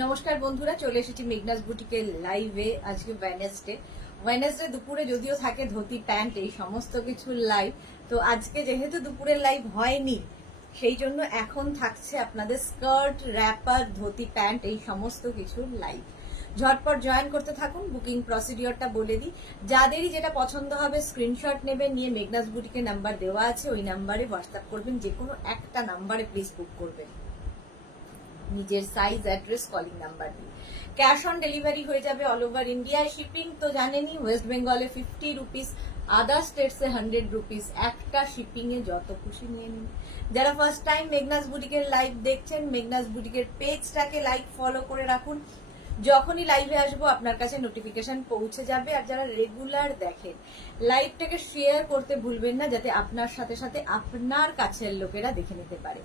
নমস্কার বন্ধুরা, চলে এসেছি মেঘনাস বুটিকের লাইভে। আজকে ওয়েনেসডে দুপুরে যদিও থাকে ধুতি প্যান্ট এই সমস্ত কিছুর লাইভ, তো আজকে যেহেতু দুপুরের লাইভ হয়নি সেই জন্য এখন থাকছে আপনাদের স্কার্ট, র্যাপার, ধুতি প্যান্ট এই সমস্ত কিছুর লাইভ। ঝটপট জয়েন করতে থাকুন। বুকিং প্রসিডিওরটা বলে দিই, যাদেরই যেটা পছন্দ হবে স্ক্রিনশট নেবেন, নিয়ে মেঘনাস বুটিকের নাম্বার দেওয়া আছে, ওই নাম্বারে হোয়াটসঅ্যাপ করবেন। যে কোনো একটা নাম্বারে প্লিজ বুক করবেন, নিজের সাইজ, অ্যাড্রেস, কলিং নাম্বার দিয়ে। ক্যাশ অন ডেলিভারি হয়ে যাবে অল ওভার ইন্ডিয়ায়। শিপিং তো জানেনই, ওয়েস্ট বেঙ্গলে 50 রুপিস, আদার স্টেটসে 100 রুপিস। একটা শিপিং এ যত খুশি নিয়ে নিন। যারা ফার্স্ট টাইম মেঘনাস বুটিকের লাইভ দেখছেন, মেঘনাস বুটিকের পেজটাকে লাইক ফলো করে রাখুন। যখনই লাইভে আসবো আপনার কাছে নোটিফিকেশন পৌঁছে যাবে। আর যারা রেগুলার দেখেন, লাইভটাকে শেয়ার করতে ভুলবেন না, যাতে আপনার সাথে সাথে আপনার কাছের লোকেরা দেখে নিতে পারে।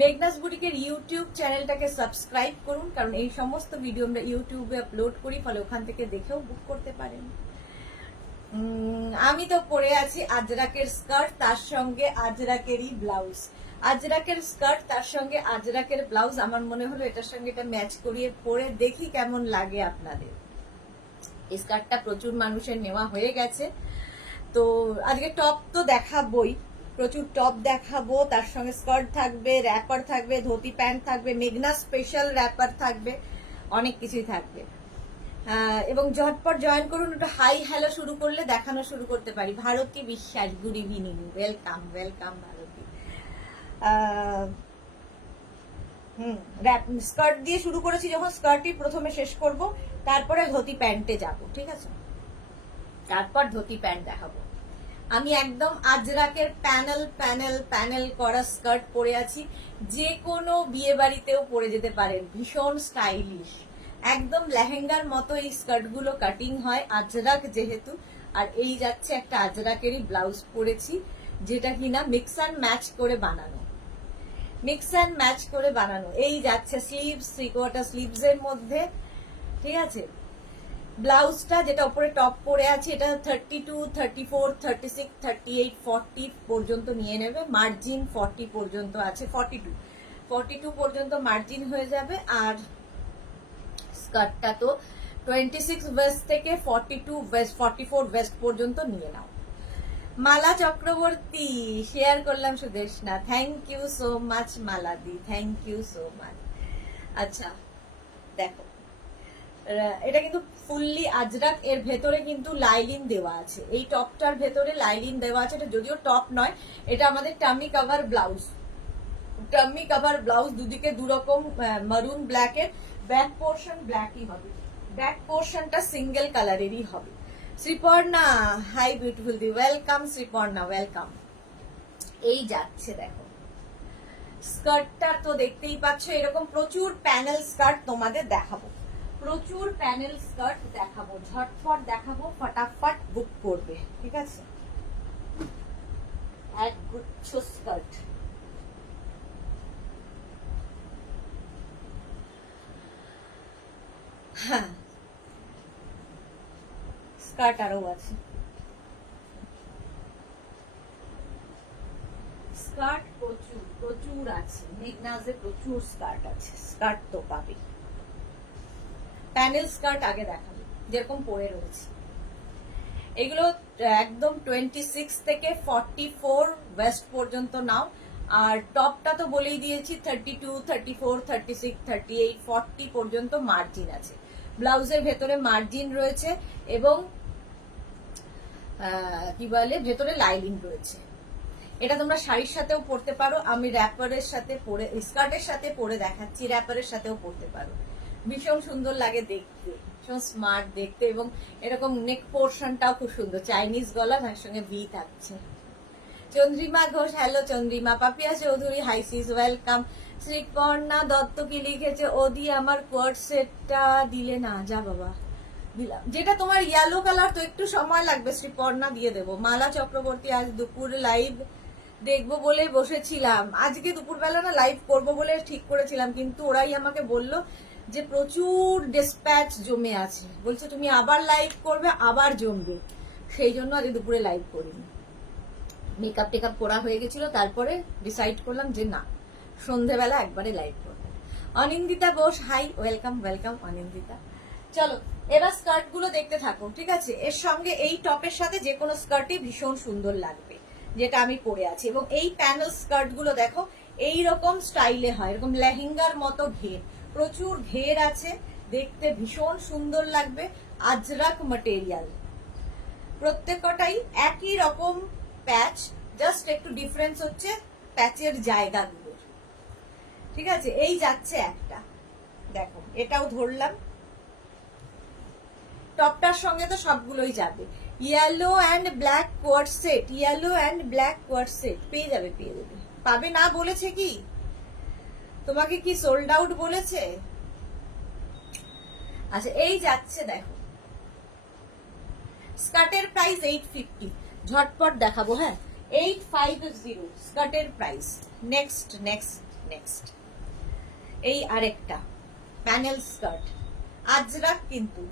মেঘনাস বুটিকের ইউটিউব চ্যানেলটাকে সাবস্ক্রাইব করুন, কারণ এই সমস্ত ভিডিও আমরা ইউটিউবে আপলোড করি, ফলে ওখান থেকে দেখেও বুক করতে পারেন। আমি তো পরে আছি আজরাকের স্কার্ট, তার সঙ্গে আজরাকেরই ব্লাউজ। আজরাকের স্কার্ট তার সঙ্গে আজরাকের ব্লাউজ, আমার মনে হলো এটার সঙ্গে এটা ম্যাচ করিয়ে পরে দেখি কেমন লাগে আপনাদের। এই স্কার্টটা প্রচুর মানুষের নেওয়া হয়ে গেছে, তো আজকে টপ তো দেখাবোই, প্রচুর টপ দেখাবো। তার সঙ্গে স্কার্ট থাকবে, র্যাপার থাকবে, ধুতি প্যান্ট থাকবে, মেঘনা স্পেশাল র্যাপার থাকবে, অনেক কিছুই থাকবে। এবং ঝটপট জয়েন করুন। একটু হাই হ্যালো শুরু করলে দেখানো শুরু করতে পারি। Bharati Biswas, good evening, welcome welcome Bharati. Skirt দিয়ে শুরু করেছি, যখন স্কার্টই প্রথমে শেষ করব, তারপরে ধুতি প্যান্টে যাব, ঠিক আছে? তারপর ধুতি প্যান্ট দেখাবো। আমি একদম আজরাকের প্যানেল প্যানেল প্যানেল করা স্কার্ট পরে আছি, যে কোনো বিয়ে বাড়িতেও পরে যেতে পারেন, ভীষণ স্টাইলিশ, একদম লেহেঙ্গার মতো এই স্কার্ট গুলো কাটিং হয়, আজরাক যেহেতু। আর এই যাচ্ছে একটা আজরাকেরই ব্লাউজ পরেছি, যেটা কিনা মিক্স অ্যান্ড ম্যাচ করে বানানো, এই যাচ্ছে স্লিভস, 3/4 স্লিভস এর মধ্যে, ঠিক আছে? ব্লাউজটা যেটা উপরে টপ পরে আছে, এটা 32, 34, 36, 38, 40 পর্যন্ত নিয়ে নেবে। মার্জিন 40 পর্যন্ত আছে, 42 পর্যন্ত মার্জিন হয়ে যাবে। আর স্কার্টটা তো 26 ওয়েস্ট থেকে 42 ওয়েস্ট, 44 ওয়েস্ট পর্যন্ত নিয়ে নাও। মালা চক্রবর্তী শেয়ার করলাম Sudeshna, thank you so much Mala দি, থ্যাংক ইউ সো মাচ। আচ্ছা দেখো, এটা কিন্তু ফুললি আজরাক, এর ভেতরে কিন্তু লাইলিন দেওয়া আছে, এই টপটার ভেতরে লাইলিন দেওয়া আছে। এটা যদিও টপ নয়, এটা আমাদের টামি কভার ব্লাউজ, দুদিকে দুরকম মারুন ব্ল্যাক এর, ব্যাক পোর্শন ব্ল্যাকই হবে, ব্যাক পোর্শনটা সিঙ্গেল কালারেরই হবে। শ্রীপর্ণা, হাই বিউটিফুল দি, ওয়েলকাম শ্রীপর্ণা, ওয়েলকাম। এই যাচ্ছে দেখো, স্কার্টটা তো দেখতেই পাচ্ছ, এরকম প্রচুর প্যানেল স্কার্ট তোমাদের দেখাবো, প্রচুর প্যানেল স্কার্ট দেখাবো, ঝটপট দেখাবো, ফটাফট বুক করবে, ঠিক আছে? এক গুচ্ছ স্কার্ট। হ্যাঁ, স্কার্ট আরো আছে, স্কার্ট প্রচুর আছে, মেঘনাজে প্রচুর স্কার্ট আছে, স্কার্ট তো পাবে। প্যানেল স্কার্ট আগে দেখাবো, যেরকম পরে রয়েছে এগুলো একদম 26 থেকে 44 ওয়েস্ট পর্যন্ত নাও। আর টপটা তো বলেই দিয়েছি, 32, 34, 36, 38, 40 পর্যন্ত মার্জিন আছে। ব্লাউজের ভেতরে মার্জিন রয়েছে এবং কি বলে, ভেতরে লাইলিং রয়েছে। এটা তোমরা শাড়ির সাথেও পরতে পারো, আমি র্যাপারের সাথে পরে, স্কার্টের সাথে পরে দেখাচ্ছি, র্যাপারের সাথেও পরতে পারো। ভীষণ সুন্দর লাগে দেখতে, ভীষণ স্মার্ট দেখতে, এবং এরকম নেক পোর্শনটাও খুব সুন্দর, চাইনিজ গলা, তার সঙ্গে ভি থাকছে। Chandrima Ghosh, hello Chandrima. Papiya Chowdhury, hi sis, welcome. Shriparna Dutta কি লিখেছে, ওদি আমার কোয়ার্ড সেটটা দিলে না, যা বাবা দিলাম, যেটা তোমার ইয়েলো কালার, তো একটু সময় লাগবে শ্রীপর্ণা, দিয়ে দেবো। মালা চক্রবর্তী, আজ দুপুর লাইভ দেখবো বলে বসেছিলাম, আজকে দুপুরবেলা না লাইভ করবো বলে ঠিক করেছিলাম, কিন্তু ওরাই আমাকে বললো যে প্রচুর ডিসপ্যাচ জমে আছে, বলছে তুমি আবার লাইভ করবে, আবার জমবে, সেই জন্য আজ দুপুরে লাইভ করিনি। মেকআপ টেকআপ করা হয়ে গেছিল, তারপরে ডিসাইড করলাম যে না, সন্ধেবেলা একবারে লাইভ করবো। Anindita Bose, hi, welcome welcome Anindita. চলো এবার স্কার্ট গুলো দেখতে থাকো, ঠিক আছে? এর সঙ্গে এই টপের সাথে যে কোনো স্কার্টই ভীষণ সুন্দর লাগবে, যেটা আমি পরে আছি। এবং এই প্যানেল স্কার্ট গুলো দেখো এই রকম স্টাইলে হয়, এরকম লেহেঙ্গার মতো ঘের, প্রচুর ঘের আছে, দেখতে ভীষণ সুন্দর লাগবে। আজরাক ম্যাটেরিয়াল, প্রত্যেকটাই একই রকম প্যাচ, জাস্ট একটু ডিফারেন্স হচ্ছে প্যাচের জায়গাগুলো, ঠিক আছে? এই যাচ্ছে একটা, দেখো এটাও ধরলাম, টপটার সঙ্গে তো সবগুলোই যাবে। Yellow and black coord set, yellow and black coord set পেয়ে যাবে, পেয়ে যাবে। পাবে না বলেছে কি তোমাকে? কি সোল্ড আউট বলেছে? আচ্ছা এই যাচ্ছে, দেখো স্কার্টের প্রাইস 850, ঝটপট দেখাবো। হ্যাঁ 850 স্কার্টের প্রাইস। নেক্সট নেক্সট নেক্সট, এই আরেকটা প্যানেল স্কার্ট, আজরাক, কিন্তু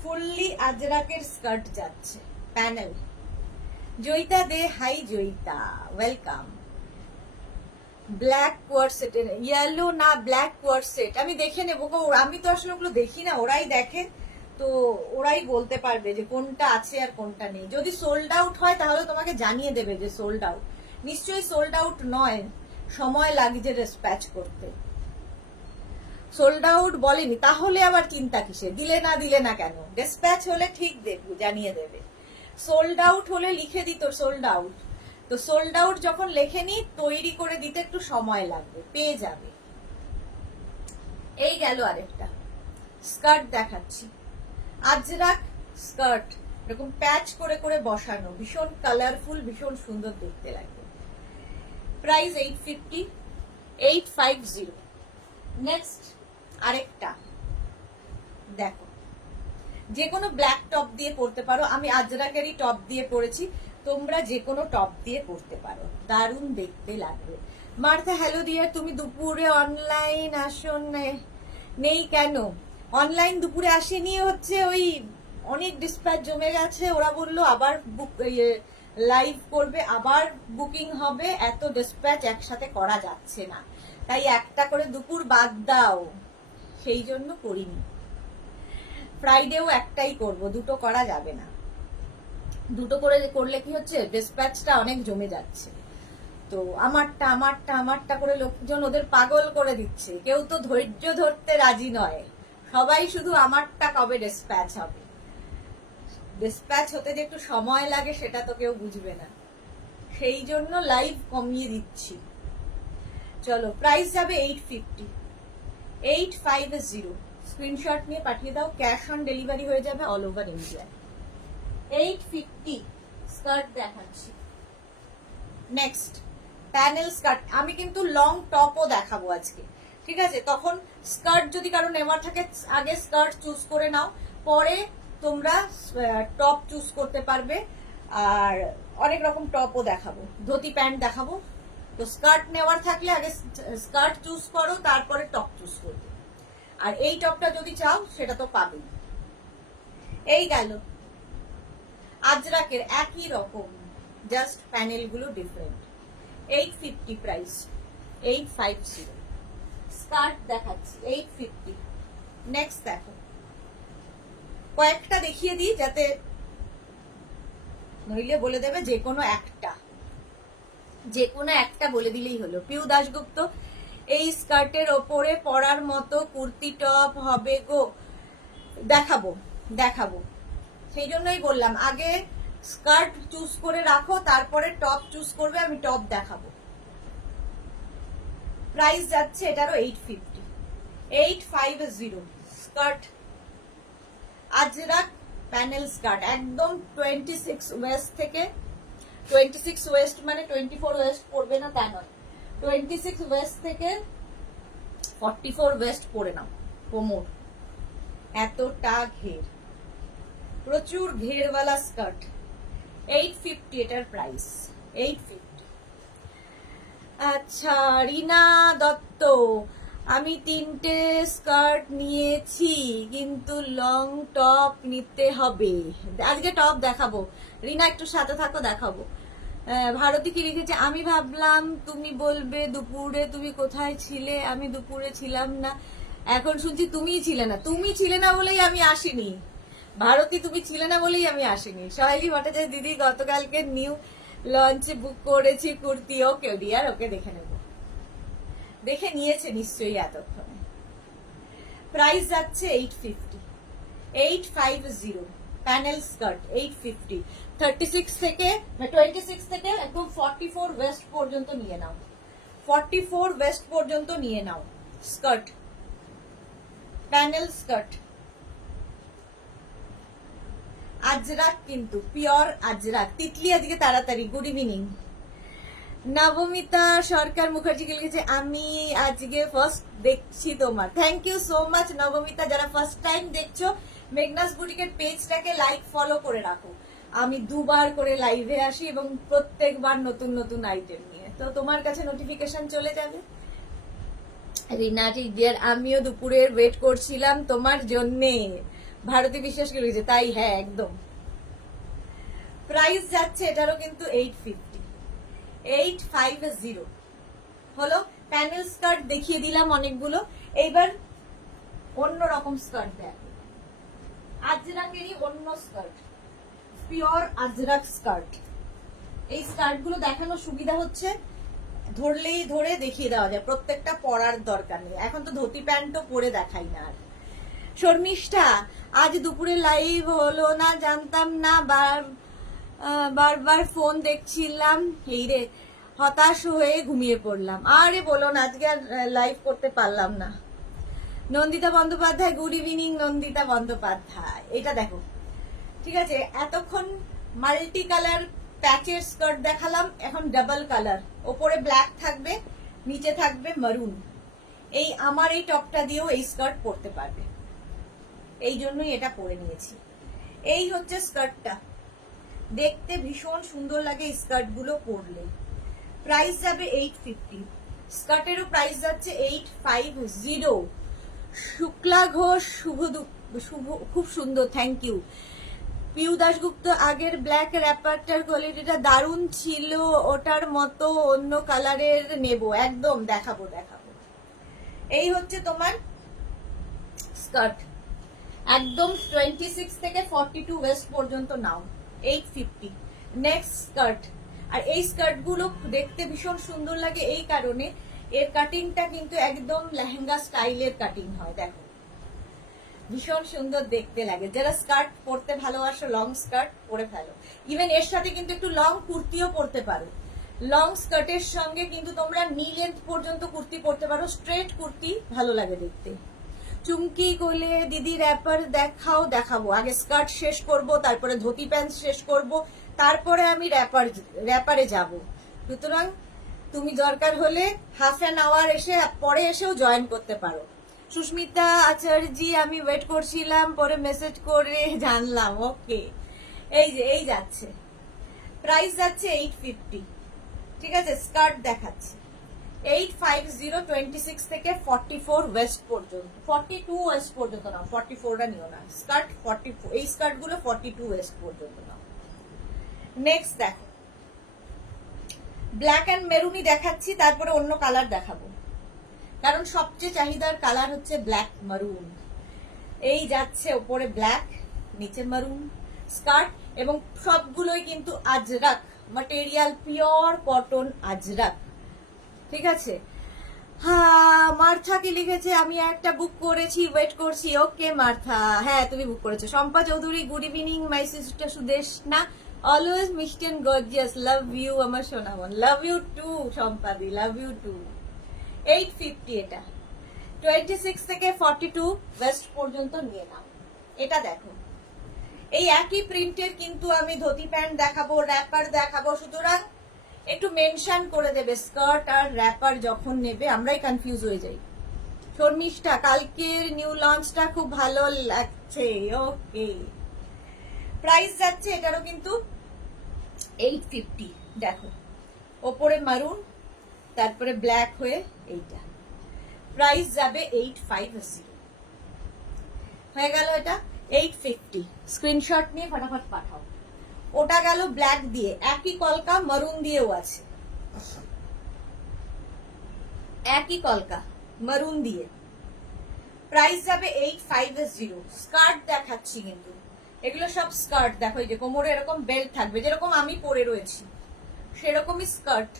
ফুললি আজরাকের স্কার্ট যাচ্ছে, panel. Joyita De, hi Joyita, welcome. Black coord set, yellow না ব্ল্যাক কোয়ার্সেট, আমি দেখে নেবো গো, আমি তো আসলে ওগুলো দেখি না, ওরাই দেখে, তো ওরাই বলতে পারবে যে কোনটা আছে আর কোনটা নেই। যদি সোল্ড আউট হয় তাহলে তোমাকে জানিয়ে দেবে যে সোল্ড আউট। নিশ্চয়ই সোল্ড আউট নয়, সময় লাগছে ডিসপ্যাচ করতে। সোল্ড আউট বলেনি তাহলে আবার চিন্তা কিসে? দিলে না কেন? ডিসপ্যাচ হলে ঠিক দেখবো, জানিয়ে দেবে। সোল্ড আউট হলে লিখে দিত সোল্ড আউট, তো সোল্ড আউট যখন লেখেনি তৈরি করে দিতে একটু সময় লাগবে, পেয়ে যাবে। এই গেল আরেকটা স্কার্ট দেখাচ্ছি, আজরাক স্কার্ট, এরকম প্যাচ করে করে বসানো, ভীষণ কালারফুল, ভীষণ সুন্দর দেখতে লাগবে। প্রাইস 850, 850। নেক্সট আরেকটা দেখো, যে কোনো ব্ল্যাক টপ দিয়ে পরতে পারো, আমি আজরাকেরই টপ দিয়ে পরেছি, তোমরা যে কোনো টপ দিয়ে পরতে পারো, দারুণ দেখতে লাগবে। মার্থা, হ্যালো ডিয়ার, তুমি দুপুরে অনলাইন আসো নেই কেন? অনলাইন দুপুরে আসেনি, হচ্ছে ওই অনেক ডিসপ্যাচ জমে গেছে, ওরা বললো আবার বুক লাইভ করবে, আবার বুকিং হবে, এত ডিসপ্যাচ একসাথে করা যাচ্ছে না, তাই একটা করে দুপুর বাদ দাও, সেই জন্য করিনি। ফ্রাইডেও একটাই করব, দুটো করা যাবে না, দুটো করে করলে কি হচ্ছে ডিসপ্যাচটা অনেক জমে যাচ্ছে, তো আমারটা করে লোকজন ওদের পাগল করে দিচ্ছে, কেউ তো ধৈর্য ধরতে রাজি নয়, সবাই শুধু আমারটা কবে ডিসপ্যাচ হবে। ডিসপ্যাচ হতে যে একটু সময় লাগে সেটা তো কেউ বুঝবে না, সেই জন্য লাইভ কমিয়ে দিচ্ছি। চলো প্রাইস যাবে 850, 850, স্ক্রিনশট নিয়ে পাঠিয়ে দাও, ক্যাশ অন ডেলিভারি হয়ে যাবে অল ওভার ইন্ডিয়া। 850 স্কার্ট দেখাচ্ছি। নেক্সট প্যানেল স্কার্ট, আমি কিন্তু লং টপও দেখাবো আজকে, ঠিক আছে? তখন স্কার্ট যদি কারো নেওয়ার থাকে আগে স্কার্ট চুজ করে নাও, পরে তোমরা টপ চুজ করতে পারবে। আর অনেক রকম টপও দেখাবো, ধুতি প্যান্ট দেখাবো, তো স্কার্ট নেওয়ার থাকলে আগে স্কার্ট চুজ করো, তারপরে টপ চুজ করবে। আর এই টপটা যদি চাও সেটা তো পাবেই। এই গেল আজরাকের একই রকম, জাস্ট প্যানেল গুলো ডিফারেন্ট। 850 প্রাইস, 850 স্কার্ট দেখাচ্ছি 850। নেক্সট দেখো, কয়েকটা দেখিয়ে দিই যাতে নইলে বলে দেবে যে কোনো একটা বলে দিলেই হলো। পিউ দাশগুপ্ত, এই স্কার্টের ওপরে পরার মতো কুর্তি টপ হবে গো? দেখাবো, সেই জন্যই বললাম আগে স্কার্ট চুজ করে রাখো, তারপরে টপ চুজ করবে, আমি টপ দেখাবো। প্রাইস যাচ্ছে এটারও 850, 850 স্কার্ট, আজরাক প্যানেল স্কার্ট, একদম 26 ওয়েস্ট থেকে, 26 ওয়েস্ট মানে 24 ওয়েস্ট পড়বে না তা নয়, 26 ওয়েস্ট থেকে 44 ওয়েস্ট পরে নাও, কোমর এতটা ঘের, প্রচুর ঘেরওয়ালা স্কার্ট। 850 এটার প্রাইস, 850। আচ্ছা রিনা দত্ত, আমি 3টে স্কার্ট নিয়েছি কিন্তু লং টপ নিতে হবে, আজকে টপ দেখাবো। রিনা একটু সাথে থাকো, দেখাবো। ভারতী কি লিখেছে, আমি ভাবলাম তুমি বলবে দুপুরে তুমি কোথায় ছিলে, আমি দুপুরে ছিলাম না, এখন শুনছি তুমিই ছিলে না। তুমি ছিলে না বলেই আমি আসিনি ভারতী, তুমি ছিলে না বলেই আমি আসিনি। সহেলি ভট্টাচার্য দিদি, গতকালকে নিউ লঞ্চে বুক করেছি কুর্তি। ওকে ডিয়ার, ওকে দেখে নেব, দেখে নিয়েছে নিশ্চয়ই এতক্ষণে। প্রাইস যাচ্ছে 850, 850 প্যানেল স্কার্ট 850। 36 থেকে 26 থেকে একদম 44 ওয়েস্ট পর্যন্ত নিয়ে নাও, 44 ওয়েস্ট পর্যন্ত নিয়ে নাও স্কার্ট, প্যানেল স্কার্ট। আজরাক, কিন্তু পিওর আজরাক। তিতলি আজকে তাড়াতাড়ি, গুড ইভিনিং। নবমিতা সরকার মুখার্জি লিখেছে, আমি আজকে ফার্স্ট দেখছি তোমার। Thank you so much Nabamita. যারা ফার্স্ট টাইম দেখছো মেঘনাস বুটিকের পেজটাকে লাইক ফলো করে রাখো। আমি দুবার করে লাইভে আসি এবং প্রত্যেকবার নতুন নতুন আইটেম নিয়ে, তো তোমার কাছে নোটিফিকেশন চলে যাবে। রিনাটি ডিয়ার, আমিও দুপুরের ওয়েট করছিলাম তোমার জন্যে। ভারতী বিশ্বাস কি লিখেছে, তাই হ্যাঁ একদম। প্রাইস যাচ্ছে এটারও কিন্তু 850, 850 হলো। প্যানেল স্কার্ট দেখিয়ে দিলাম অনেকগুলো, এইবার অন্য রকম স্কার্ট দেখ, আজরাকেরই অন্য স্কার্ট, পিওর আজরাক স্কার্ট। এই স্কার্ট গুলো দেখানোর সুবিধা হচ্ছে ধরলেই ধরে দেখিয়ে দেওয়া যায়, প্রত্যেকটা পরার দরকার নেই। এখন তো ধুতি প্যান্টও পরে দেখাই না আর। শর্মিষ্ঠা, আজ দুপুরে লাইভ হলো না, জানতাম না, বারবার ফোন দেখছিলাম, এই রে হতাশ হয়ে ঘুমিয়ে পড়লাম। আরে বলো না, আজকে আর লাইভ করতে পারলাম না। Nandita Bandyopadhyay, good evening Nandita Bandyopadhyay. এটা দেখো, ঠিক আছে, এতক্ষণ মাল্টি কালার প্যাচের স্কার্ট দেখালাম, এখন ডাবল কালার, ওপরে ব্ল্যাক থাকবে, নিচে থাকবে মারুন। এই আমার এই টপটা দিয়েও এই স্কার্ট পরতে পারবে, এই জন্যই এটা পরে নিয়েছি। এই হচ্ছে স্কার্টটা, দেখতে ভীষণ সুন্দর লাগে এই স্কার্ট গুলো পরলে। প্রাইস যাবে 850, স্কার্টেরও প্রাইস যাচ্ছে 850। শুক্লা ঘোষ, শুভ, খুব সুন্দর, থ্যাংক ইউ। পিউ দাশগুপ্ত, আগের ব্ল্যাক র্যাপারটার কোয়ালিটিটা দারুণ ছিল, ওটার মতো অন্য কালারের নেব, একদম দেখাবো। এই হচ্ছে তোমার স্কার্ট, একদম 26 থেকে 42 ওয়েস্ট পর্যন্ত নাও, 850। নেক্সট স্কার্ট, আর এই স্কার্ট গুলো দেখতে ভীষণ সুন্দর লাগে এই কারণে, এর কাটিংটা কিন্তু একদম লেহেঙ্গা স্টাইলের কাটিং হয়, দেখো ভীষণ সুন্দর দেখতে লাগে। যারা স্কার্ট পরতে ভালোবাসো, লং স্কার্ট পরে ফেলো। ইভেন এর সাথে কিন্তু একটু লং কুর্তিও পরতে পারো, লং স্কার্টের সঙ্গে কিন্তু তোমরা নি লেন্থ পর্যন্ত কুর্তি পরতে পারো, স্ট্রেট কুর্তি ভালো লাগে দেখতে। চুমকি কোলে দিদি র্যাপার দেখাবো, আগে স্কার্ট শেষ করব, তারপরে ধুতি প্যান্ট শেষ করব, তারপরে আমি র্যাপারে যাব। সুতরাং তুমি দরকার হলে হাফ অ্যান আওয়ার পরে এসেও জয়েন করতে পারো। সুস্মিতা আচার্যি, আমি ওয়েট করছিলাম, পরে মেসেজ করে জানলাম। ওকে, এই যাচ্ছে, প্রাইস যাচ্ছে 850, ঠিক আছে। স্কার্ট দেখাচ্ছে 850, 26 থেকে 44 ওয়েস্ট পর্যন্ত, 42 ওয়েস্ট পর্যন্ত নাও, 44টা নিও না। স্কার্ট 44, এই স্কার্ট গুলো 42 ওয়েস্ট পর্যন্ত নাও। নেক্সট দেখো, ব্ল্যাক এন্ড মেরুনি দেখাচ্ছি, তারপরে অন্য কালার দেখাবো, কারণ সবচেয়ে চাহিদার কালার হচ্ছে ব্ল্যাক মারুন। এই যাচ্ছে ওপরে ব্ল্যাক, নিচে মারুন স্কার্ট, এবং সবগুলোই কিন্তু Ajrak material, pure cotton Ajrak, ঠিক আছে। হ্যাঁ, মার্থা কি লিখেছে, আমি একটা বুক করেছি, ওয়েট করছি। ওকে মার্থা, হ্যাঁ তুমি বুক করেছো। Shampa Chowdhury, good evening my sister Sudesh না, অলওয়েজ মিষ্টি এন্ড গর্জিয়াস, লাভ ইউ আমার সোনামন, লাভ ইউ টু শম্পাদি, লাভ ইউ টু। 850 এটা, 26 থেকে 42 ওয়েস্ট পর্যন্ত নিয়ে নাও। এটা দেখো, এই একই প্রিন্টের কিন্তু আমি ধুতি প্যান্ট দেখাবো, র্যাপার দেখাবো, সুতরাং একটু মেনশন করে দেবে স্কার্ট আর র্যাপার যখন নেবে, আমরাই কনফিউজ হয়ে যাই। শর্মিষ্ঠা, কালকের নিউ লঞ্চটা খুব ভালো লাগছে। ওকে, প্রাইস যাচ্ছে এটারও কিন্তু 850। দেখো ওপরে মারুন, তারপরে ব্ল্যাক হয়ে এইটা, প্রাইস যাবে 850। হয়ে গেল এটা 850। স্ক্রিনশট নিয়ে ফটাফট পাঠাও। ওটা গেল ব্ল্যাক দিয়ে, একই কলকা মারুন দিয়েও আছে, একই কলকা মারুন দিয়ে। প্রাইস যাবে 850। স্কার্ট দেখাচ্ছি কিন্তু, এগুলো সব স্কার্ট। দেখো এই যে কোমরে এরকম বেল্ট থাকবে, যেরকম আমি পরে রয়েছি সেরকমই স্কার্ট।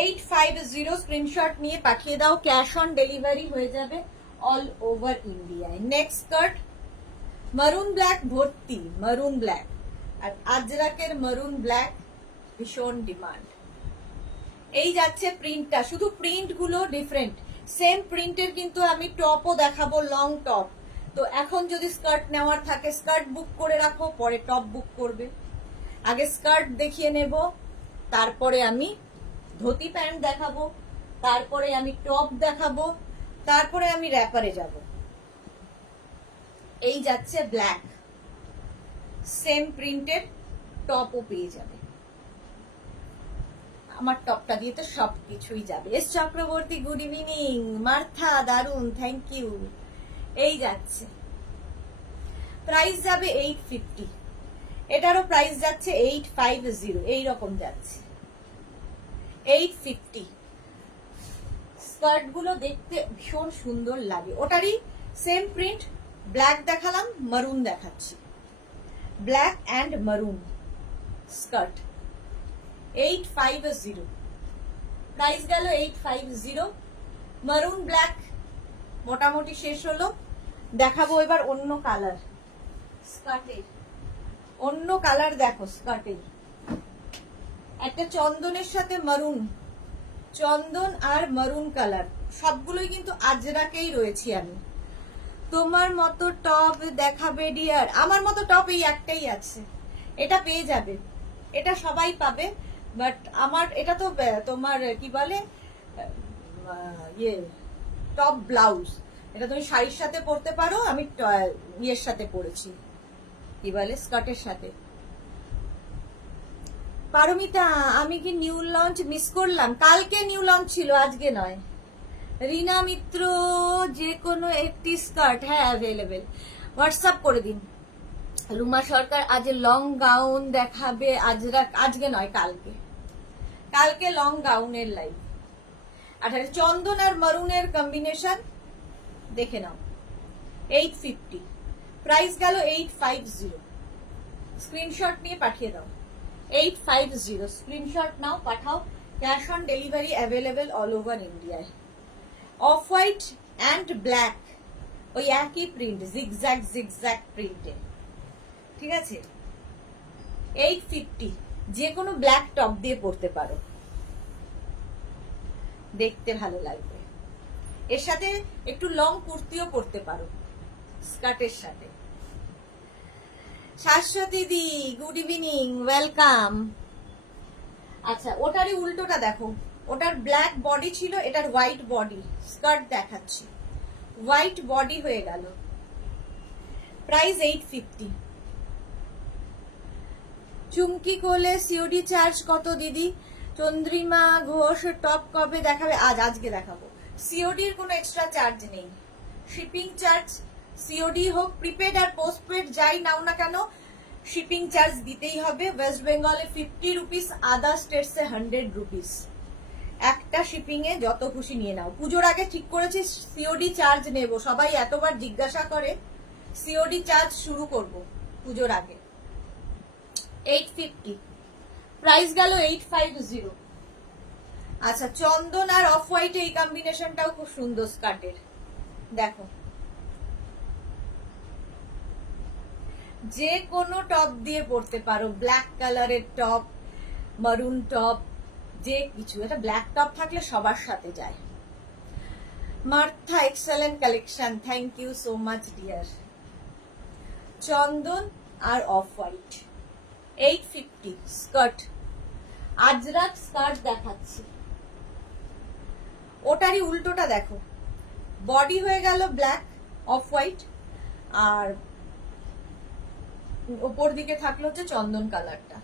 850 স্ক্রিনশট নিয়ে পাঠিয়ে দাও, ক্যাশ অন ডেলিভারি হয়ে যাবে অল ওভার ইন্ডিয়ায়। নেক্সট স্কার্ট মারুন ব্ল্যাক ভর্তি, মারুন ব্ল্যাক আর আজরাকের মারুন ব্ল্যাক ভীষণ ডিমান্ড। এই যাচ্ছে প্রিন্টটা, শুধু প্রিন্ট গুলো ডিফারেন্ট, সেম প্রিন্টের কিন্তু আমি টপও দেখাবো, লং টপ। তো এখন যদি স্কার্ট নেওয়ার থাকে স্কার্ট বুক করে রাখো, পরে টপ বুক করবে। আগে স্কার্ট দেখিয়ে নেব, তারপরে আমি ধুতি প্যান্ট দেখাবো, তারপরে আমি টপ দেখাবো, তারপরে আমি র্যাপারে যাব। এই যাচ্ছে ব্ল্যাক, সেম প্রিন্টের টপও পেয়ে যাবে। আমার টপটা দিয়ে তো সবকিছুই যাবে। S Chakraborty good evening. Martha দারুন, থ্যাংক ইউ। এই যাচ্ছে, প্রাইস যাবে 850, এটারও প্রাইস যাচ্ছে 850, এইরকম যাচ্ছে 850। স্কার্ট গুলো দেখতে ভীষণ সুন্দর লাগে, ওটারই সেম প্রিন্ট। ব্ল্যাক দেখালাম, মারুন দেখাচ্ছি, ব্ল্যাক অ্যান্ড মারুন স্কার্ট 850, প্রাইস গেল 850। মারুন ব্ল্যাক মোটামুটি শেষ হলো, দেখাবো এবার অন্য কালার স্কার্টের। অন্য কালার দেখো স্কার্টের, একটা চন্দনের সাথে মারুন, চন্দন আর মারুন কালার, সবগুলোই কিন্তু আজরাকেই রয়েছি আমি। তোমার মতো টপ দেখাবে ডিয়ার, আমার মতো টপ এই একটাই আছে, এটা পেয়ে যাবে, এটা সবাই পাবে। বাট আমার এটা তো তোমার কি বলে ইয়ে টপ ব্লাউজ, এটা তুমি শাড়ির সাথে পরতে পারো, আমি ইয়ের সাথে পরেছি, কি বলে স্কার্টের সাথে। পারমিতা আমি কি নিউ লঞ্চ মিস করলাম? কালকে নিউ লঞ্চ ছিল, আজকে নয়। রিনা মিত্র যে কোনো একটি স্কার্ট, হ্যাঁ অ্যাভেলেবেল, হোয়াটসঅ্যাপ করে দিন। রুমা সরকার আজ লং গাউন দেখাবে, আজকে নয় কালকে, কালকে লং গাউনের লাইভ। আর চন্দন আর মারুনের কম্বিনেশন দেখে নাও, 850, প্রাইস গেল 850। স্ক্রিনশট নিয়ে পাঠিয়ে দাও, 850 screenshot now, Pathao, cash on delivery available all over ইন্ডিয়ায়। অফ হোয়াইট অ্যান্ড ব্ল্যাক, ওই একই প্রিন্ট, জিগজ্যাগ জিগজ্যাগ প্রিন্টে, ঠিক আছে। 850, যে কোনো ব্ল্যাক টপ দিয়ে পরতে পারো, দেখতে ভালো লাগবে। এর সাথে একটু লং কুর্তিও পরতে পারো স্কার্টের সাথে। শাশ্বতী দি গুড ইভিনিং, ওয়েলকাম। আচ্ছা ওটারই উল্টোটা দেখো, ওটার ব্ল্যাক বডি ছিল, এটার হোয়াইট বডি, স্কার্ট দেখাচ্ছি, হোয়াইট বডি হয়ে গেল, প্রাইস 850। চুমকি কোলে সিওডি চার্জ কত দিদি? চন্দ্রিমা ঘোষ টপ কবে দেখাবে? আজকে দেখাবো। সিওডির কোনো এক্সট্রা চার্জ নেই, শিপিং চার্জ সিওডি হোক প্রিপেড আর পোস্টপেড যাই নাও না কেন শিপিং চার্জ দিতেই হবে। ওয়েস্ট বেঙ্গলে 50 রুপিস, আদার স্টেটসে 100 রুপিস। একটা শিপিং এ যত খুশি নিয়ে নাও। পুজোর আগে ঠিক করেছি সিওডি চার্জ নেব, সবাই এতবার জিজ্ঞাসা করে, সিওডি চার্জ শুরু করব পুজোর আগে। 850, প্রাইস গেল 850। আচ্ছা চন্দন আর অফ হোয়াইট এই কম্বিনেশনটাও খুব সুন্দর স্কার্টের, দেখো যে কোনো টপ দিয়ে পরতে পারো, ব্ল্যাক কালারের টপ, মারুন টপ, যে কিছু, এটা ব্ল্যাক টপ থাকলে সবার সাথে যায়। Martha excellent collection, thank you so much dear. Chandan আর off white 850 skirt, ajrak skirt দেখাচ্ছি, ওটারই উল্টোটা দেখো, বডি হয়ে গেল ব্ল্যাক অফ হোয়াইট, আর ওপর দিকে থাকলো হচ্ছে চন্দন কালারটা।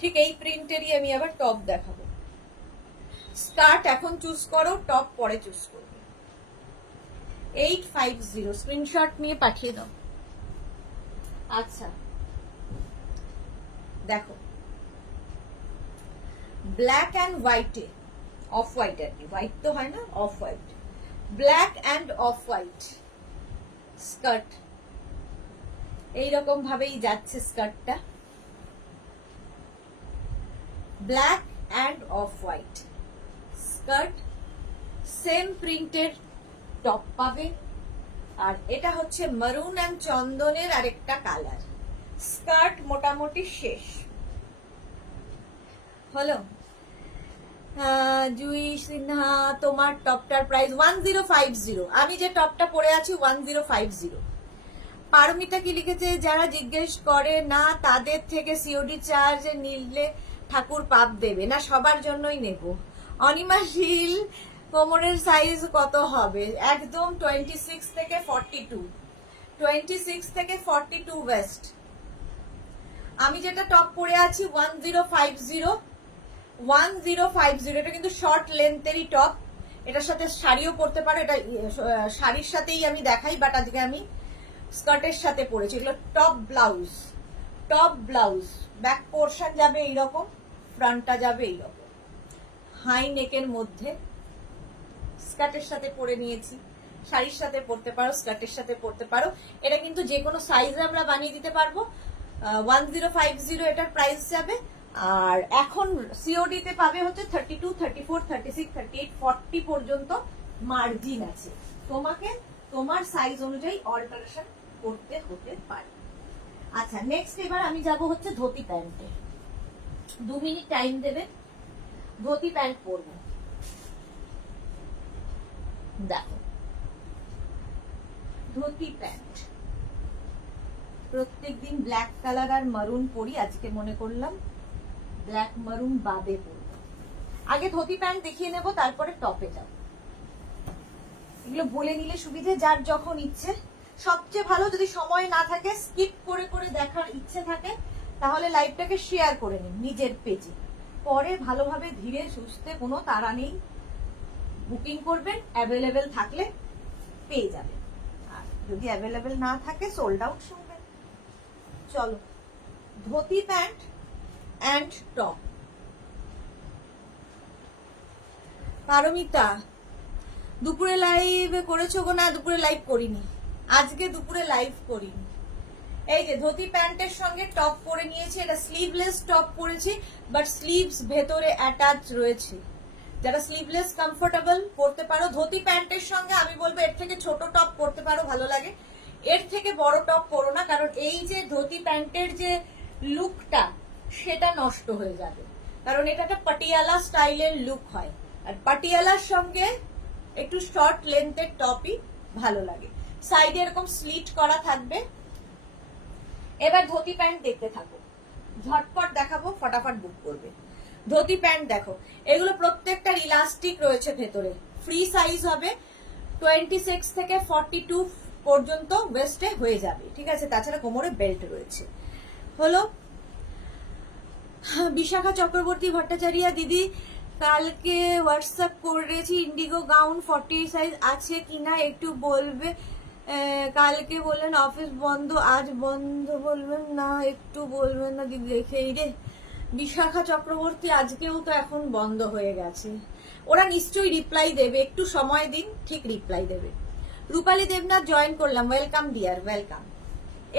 ঠিক এই প্রিন্টেরই আমি আবার টপ দেখাবো। স্কার্ট এখন চুজ করো, টপ পরে চুজ করবে। 850 স্ক্রিনশট নিয়ে পাঠিয়ে দাও। আচ্ছা দেখো ব্ল্যাক অ্যান্ড হোয়াইটে, অফ হোয়াইট আর কি, হোয়াইট তো হয় না, off white, black and off white skirt, এইরকম ভাবেই যাচ্ছে স্কার্টটা, black and off white skirt, same প্রিন্টের টপ পাবে, আর এটা হচ্ছে মারুন অ্যান্ড চন্দনের আরেকটা কালার। স্কার্ট মোটামুটি শেষ হলো। জুই সিনহা, তোমার টপটার প্রাইস 1050। আমি যে টপটা পরে আছি 1050। পারমিতা কি লিখেছে, যারা জিজ্ঞেস করে না তাদের থেকে সিওডি চার্জ নিলে ঠাকুর পাপ দেবে না, সবার জন্যই নেব। অনিমা শীল, কোমরের সাইজ কত হবে? একদম 26 থেকে 42, 26 থেকে 42 ওয়েস্ট। আমি যেটা টপ পরে আছি 1050, 1050। এটা কিন্তু শর্ট লেন্থেরই টপ, এটার সাথে শাড়িও পরতে পারো, এটা শাড়ির সাথেই আমি দেখাই, বাট আজকে আমি স্কার্টের সাথে পরেছি। এগুলো top blouse, top blouse, back portion যাবে এইরকম, ফ্রন্টটা যাবে এইরকম, হাই নেকের মধ্যে, স্কার্টের সাথে পরে নিয়েছি। শাড়ির সাথে পরতে পারো, স্কার্টের সাথে পরতে পারো। এটা কিন্তু যে কোনো সাইজে আমরা বানিয়ে দিতে পারবো। 1050 এটার প্রাইস যাবে। আর এখন সিওডি তে পাবে হচ্ছে 32, 34, 36, 38, 40 পর্যন্ত মার্জিন আছে। তোমাকে তোমার সাইজ অনুযায়ী অল্টারেশন করতে হতে পারে। আচ্ছা, নেক্সট এবার আমি যাব হচ্ছে ধুতি প্যান্টে। 2 মিনিট টাইম দেবে, ধুতি প্যান্ট পরবো। দেখো ধুতি প্যান্ট, প্রত্যেকদিন ব্ল্যাক কালার আর মারুন পরি, আজকে মনে করলাম ব্ল্যাক মারুন বাদে পরব। আগে ধুতি প্যান্ট দেখিয়ে নেব, তারপরে টপে যাব। এগুলো বলে নিলে সুবিধে, যার যখন ইচ্ছে। সবচেয়ে ভালো যদি সময় না থাকে, স্কিপ করে করে দেখার ইচ্ছে থাকে, তাহলে লাইভটাকে শেয়ার করে নিন নিজের পেজে, পরে ভালোভাবে ধীরে সুস্থে, কোনো তাড়া নেই, বুকিং করবেন, অ্যাভেলেবেল থাকলে পেয়ে যাবেন, আর যদি অ্যাভেলেবেল না থাকে সোল্ড আউট শুনবেন। চলো, dhoti pant and top. Paromita, দুপুরে লাইভ করেছো গো? না, দুপুরে লাইভ করিনি, আজকে দুপুরে লাইভ করিনি। এই যে ধুতি প্যান্টের সঙ্গে টপ পরে নিয়েছি, এটা স্লিভলেস টপ পরেছি, বাট স্লিভস ভেতরে অ্যাটাচ রয়েছে। যারা স্লিভলেস কমফোর্টেবল পরতে পারো। ধুতি প্যান্টের সঙ্গে আমি বলবো এর থেকে ছোট টপ পরতে পারো, ভালো লাগে। এর থেকে বড় টপ পরো না, কারণ এই যে ধুতি প্যান্টের যে লুকটা, সেটা নষ্ট হয়ে যাবে, কারণ এটা একটা পাটিয়ালা স্টাইলের লুক হয়, আর পাটিয়ালার সঙ্গে একটু শর্ট লেন্থের টপই ভালো লাগে। সাইডে এরকম স্লিট করা থাকবে। এবার ধুতি প্যান্ট দেখতে থাকো, ঝটপট দেখাবো, ফটাফট বুক করবে। ধুতি প্যান্ট দেখো, এগুলো প্রত্যেকটার ইলাস্টিক রয়েছে ভেতরে, ফ্রি সাইজ হবে, 26 থেকে 42 পর্যন্ত ওয়েস্টে হয়ে যাবে, ঠিক আছে। তাছাড়া কোমরে বেল্ট রয়েছে। হলো বিশাখা চক্রবর্তী ভট্টাচার্য, দিদি কালকে হোয়াটসঅ্যাপ করেছি, ইন্ডিগো গাউন 40 সাইজ আছে কিনা একটু বলবে। কালকে বললেন অফিস বন্ধ, আজ বন্ধ বলবেন না, একটু বলবেন না দিদি, দেখেই রে। বিশাখা চক্রবর্তী, আজকেও তো এখন বন্ধ হয়ে গেছে, ওরা নিশ্চয়ই রিপ্লাই দেবে, একটু সময় দিন, ঠিক রিপ্লাই দেবে। রূপালী দেবনাথ জয়েন করলাম, ওয়েলকাম ডিয়ার, ওয়েলকাম।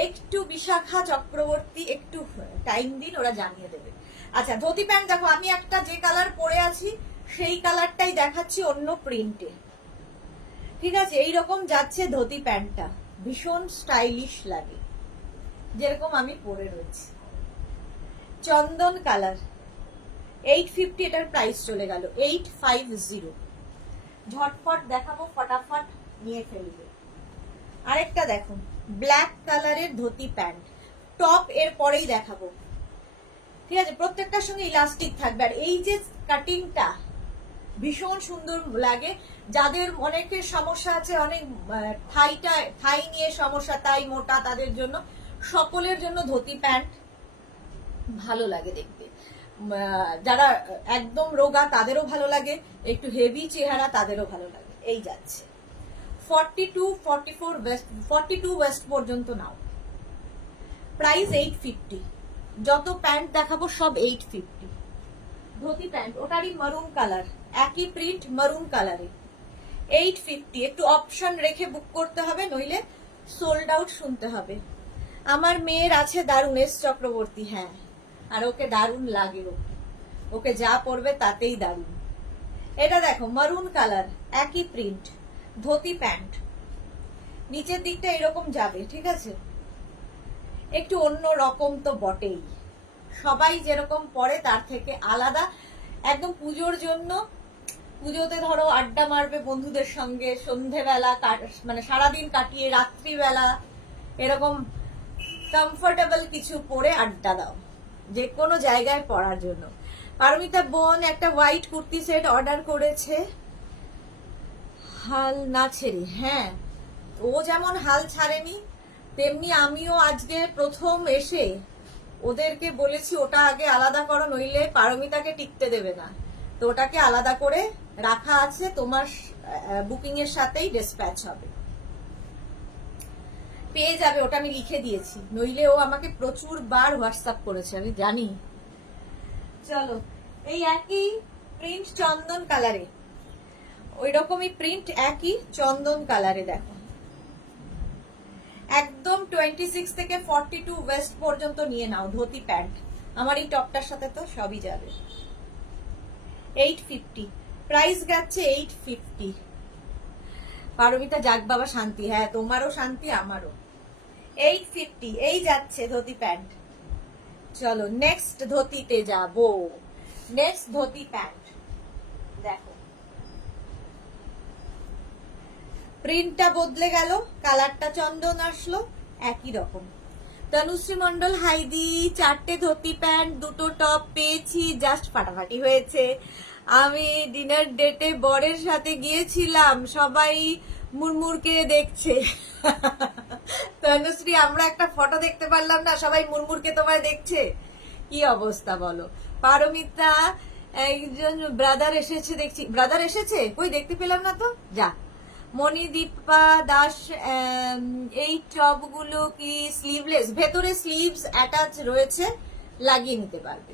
একটু বিশাখা চক্রবর্তী একটু টাইম দিন, ওরা জানিয়ে দেবে। আচ্ছা, ধুতি প্যান্ট দেখো, আমি একটা যে কালার পরে আছি সেই কালারটাই দেখাচ্ছি অন্য প্রিন্টে, ঠিক আছে। এইরকম যাচ্ছে ধুতি প্যান্টটা, ভীষণ স্টাইলিশ লাগে, যেরকম আমি পরে রয়েছি। চন্দন কালার, 850, এটার প্রাইস চলে গেল 850। ঝটপট দেখাবো, ফটাফট নিয়ে ফেলবে। আরেকটা দেখুন, ব্ল্যাক কালারের ধুতি প্যান্ট, টপ এর পরেই দেখাবো, ঠিক আছে। প্রত্যেকটার সঙ্গে ইলাস্টিক থাকবে, আর এই যে কাটিংটা ভীষণ সুন্দর লাগে। যাদের অনেকের সমস্যা আছে, অনেক থাই নিয়ে সমস্যা, তাই মোটা, তাদের জন্য, সকলের জন্য ধুতি প্যান্ট ভালো লাগে দেখতে। যারা একদম রোগা তাদেরও ভালো লাগে, একটু হেভি চেহারা তাদেরও ভালো লাগে। এই যাচ্ছে 42, 44 ওয়েস্ট, 42 ওয়েস্ট পর্যন্ত নাও। প্রাইস 850। যত প্যান্ট দেখাবো সব 850। ধুতি প্যান্ট ওটারই মারুন কালার, একই প্রিন্ট মারুন কালারে 850। একটু অপশন রেখে বুক করতে হবে, নইলে সোল্ড আউট শুনতে হবে। আমার মেয়ের আছে দারুণ, এস চক্রবর্তী, হ্যাঁ, আর ওকে দারুণ লাগে, ওকে যা পরবে তাতেই দারুণ। এটা দেখো মারুন কালার, একই প্রিন্ট, ধুতি প্যান্ট, নিচের দিকটা এরকম যাবে, ঠিক আছে? একটু অন্য রকম তো বটেই, সবাই যেরকম পরে তার থেকে আলাদা, একদম পুজোর জন্য। পুজোতে ধরো আড্ডা মারবে বন্ধুদের সঙ্গে, সন্ধেবেলা মানে সারাদিন কাটিয়ে রাত্রিবেলা এরকম কমফোর্টেবল কিছু পরে আড্ডা দাও, যে কোনো জায়গায় পরার জন্য। পারমিতা বোন একটা হোয়াইট কুর্তি সেট অর্ডার করেছে, হাল না ছেড়ে। হ্যাঁ, ও যেমন হাল ছাড়েনি, তেমনি আমিও আজকে প্রথম এসে ওদেরকে বলেছি ওটা আগে আলাদা করো, নইলে পারমিতাকে টিকতে দেবে না। তো ওটাকে আলাদা করে রাখা আছে, তোমার বুকিং এর সাথেই ডিসপ্যাচ হবে, পেয়ে যাবে। ওটা আমি লিখে দিয়েছি, নইলে ও আমাকে প্রচুর বার হোয়াটসঅ্যাপ করেছে, আমি জানি। চলো, এই একই প্রিন্ট চন্দন কালারে, ওই রকমই প্রিন্ট একই চন্দন কালারে দেখো, একদম 26 থেকে 42 ওয়েস্ট পর্যন্ত নিয়ে নাও। ধুতি প্যান্ট আমার এই টপটার সাথে তো সবই যাবে। 850 প্রাইস যাচ্ছে, 850। পারমিতা যাক বাবা, শান্তি, হ্যাঁ তোমারও শান্তি আমারও। 850 এই যাচ্ছে ধুতি প্যান্ট। চলো নেক্সট ধুতিতে যাবো। নেক্সট ধুতি প্যান্ট দেখো, প্রিন্টটা বদলে গেল, কালারটা চন্দন আসলো, একই রকম। তনুশ্রী মন্ডল হাইদি, 4টে ধুতি প্যান্ট 2টো টপ পেয়েছি, জাস্ট ফাটাফাটি হয়েছে। আমি ডিনার ডেটে বরের সাথে গিয়েছিলাম, সবাই মুরমুরকে দেখছে। তনুশ্রী, আমরা একটা ফটো দেখতে পারলাম না, সবাই মুরমুরকে তোমায় দেখছে, কি অবস্থা বলো। পারমিতা, একজন ব্রাদার এসেছে দেখছি, ব্রাদার এসেছে, কই দেখতে পেলাম না তো, যা। মণিদীপা দাস, এই টপগুলো কি স্লিভলেস? ভেতরে স্লিভস অ্যাটাচ রয়েছে, লাগিয়ে নিতে পারবে।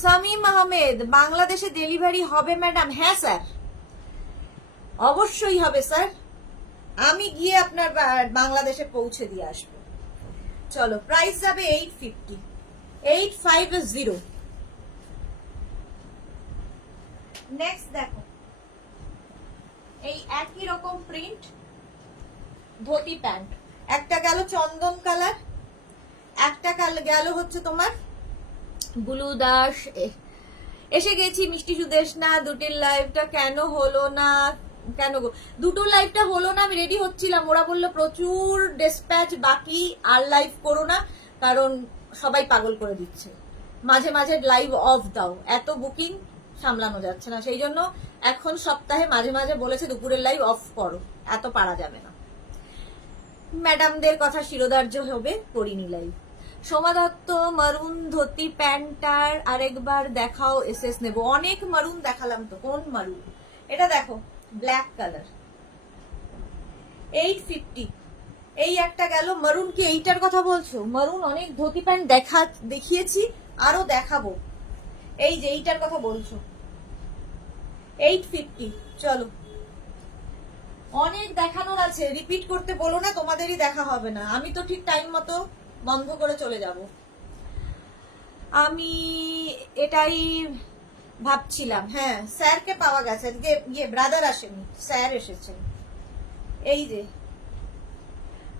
সামিম আহমেদ, বাংলাদেশে ডেলিভারি হবে ম্যাডাম? হ্যাঁ স্যার, অবশ্যই হবে স্যার, আমি গিয়ে আপনার বাংলাদেশে পৌঁছে দিয়ে আসবো। চলো, প্রাইস যাবে 850, 850। নেক্সট দেখো, এই একই রকম প্রিন্ট ধুতি প্যান্ট, একটা গেল চন্দন কালার, একটা গেল হচ্ছে তোমার ব্লু দাস। এসে গেছি মিষ্টি সুদেশ না, দুটির লাইভটা কেন হলো না? কেন গো, দুটো লাইভটা হলো না, আমি রেডি হচ্ছিলাম, ওরা বললো প্রচুর ডিসপ্যাচ বাকি, আর লাইভ করো না, কারণ সবাই পাগল করে দিচ্ছে, মাঝে মাঝে লাইভ অফ দাও, এত বুকিং সামলানো যাচ্ছে না, সেই জন্য এখন সপ্তাহে মাঝে মাঝে বলেছে দুপুরের লাইভ অফ করো, এত পারা যাবে না। ম্যাডামদের কথা শিরোধার্য হবে, করিনি লাইভ। সোমা দত্ত, মারুন ধুতি প্যান্টার আরেকবার দেখাও, এসএস নেব। অনেক মারুন দেখালাম তো, কোন মারুন? এটা দেখো, ব্ল্যাক কালার, 850। এই একটা গেল মারুন, কি এইটার কথা বলছো? মারুন অনেক ধুতি প্যান্ট দেখিয়েছি, আরো দেখাবো, এই যে এইটার কথা বলছো, 850। চলো, অনেক দেখানোর আছে, রিপিট করতে বলো না, তোমাদেরই দেখা হবে না, আমি তো ঠিক টাইম মতো বন্ধ করে চলে যাব। আমি এটাই ভাবছিলাম। হ্যাঁ, স্যারকে পাওয়া গেছে, ব্রাদার আসেনি, স্যার এসেছেন। এই যে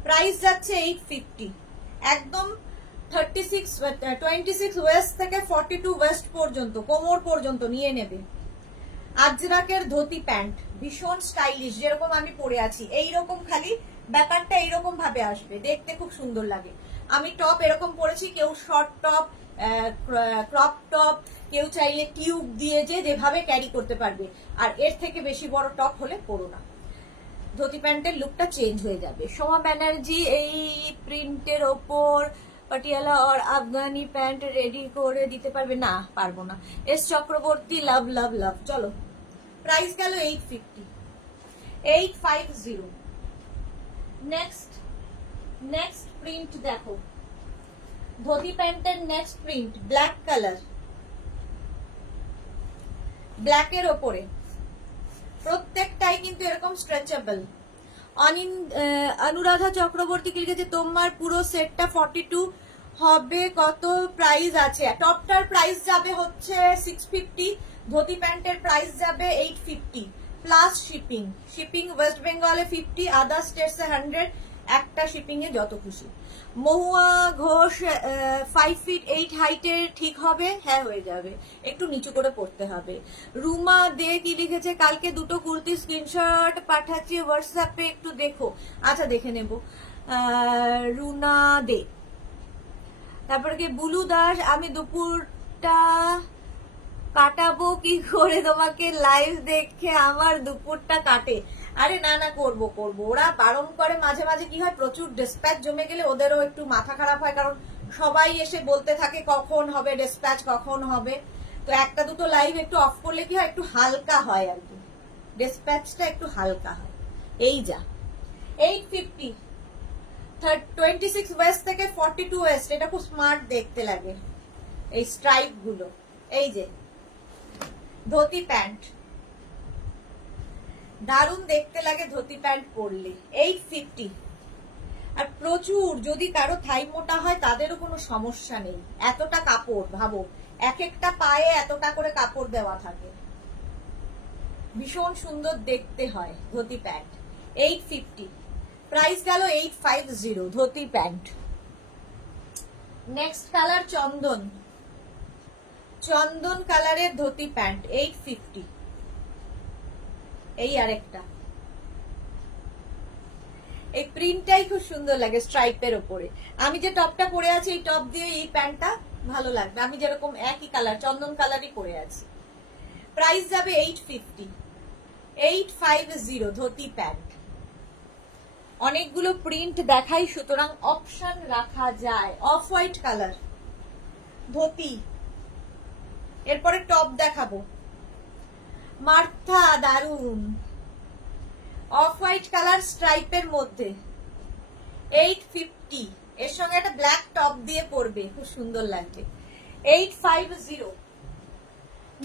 প্রাইস যাচ্ছে 850, একদম 26 ওয়েস্ট থেকে 42 ওয়েস্ট পর্যন্ত, কোমর পর্যন্ত নিয়ে নেবে। আজরাকের ধুতি প্যান্ট ভীষণ স্টাইলিশ, যেরকম আমি পরে আছি এইরকম, খালি ব্যাপারটা এইরকম ভাবে আসবে, দেখতে খুব সুন্দর লাগে। আমি টপ এরকম পরেছি, কেউ শর্ট টপ, ক্রপ টপ, কেউ চাইলে টিউব দিয়ে যেভাবে ক্যারি করতে পারবে, আর এর থেকে বেশি বড় টপ হলে পরো না, ধুতি প্যান্টের লুকটা চেঞ্জ হয়ে যাবে। সোমা ব্যানার্জি, এই প্রিন্টের ওপর পাটিয়ালা আর আফগানি প্যান্ট রেডি করে দিতে পারবে? না, পারবো না। এস চক্রবর্তী, লাভ লাভ লাভ। চলো, প্রাইস গেল 850, 850। নেক্সট প্রিন্ট দেখো, ধোতি প্যান্টের নেক্সট প্রিন্ট ব্ল্যাক কালার, ব্ল্যাকের ওপরে প্রত্যেকটাই কিন্তু এরকম স্ট্রেচেবল। অনুরাধা চক্রবর্তী লিখেছে তোমার পুরো সেটটা 42 হবে, কত প্রাইস আছে? টপটার প্রাইস যাবে হচ্ছে 650, ধোতি প্যান্টের প্রাইস যাবে 850 প্লাস শিপিং। শিপিং ওয়েস্ট বেঙ্গলে 50, আদার স্টেটসে 100, একটা শিপিং এ যত খুশি। মহুয়া ঘোষ 5 feet 8 হাইটের ঠিক হবে? হ্যাঁ হয়ে যাবে, একটু নিচু করে পড়তে হবে। রুমা দে কি লিখেছে কালকে দুটো কুর্তি স্ক্রিনশট পাঠাচ্ছি হোয়াটসঅ্যাপে, একটু দেখো। আচ্ছা দেখে নেব। রুনা দে, তারপরে কি বুলু দাস আমি দুপুরটা কাটাবো কি করে? তোমাকে লাইভ দেখে আমার দুপুরটা কাটে। আরে না না, করবো করবো, ওরা বারণ করে মাঝে মাঝে। কি হয়, প্রচুর ডিসপ্যাচ জমে গেলে ওদেরও একটু মাথা খারাপ হয়, কারণ সবাই এসে বলতে থাকে কখন হবে ডিসপ্যাচ, কখন হবে। তো একটা দুটো লাইভ একটু অফ করলে কি হয়, একটু হালকা হয় আর কি, ডিসপ্যাচটা একটু হালকা হয়। এই যা 850, 26 ওয়েস্ট থেকে 42 ওয়েস্ট, এটা খুব স্মার্ট দেখতে লাগে এই স্ট্রাইপ গুলো। এই যে ধোতি প্যান্ট, দারুণ দেখতে লাগে ধোতি প্যান্ট পরলে। 850, আর প্রচুর, যদি কারো থাই মোটা হয় তাদেরও কোনো সমস্যা নেই। এতটা কাপড়, ভাবো এক একটা পায়ে এতটা করে কাপড় দেওয়া থাকে, ভীষণ সুন্দর দেখতে হয় ধোতি প্যান্ট। 850, প্রাইস গেল 850 ধোতি প্যান্ট। নেক্সট কালার চন্দন, চন্দন কালারের ধোতি প্যান্ট 850। এই আরেকটা, এই প্রিন্টটাই খুব সুন্দর লাগে স্ট্রাইপের ওপরে। আমি যে টপটা পরে আছি এই টপ দিয়ে এই প্যান্টটা ভালো লাগবে, আমি যেরকম একই কালার চন্দন কালারই পরে আছি। প্রাইস যাবে 850, 850 ধোতি প্যান্ট। অনেকগুলো প্রিন্ট দেখাই, সুতরাং অপশন রাখা যায়। অফ হোয়াইট কালার ধোতি, এরপরে টপ দেখাবো। মার্থা দারুন, অফ হোয়াইট কালার স্ট্রাইপের মধ্যে 850, এর সঙ্গে একটা ব্ল্যাক টপ দিয়ে পরবে, খুব সুন্দর লাগবে। 850।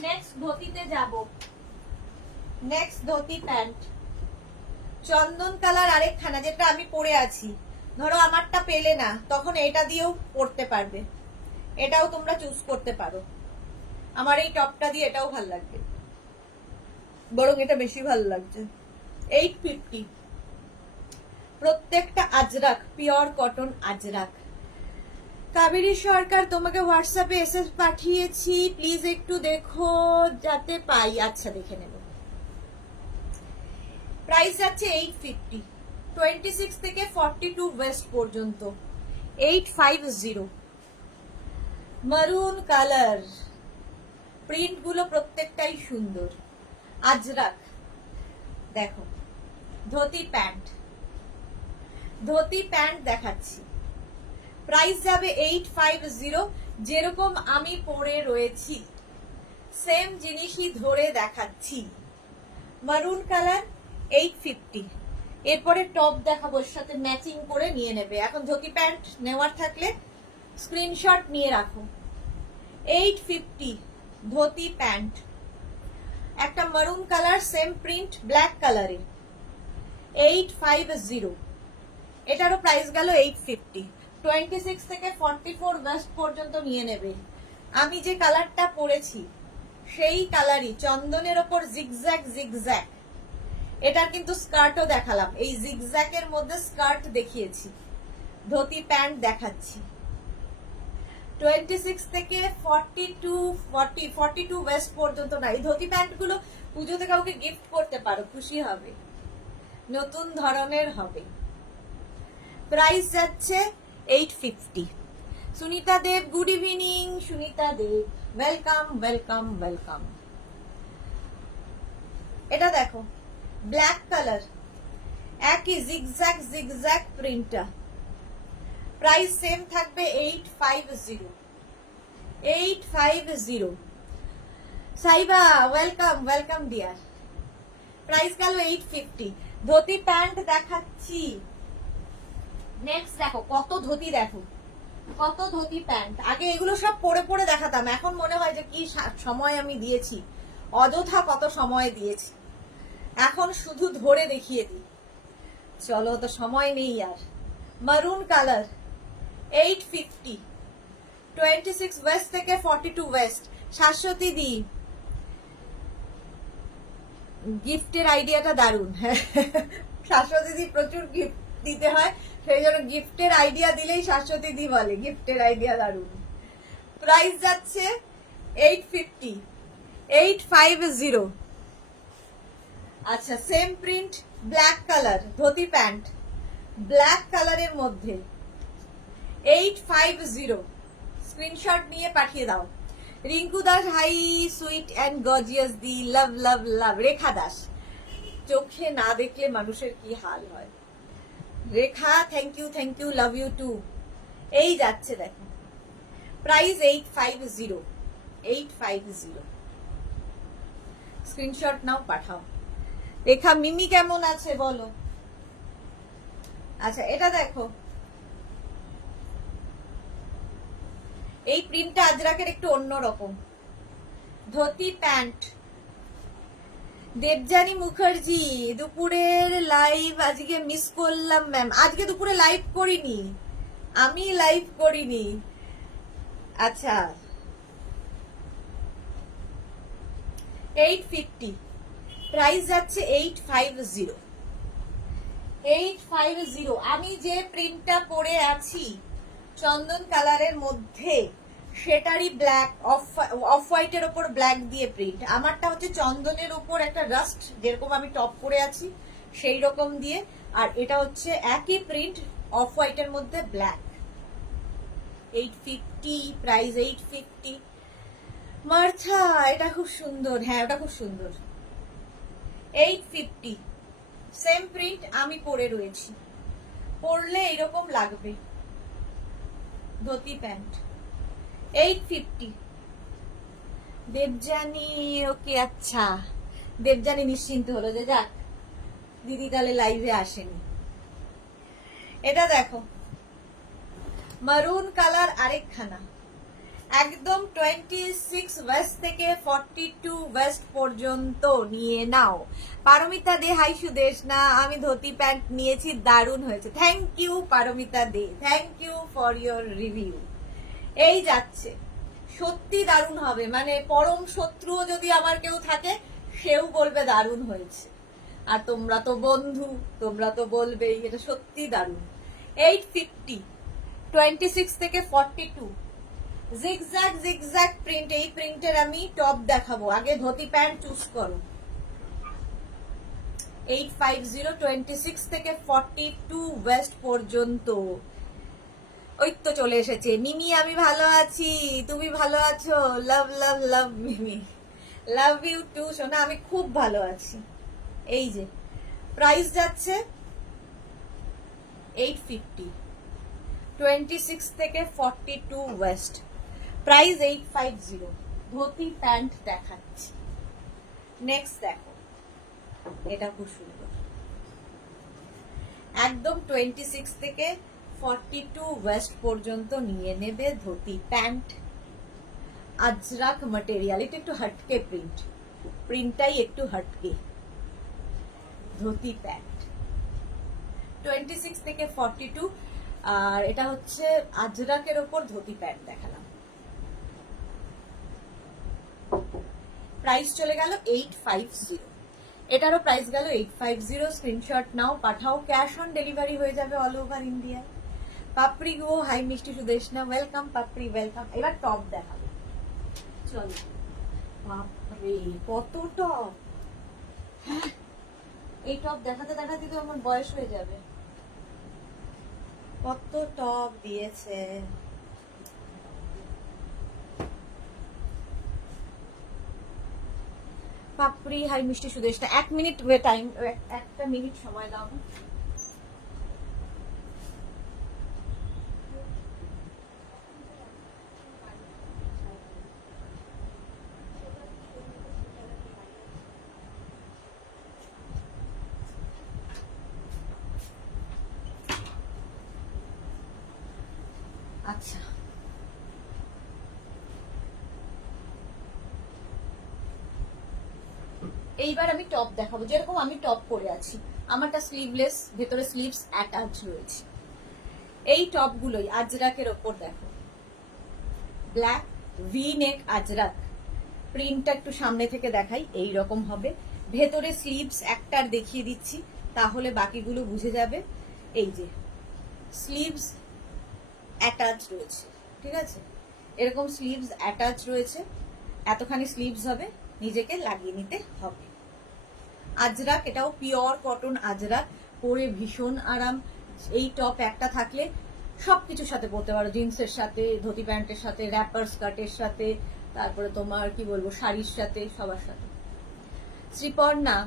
নেক্সট ধোতিতে যাব। নেক্সট ধোতি প্যান্ট চন্দন কালার আরেকখানা, যেটা আমি পরে আছি। ধরো আমারটা পেলে না, তখন এটা দিয়েও পরতে পারবে, এটাও তোমরা চুজ করতে পারো। আমার এই টপটা দিয়ে এটাও ভাল লাগবে, বরং এটা বেশি ভালো লাগছে। 850, প্রত্যেকটা আজরাক, পিওর কটন আজরাক। কাবেরী সরকার তোমাকে হোয়াটসঅ্যাপে এসএস পাঠিয়েছি, প্লিজ একটু দেখো যাতে পাই। আচ্ছা দেখে নেব। প্রাইস যাচ্ছে 850, 26 থেকে 42 ওয়েস্ট পর্যন্ত 850। মারুন কালার, প্রিন্ট গুলো প্রত্যেকটাই সুন্দর, আজরাক। দেখো ধোতি প্যান্ট, ধোতি প্যান্ট দেখাচ্ছি। প্রাইস যাবে 850, যেরকম আমি পরে রয়েছি সেম জিনিসই ধরে দেখাচ্ছি। মারুন কালার 850। এরপরে টপ দেখাবো, এর সাথে ম্যাচিং করে নিয়ে নেবে। এখন ধোতি প্যান্ট নেওয়ার থাকলে স্ক্রিনশট নিয়ে রাখো। 850 ধোতি প্যান্ট, একটা মারুন কালার সেম প্রিন্ট ব্ল্যাক কালারে 850। এটারও প্রাইস গেল 850। 26 থেকে 44 ওয়েস্ট পর্যন্ত নিয়ে নেবে। আমি যে কালারটা পরেছি সেই কালারই, চন্দনের ওপর জিগজ্যাগ জিগজ্যাগ। এটার কিন্তু স্কার্টও দেখালাম, এই জিগজ্যাগের মধ্যে স্কার্ট দেখিয়েছি। ধোতি প্যান্ট দেখাচ্ছি 26 থেকে 42 ওয়েস্ট পর্যন্ত। না, এই ধোতি প্যান্ট গুলো পুজোতে কাউকে গিফট করতে পারো, খুশি হবে, নতুন ধরনের হবে। প্রাইস যাচ্ছে 850। সুনিতা দেব, গুড ইভিনিং সুনিতা দেব, ওয়েলকাম ওয়েলকাম ওয়েলকাম। এটা দেখো ব্ল্যাক কালার, একই জিগজ্যাগ জিগজ্যাগ প্রিন্টটা। প্রাইস সেম থাকবে 850, 850। Saiba welcome welcome deer. Price গেল 850। ধোতি প্যান্ট দেখাচ্ছি। নেক্সট দেখো কত ধোতি, দেখো কত ধুতি প্যান্ট, আগে এগুলো সব পরে পরে দেখাতাম, এখন মনে হয় যে কি সময় আমি দিয়েছি, অযথা কত সময় দিয়েছি, এখন শুধু ধরে দেখিয়ে দিই। চলো, তো সময় নেই আর। মারুন কালার, 850, 26 ওয়েস্ট থেকে 42 ওয়েস্ট। শাশ্বতী দি, গিফটের আইডিয়াটা দারুণ। শাশ্বতী দি প্রচুর গিফট দিতে হয়, সেই জন্য গিফটের আইডিয়া দিলেই শাশ্বতী দি বলে গিফটের আইডিয়া দারুণ। প্রাইস যাচ্ছে 850, 850। আচ্ছা, same print, black colour, dhoti pant black কালারের মধ্যে 850। স্ক্রিনশট নিয়ে পাঠিয়ে দাও। Rinku Das, hi sweet and gorgeous দি, love love love. Rekha Das, চোখে না দেখলে মানুষের কি হাল হয়। Rekha, thank you, love you too. এই যাচ্ছে দেখো, প্রাইস 850, 850। স্ক্রিনশট নাও, পাঠাও। রেখা, মিমি কেমন আছে বলো। আচ্ছা, এটা দেখো, এই প্রিন্টটা আজরাকের একটু অন্যরকম। ধুতি প্যান্ট। দেবজানী মুখার্জি, দুপুরের লাইভ আজকে মিস করলাম ম্যাম। আজকে দুপুরে লাইভ করিনি, আমি লাইভ করিনি। আচ্ছা, 850, প্রাইস যাচ্ছে 850, 850। আমি যে প্রিন্টটা পরে আছি চন্দন কালারের মধ্যে, সেটারই ব্ল্যাক, অফ হোয়াইটের ওপর ব্ল্যাক দিয়ে প্রিন্ট। আমারটা হচ্ছে চন্দনের উপর একটা রাস্ট, যেরকম আমি টপ পরে আছি সেই রকম দিয়ে, আর এটা হচ্ছে একই প্রিন্ট অফ হোয়াইটের মধ্যে ব্ল্যাক। 850, প্রাইস 850। মার্থা, এটা খুব সুন্দর, হ্যাঁ ওটা খুব সুন্দর। 850, সেম প্রিন্ট আমি পরে রয়েছি, পরলে এরকম লাগবে। ধুতি প্যান্ট 850। দেবজানী, ওকে, আচ্ছা দেবজানী নিশ্চিন্ত হলো যে যাক দিদি তাহলে লাইভে আসেনি। এটা দেখো, মারুন কালার আরেকখানা, একদম 26 ওয়েস্ট থেকে 42 ওয়েস্ট পর্যন্ত নিয়ে নাও। পারমিতা দে, হাই সুদেশ না, আমি ধুতি প্যান্ট নিয়েছি, দারুণ হয়েছে। Thank you Paromita Dey, thank you for your review. এই যাচ্ছে, সত্যি দারুণ হবে, মানে পরম শত্রুও যদি আমার কেউ থাকে সেও বলবে দারুণ হয়েছে, আর তোমরা তো বন্ধু, তোমরা তো বলবেই, এটা সত্যি দারুণ। 850, 26 থেকে 42, জিগজ্যাগ জিগজ্যাগ প্রিন্ট। এই প্রিন্টের আমি টপ দেখাবো, আগে ধুতি প্যান্ট চুজ করো। 850, 26 থেকে 42 ওয়েস্ট পর্যন্ত। ওই তো চলে এসেছে মিমি, আমি ভালো আছি, তুমি ভালো আছো? লাভ love love Mimi, love you two সোনা, আমি খুব ভালো আছি। এই যে প্রাইস যাচ্ছে 850, 26 থেকে 42 ওয়েস্ট, প্রাইস 850। ধুতি প্যান্ট দেখাচ্ছি। নেক্সট দেখো, এটা খুব সুন্দর, একদম 26 থেকে 42 ওয়েস্ট পর্যন্ত নিয়ে নেবে ধুতি প্যান্ট। আজরাক ম্যাটেরিয়াল, এটা একটু হটকে প্রিন্ট, প্রিন্টটাই একটু হটকে। ধুতি প্যান্ট 26 থেকে 42, আর এটা হচ্ছে আজরাকের ওপর ধুতি প্যান্ট দেখালাম। প্রাইস চলে গেল 850, এটারও প্রাইস গেল 850। Screenshot now, Pathao, cash on delivery হয়ে যাবে অল ওভার ইন্ডিয়া। পাপড়ি গো, হাই মিষ্টি সুদেশনা, ওয়েলকাম পাপড়ি, ওয়েলকাম। এবার টপ দেখাবো, চলো। বাপরে কত টপ, এই টপ দেখাতে দেখাতে তো আমার বয়স হয়ে যাবে। কত টপ দিয়েছে, পাপড়ি, হাই মিষ্টি সুদেশনা। 1 মিনিট টাইম, একটা মিনিট সময় দাও। আচ্ছা, এইবার আমি টপ দেখাবো, যেরকম আমি টপ পরে আছি। আমারটা স্লিভলেস, ভেতরে স্লিভস অ্যাটাচ রয়েছে। এই টপগুলোই আজরাকের ওপর দেখো, ব্ল্যাক ভি নেক আজরাক। প্রিন্টটা একটু সামনে থেকে দেখাই, এই রকম হবে। ভেতরে স্লিভস একটার দেখিয়ে দিচ্ছি, তাহলে বাকিগুলো বুঝে যাবে। এই যে স্লিভস অ্যাটাচ রয়েছে, ঠিক আছে, এরকম স্লিভস অ্যাটাচ রয়েছে। এতখানি স্লিভস হবে, নিজেকে লাগিয়ে নিতে হবে। আজরাক, এটাও পিওর কটন আজরাক, পরে ভীষণ আরাম। এই টপ একটা থাকলে সবকিছুর সাথে পরতে পারো, জিন্সের সাথে, ধুতি প্যান্টের সাথে, র্যাপার স্কার্টের সাথে, তারপরে তোমার কি বলবো শাড়ির সাথে, সবার সাথে। শ্রীপর্ণা,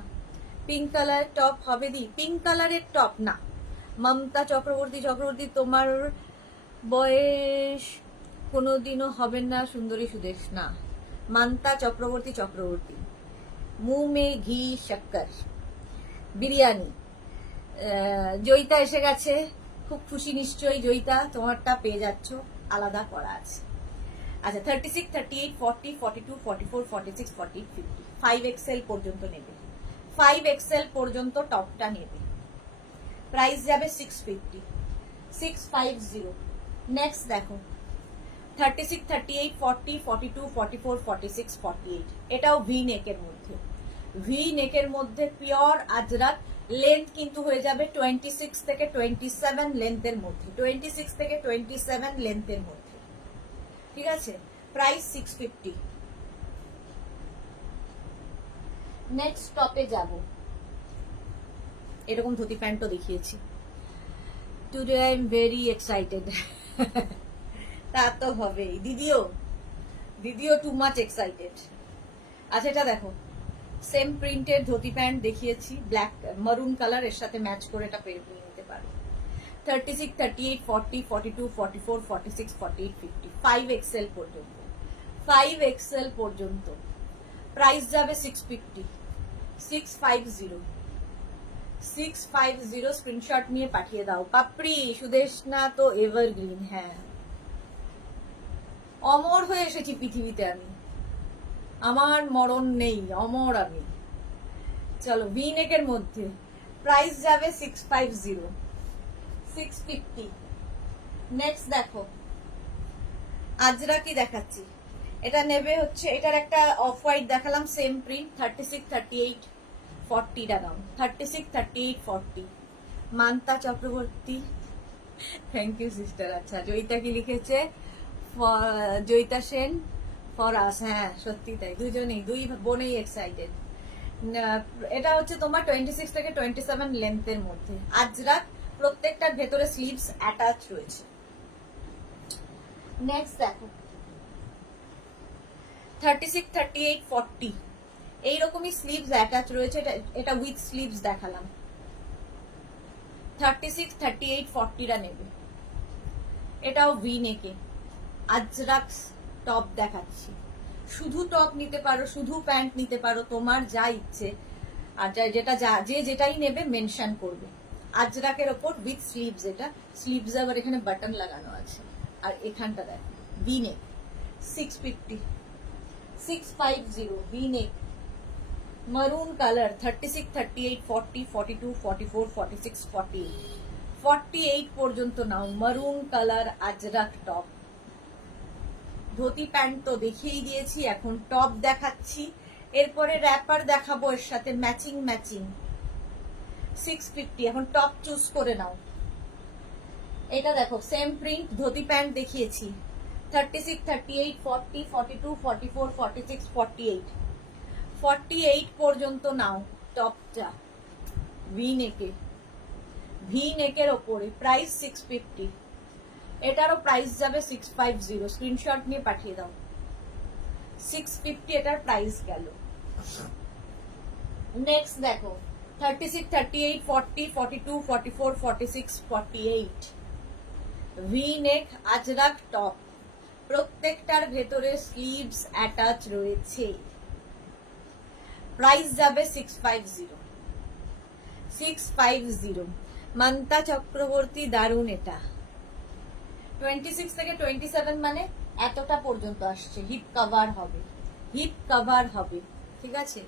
পিঙ্ক কালার টপ হবে দি? পিঙ্ক কালারের টপ না। মমতা চক্রবর্তী তোমার বয়স কোনোদিনও হবেন না সুন্দরী সুদেশ। না, মান্তা চক্রবর্তী। মুঁহ মে ঘি শক্কর বিরিয়ানি। জয়িতা এসে গেছে, খুব খুশি নিশ্চয়ই জয়িতা, তোমারটা পেয়ে যাচ্ছ, আলাদা করা আছে। আচ্ছা, 36, 38, 40, 42, 44, 46, 48, 50, 5XL পর্যন্ত নেবে। 5XL পর্যন্ত টপটা নেবে। প্রাইস যাবে 650, 650। নেক্সট দেখো 36, 38, 40, 42, 44, 46, 48। এটাও ভি নেকের মধ্যে, ভি নেকের মধ্যে পিওর আজরাক। লেন্থ কিন্তু হয়ে যাবে 26 থেকে 27 লেন্থের মধ্যে, 26 থেকে 27 লেন্থের মধ্যে, ঠিক আছে। প্রাইস 650। নেক্সট টপে যাব। এরকম ধুতি প্যান্টও দেখিয়েছি। Today I am very excited. তা তো হবেই, দিদিও টু মাচ এক্সাইটেড। আচ্ছা, এটা দেখো, সেম প্রিন্টের ধুতি প্যান্ট দেখিয়েছি, ব্ল্যাক মারুন কালার, এর সাথে ম্যাচ করে এটা পেরে নিতে পারো। 36, 38, 40, 42, 44, 46, 48, 50, 5XL পর্যন্ত, 5XL পর্যন্ত। প্রাইস যাবে 650, 650, 650। স্ক্রিনশট নিয়ে পাঠিয়ে দাও। পাপড়ি সুদেশনা তো এভারগ্রিন, হ্যাঁ, অমর হয়ে এসেছি পৃথিবীতে আমি, আমার মরণ নেই, অমর আমি। চলো, ভি নেকের মধ্যে প্রাইস যাবে 650, 650। নেক্সট দেখো, আজরাকি দেখাচ্ছি। এটা নেবে হচ্ছে, এটার একটা অফ হোয়াইট দেখালাম, সেম প্রিন্ট, 36, 38, 40 টা দাম, 36, 38, 40। Manta Chakraborty, thank you sister. আচ্ছা, জয়িতা কি লিখেছে? জয়িতা সেন ফর আস, হ্যাঁ সত্যি তাই, দুজনেই, দুই বোনেই এক্সাইটেড। এটা হচ্ছে তোমার 26 থেকে 27 লেন্থের মধ্যে আজরাক, প্রত্যেকটার ভেতরে স্লিভস অ্যাটাচ রয়েছে। নেক্সট দেখো 36, 38, 40, এইরকমই স্লিভস অ্যাটাচ রয়েছে। এটা উইথ স্লিভস দেখালাম। 36, 38, 40 টা নেবে। এটাও ভি নেকে আজরাক টপ দেখাচ্ছি। শুধু টপ নিতে পারো, শুধু প্যান্ট নিতে পারো, তোমার যা ইচ্ছে। আর যেটাই নেবে মেনশন করবে। আজরাকের ওপর উইথ স্লিভস, এটা স্লিভস আবার এখানে বাটন লাগানো আছে। আর এখানটা দেখো ভি নেক, 650, 650 ভি নেক, maroon color, 36, 38, 40, 42, 44, 46, 48, 48 পর্যন্ত নাও। maroon color Ajrak top. Dhoti pant তো দেখিয়েই দিয়েছি, এখন টপ দেখাচ্ছি, এরপরে র্যাপার দেখাবো এর সাথে ম্যাচিং। 650। এখন টপ চুজ করে নাও। এটা দেখো, সেম প্রিন্ট ধুতি প্যান্ট দেখিয়েছি, 36, 38, 40, 42, 44, 46, 48, 48 পর্যন্ত নাও টপটা। ভি নেকের ওপরে, প্রাইস 650। এটারও প্রাইস যাবে 650, স্ক্রিনশট নিয়ে পাঠিয়ে দাও। 650 এটার প্রাইস গেল। নেক্সট দেখো 36, 38, 40, 42, 44, 46, 48, ভি নেক আজরাক টপ, প্রত্যেকটার ভেতরে স্লিভস অ্যাটাচ রয়েছে। প্রাইস যাবে 650, 650। মান্তা চক্রবর্তী, দারুণ এটা। 26 থেকে 27 মানে এতটা পর্যন্ত আসছে, হিপ কভার হবে, হিপ কভার হবে, ঠিক আছে।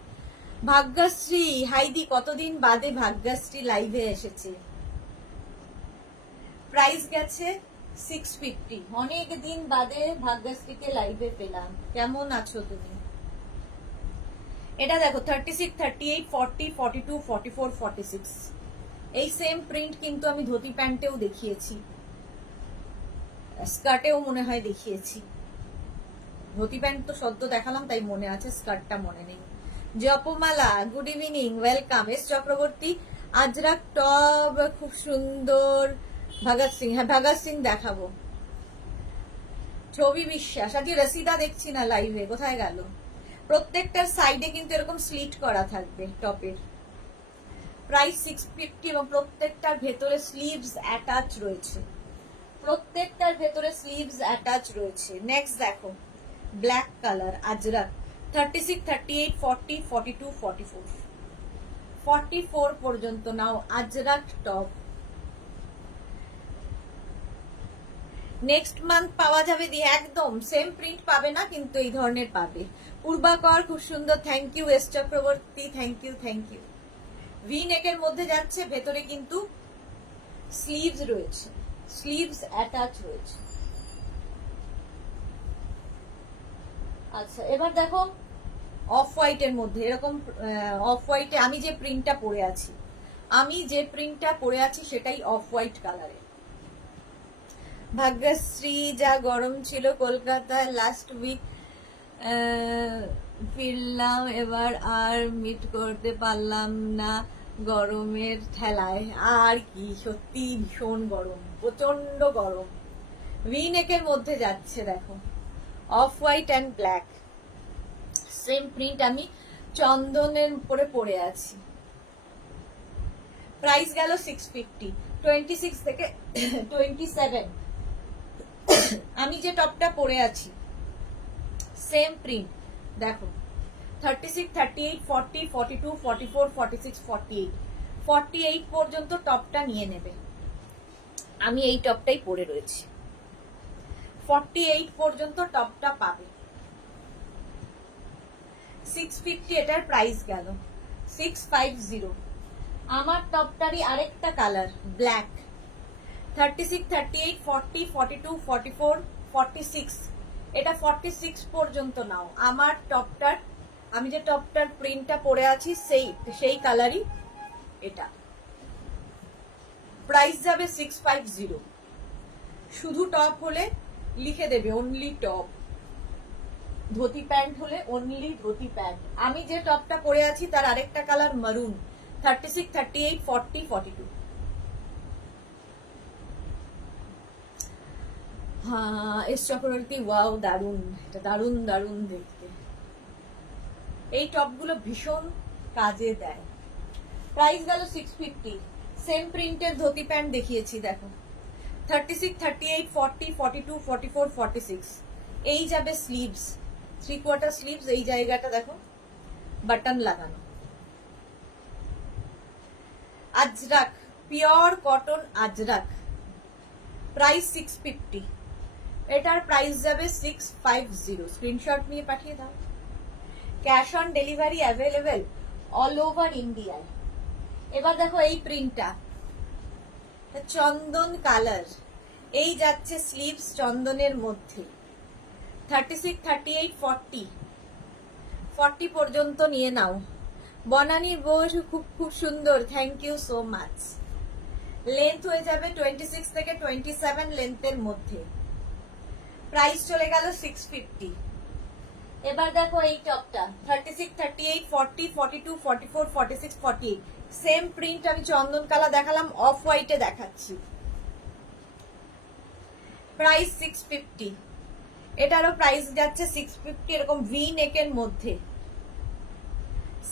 ভাগ্যশ্রী হাইদি, কতদিন বাদে ভাগ্যশ্রী লাইভে এসেছে। প্রাইস গেছে 650, অনেক দিন বাদে ভাগ্যশ্রীকে লাইভে পেলাম। কেমন আছো তুমি? এটা দেখো 36, 38, 40, 42, 44, 46, এই সেম প্রিন্ট কিন্তু আমি ধুতি প্যান্টেও দেখিয়েছি, স্কার্টেও মনে হয় দেখিয়েছি। ধুতি প্যান্ট তো সদ্য দেখালাম তাই মনে আছে, স্কার্টটা মনে নেই। Japamala good evening, welcome. S Chakraborty ajrak top খুব সুন্দর। ভগৎ সিং, হ্যাঁ ভগৎ সিং দেখাবো। ছবি বিশ্বাস, আজকে রসিদা দেখছি না লাইভে, কোথায় গেল? প্রত্যেকটার সাইডে কিন্তু এরকম স্লিট করা থাকবে টপের। প্রাইস 650 এবং প্রত্যেকটার ভেতরে স্লিভস অ্যাটাচ রয়েছে, প্রত্যেকটার ভেতরে স্লিভস অ্যাটাচ রয়েছে। নেক্সট দেখো ব্ল্যাক কালার আজরাক 36, 38, 40, 42, 44, 44 পর্যন্ত নাও আজরাক টপ। নেক্সট মান্থ পাওয়া যাবে দিয়ে, একদম সেম প্রিন্ট পাবে না কিন্তু এই ধরনের পাবে। পূর্বাকর খুব সুন্দর, thank you. S Chakraborty thank you, thank you. V নেকের মধ্যে যাচ্ছে, ভেতরে কিন্তু স্লিভস রয়েছে, স্লিভস অ্যাটাচ রয়েছে। আচ্ছা এবার দেখো অফ হোয়াইটের মধ্যে, এরকম অফ হোয়াইটে আমি যে প্রিন্টটা পরে আছি, আমি যে প্রিন্টটা পরে আছি সেটাই অফ হোয়াইট কালারে। ভাগ্যশ্রী যা গরম ছিল কলকাতায় লাস্ট উইক, ফিরলাম এবার আর মিট করতে পারলাম না গরমের ঠেলায়। আর কি, সত্যি ভীষণ গরম, প্রচন্ড গরম। ভি নেকের মধ্যে যাচ্ছে দেখো, off white and black, same print আমি চন্দনের উপরে পরে আছি। প্রাইস গেল 650, 26 থেকে 27 আমি যে টপটা পরে আছি সেম প্রিন্ট দেখো 36, 38, 40, 42, 44, 46, 48, 48 পর্যন্ত টপটা নিয়ে নেবে। আমি এই টপটাই পরে রয়েছি, 48 পর্যন্ত টপটা পাবে। 650 এটার প্রাইস গেল 650। আমার টপটারই আরেকটা কালার ব্ল্যাক 36, 38, 40, 42, 44, 46, এটা 46 পর্যন্ত নাও। আমার টপটার, আমি যে টপটার প্রিন্টটা পরে আছি সেই কালারই এটা। প্রাইস যাবে 650। শুধু টপ হলে লিখে দেবে অনলি টপ, ধুতি প্যান্ট হলে অনলি ধুতি প্যান্ট। আমি যে টপটা পরে আছি তার আরেকটা কালার মারুন 36, 38, 40, 42। হ্যাঁ এস চক্রবর্তী ওয়াও দারুন, এটা দারুন দারুন দেখতে। এই টপগুলো ভীষণ কাজে দেয়। প্রাইস গেল 650। সেম প্রিন্টের ধুতি প্যান্ট দেখিয়েছি দেখো 36, 38, 40, 42, 44, 46, এই যাবে স্লিভস, 3/4 স্লিভস, এই জায়গাটা দেখো বাটন লাগানো। Ajrak pure cotton Ajrak, price 650। এটার প্রাইস যাবে 650। স্ক্রিনশট নিয়ে পাঠিয়ে দাও। Cash on delivery available all over ইন্ডিয়ায়। এবার দেখো এই প্রিন্টটা চন্দন কালার, এই যাচ্ছে স্লিভস চন্দনের মধ্যে 36, 38, 40, 40 পর্যন্ত নিয়ে নাও। বনানীর বোস খুব খুব সুন্দর, thank you so much. Length হয়ে যাবে 26 থেকে 27 লেন্থের মধ্যে। প্রাইস চলে গেল 650। এবার দেখো এই টপটা 36, 38, 40, 42, 44, 46, 48, সেম প্রিন্ট আমি চন্দন কালার দেখালাম, অফ হোয়াইটে দেখাচ্ছি। প্রাইস 650। এটারও প্রাইস যাচ্ছে 650। এরকম ভি নেকের মধ্যে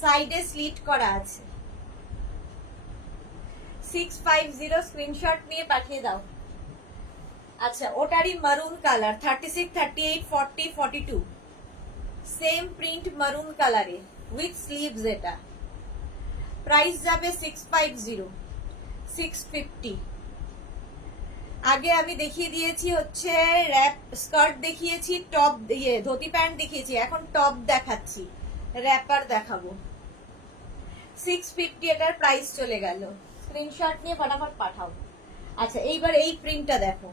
সাইডে স্লিট করা আছে। 650 স্ক্রিনশট নিয়ে পাঠিয়ে দাও। আচ্ছা ওটারই মারুন কালার 36, 38, 40, 42, সেম প্রিন্ট মারুন কালারে উইথ স্লিভস। এটা প্রাইস যাবে 650, 650। আগে আমি দেখিয়ে দিয়েছি হচ্ছে র্যাপ স্কার্ট দেখিয়েছি, টপ ধুতি প্যান্ট দেখিয়েছি, এখন টপ দেখাচ্ছি, র্যাপার দেখাবো। 650 এটার প্রাইস চলে গেল। স্ক্রিনশট নিয়ে ফটাফট পাঠাও। আচ্ছা এইবার এই প্রিন্টটা দেখো,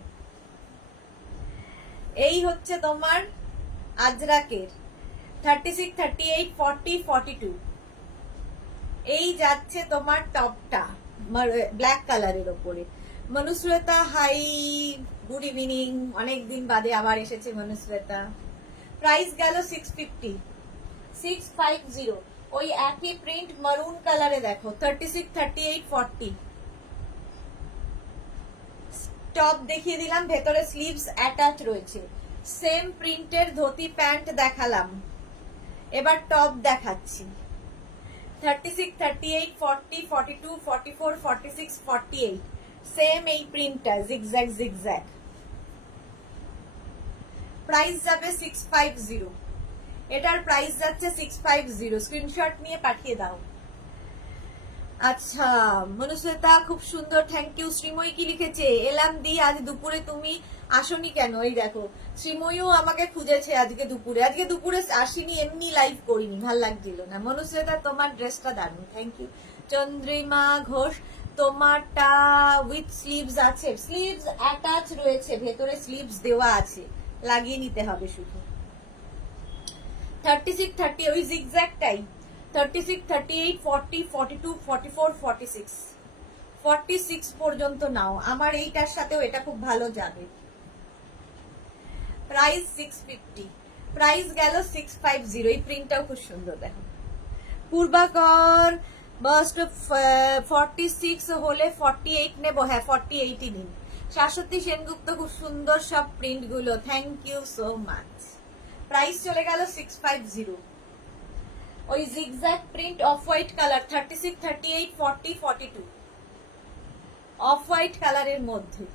এই হচ্ছে তোমার আজরাকের 36, 38, 40, 42। এই যাচ্ছে তোমার টপটা ব্ল্যাক কালারের ওপরে। মনুশ্বেতা হাই, গুড ইভিনিং, অনেকদিন বাদে আবার এসেছে মনুশ্বেতা। প্রাইস গেল 650, 650। ওই একই প্রিন্ট মারুন কালারে দেখো 36, 38, 40। টপ দেখিয়ে দিলাম, ভেতরে স্লিভস অ্যাটাচ রয়েছে। সেম প্রিন্টের ধুতি প্যান্ট দেখালাম, এবার টপ দেখাচ্ছি। 36, 38, 40, 42, 44, 46, 48। সেম এই প্রিন্টটা জিগজ্যাগ জিগজ্যাগ। প্রাইস যাবে 650। এটার প্রাইস যাচ্ছে 650। স্ক্রিনশট নিয়ে পাঠিয়ে দাও। আচ্ছা মনুশ্বেতা খুব সুন্দর, থ্যাংক ইউ। শ্রীময়ী কি লিখেছে, এলাম দি আজ দুপুরে তুমি আসনি কেন? এই দেখো শ্রীময়ীও আমাকে খুঁজেছে আজকে দুপুরে। আজকে দুপুরে আসিনি, এমনি লাইভ করিনি, ভাল লাগছিল না। মনুশ্বেতা তোমার ড্রেসটা দারুণ, থ্যাংক ইউ। চন্দ্রিমা ঘোষ, তোমারটা উইথ স্লিভস আছে? স্লিভস অ্যাটাচ রয়েছে, ভেতরে স্লিভস দেওয়া আছে, লাগিয়ে নিতে হবে শুধু। 36, 30 ওই জিগজ্যাগটাই। 36, 38, 40, 42, 44, 46, 46 পর্যন্ত নাও। আমার এইটার সাথেও এটা খুব ভালো যাবে। প্রাইস 650, প্রাইস গেল 650। এই প্রিন্টটাও খুব সুন্দর দেখো। পূর্বাকর বাস্ট 46 হলে 48 নেব। হ্যাঁ 48ই নিন। শাশ্বতী সেনগুপ্ত, খুব সুন্দর সব প্রিন্ট গুলো, thank you so much. Price চলে গেল 650। ওই zigzag print off white colour 36, 38, 40, 42 off white কালারের মধ্যে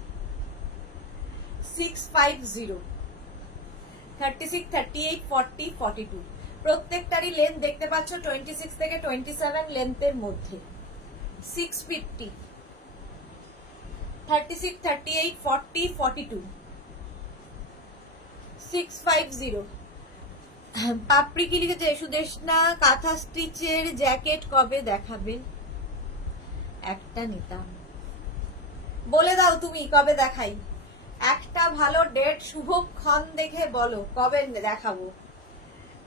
650। 36, 38, 40, 42 প্রত্যেকটারই লেন্থ দেখতে পাচ্ছ 26 থেকে 27 লেন্থের মধ্যে। 650, 36, 38, 40, 42 650। পাপড়ি কি লিখেছে সুদেশনা, কাঁথা স্টিচের জ্যাকেট কবে দেখাবেন? একটা নিতাম, বলে দাও তুমি কবে দেখাই। একটা ভালো ডেট শুভক্ষণ দেখে বলো কবে দেখাবো।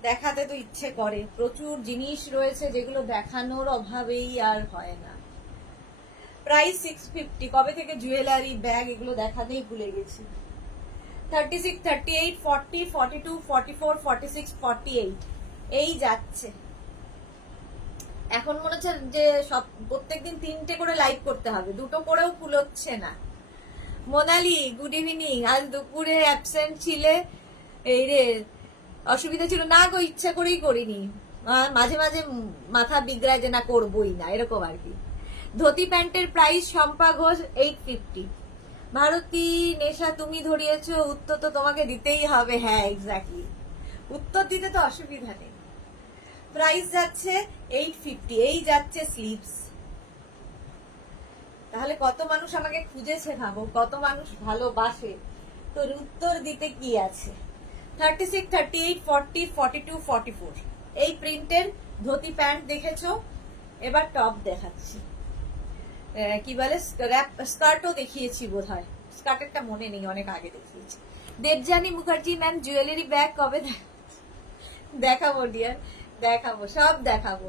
দেখাতে তো ইচ্ছে করে, প্রচুর জিনিস রয়েছে যেগুলো দেখানোর অভাবেই আর হয় না। প্রাইস 650। কবে থেকে জুয়েলারি, ব্যাগ এগুলো দেখাতেই ভুলে গেছি। 36, 38, 40, 42, 44, 46, 48 এই যাচ্ছে। এখন মনে হচ্ছে যে সব প্রত্যেকদিন 3টে করে লাইভ করতে হবে, 2টো করেও কুলোচ্ছে না। মোনালি গুড ইভিনিং, আজ দুপুরে অ্যাবসেন্ট ছিলে? এই রে অসুবিধা ছিল না গো, ইচ্ছা করেই করিনি, মাঝে মাঝে মাথা বিগড়ায় যে না করবোই না, এরকম আর কি। ধুতি প্যান্টের প্রাইস শম্পা ঘোষ 850। ভারতী নেশা তুমি ধরিয়েছো, উত্তর তো তোমাকে দিতেই হবে। হ্যাঁ এক্স্যাক্টলি, উত্তর দিতে তো অসুবিধা নেই। প্রাইস যাচ্ছে 850। এই যাচ্ছে স্লিভস। তাহলে কত মানুষ আমাকে খুঁজেছে ভাবো, কত মানুষ ভালোবাসে, তোর উত্তর দিতে কি আছে। 36, 38, 40, 42, 44 এই প্রিন্টের ধুতি প্যান্ট দেখেছো। এবার টপ দেখাচ্ছি, কি বলে স্কার্টও দেখিয়েছি বোধ হয়, স্কার্টেরটা মনে নেই, অনেক আগে দেখিয়েছি। Debjani Mukherjee ma'am jewellery bag কবে দেখাবো ডিয়ার? দেখাবো, সব দেখাবো,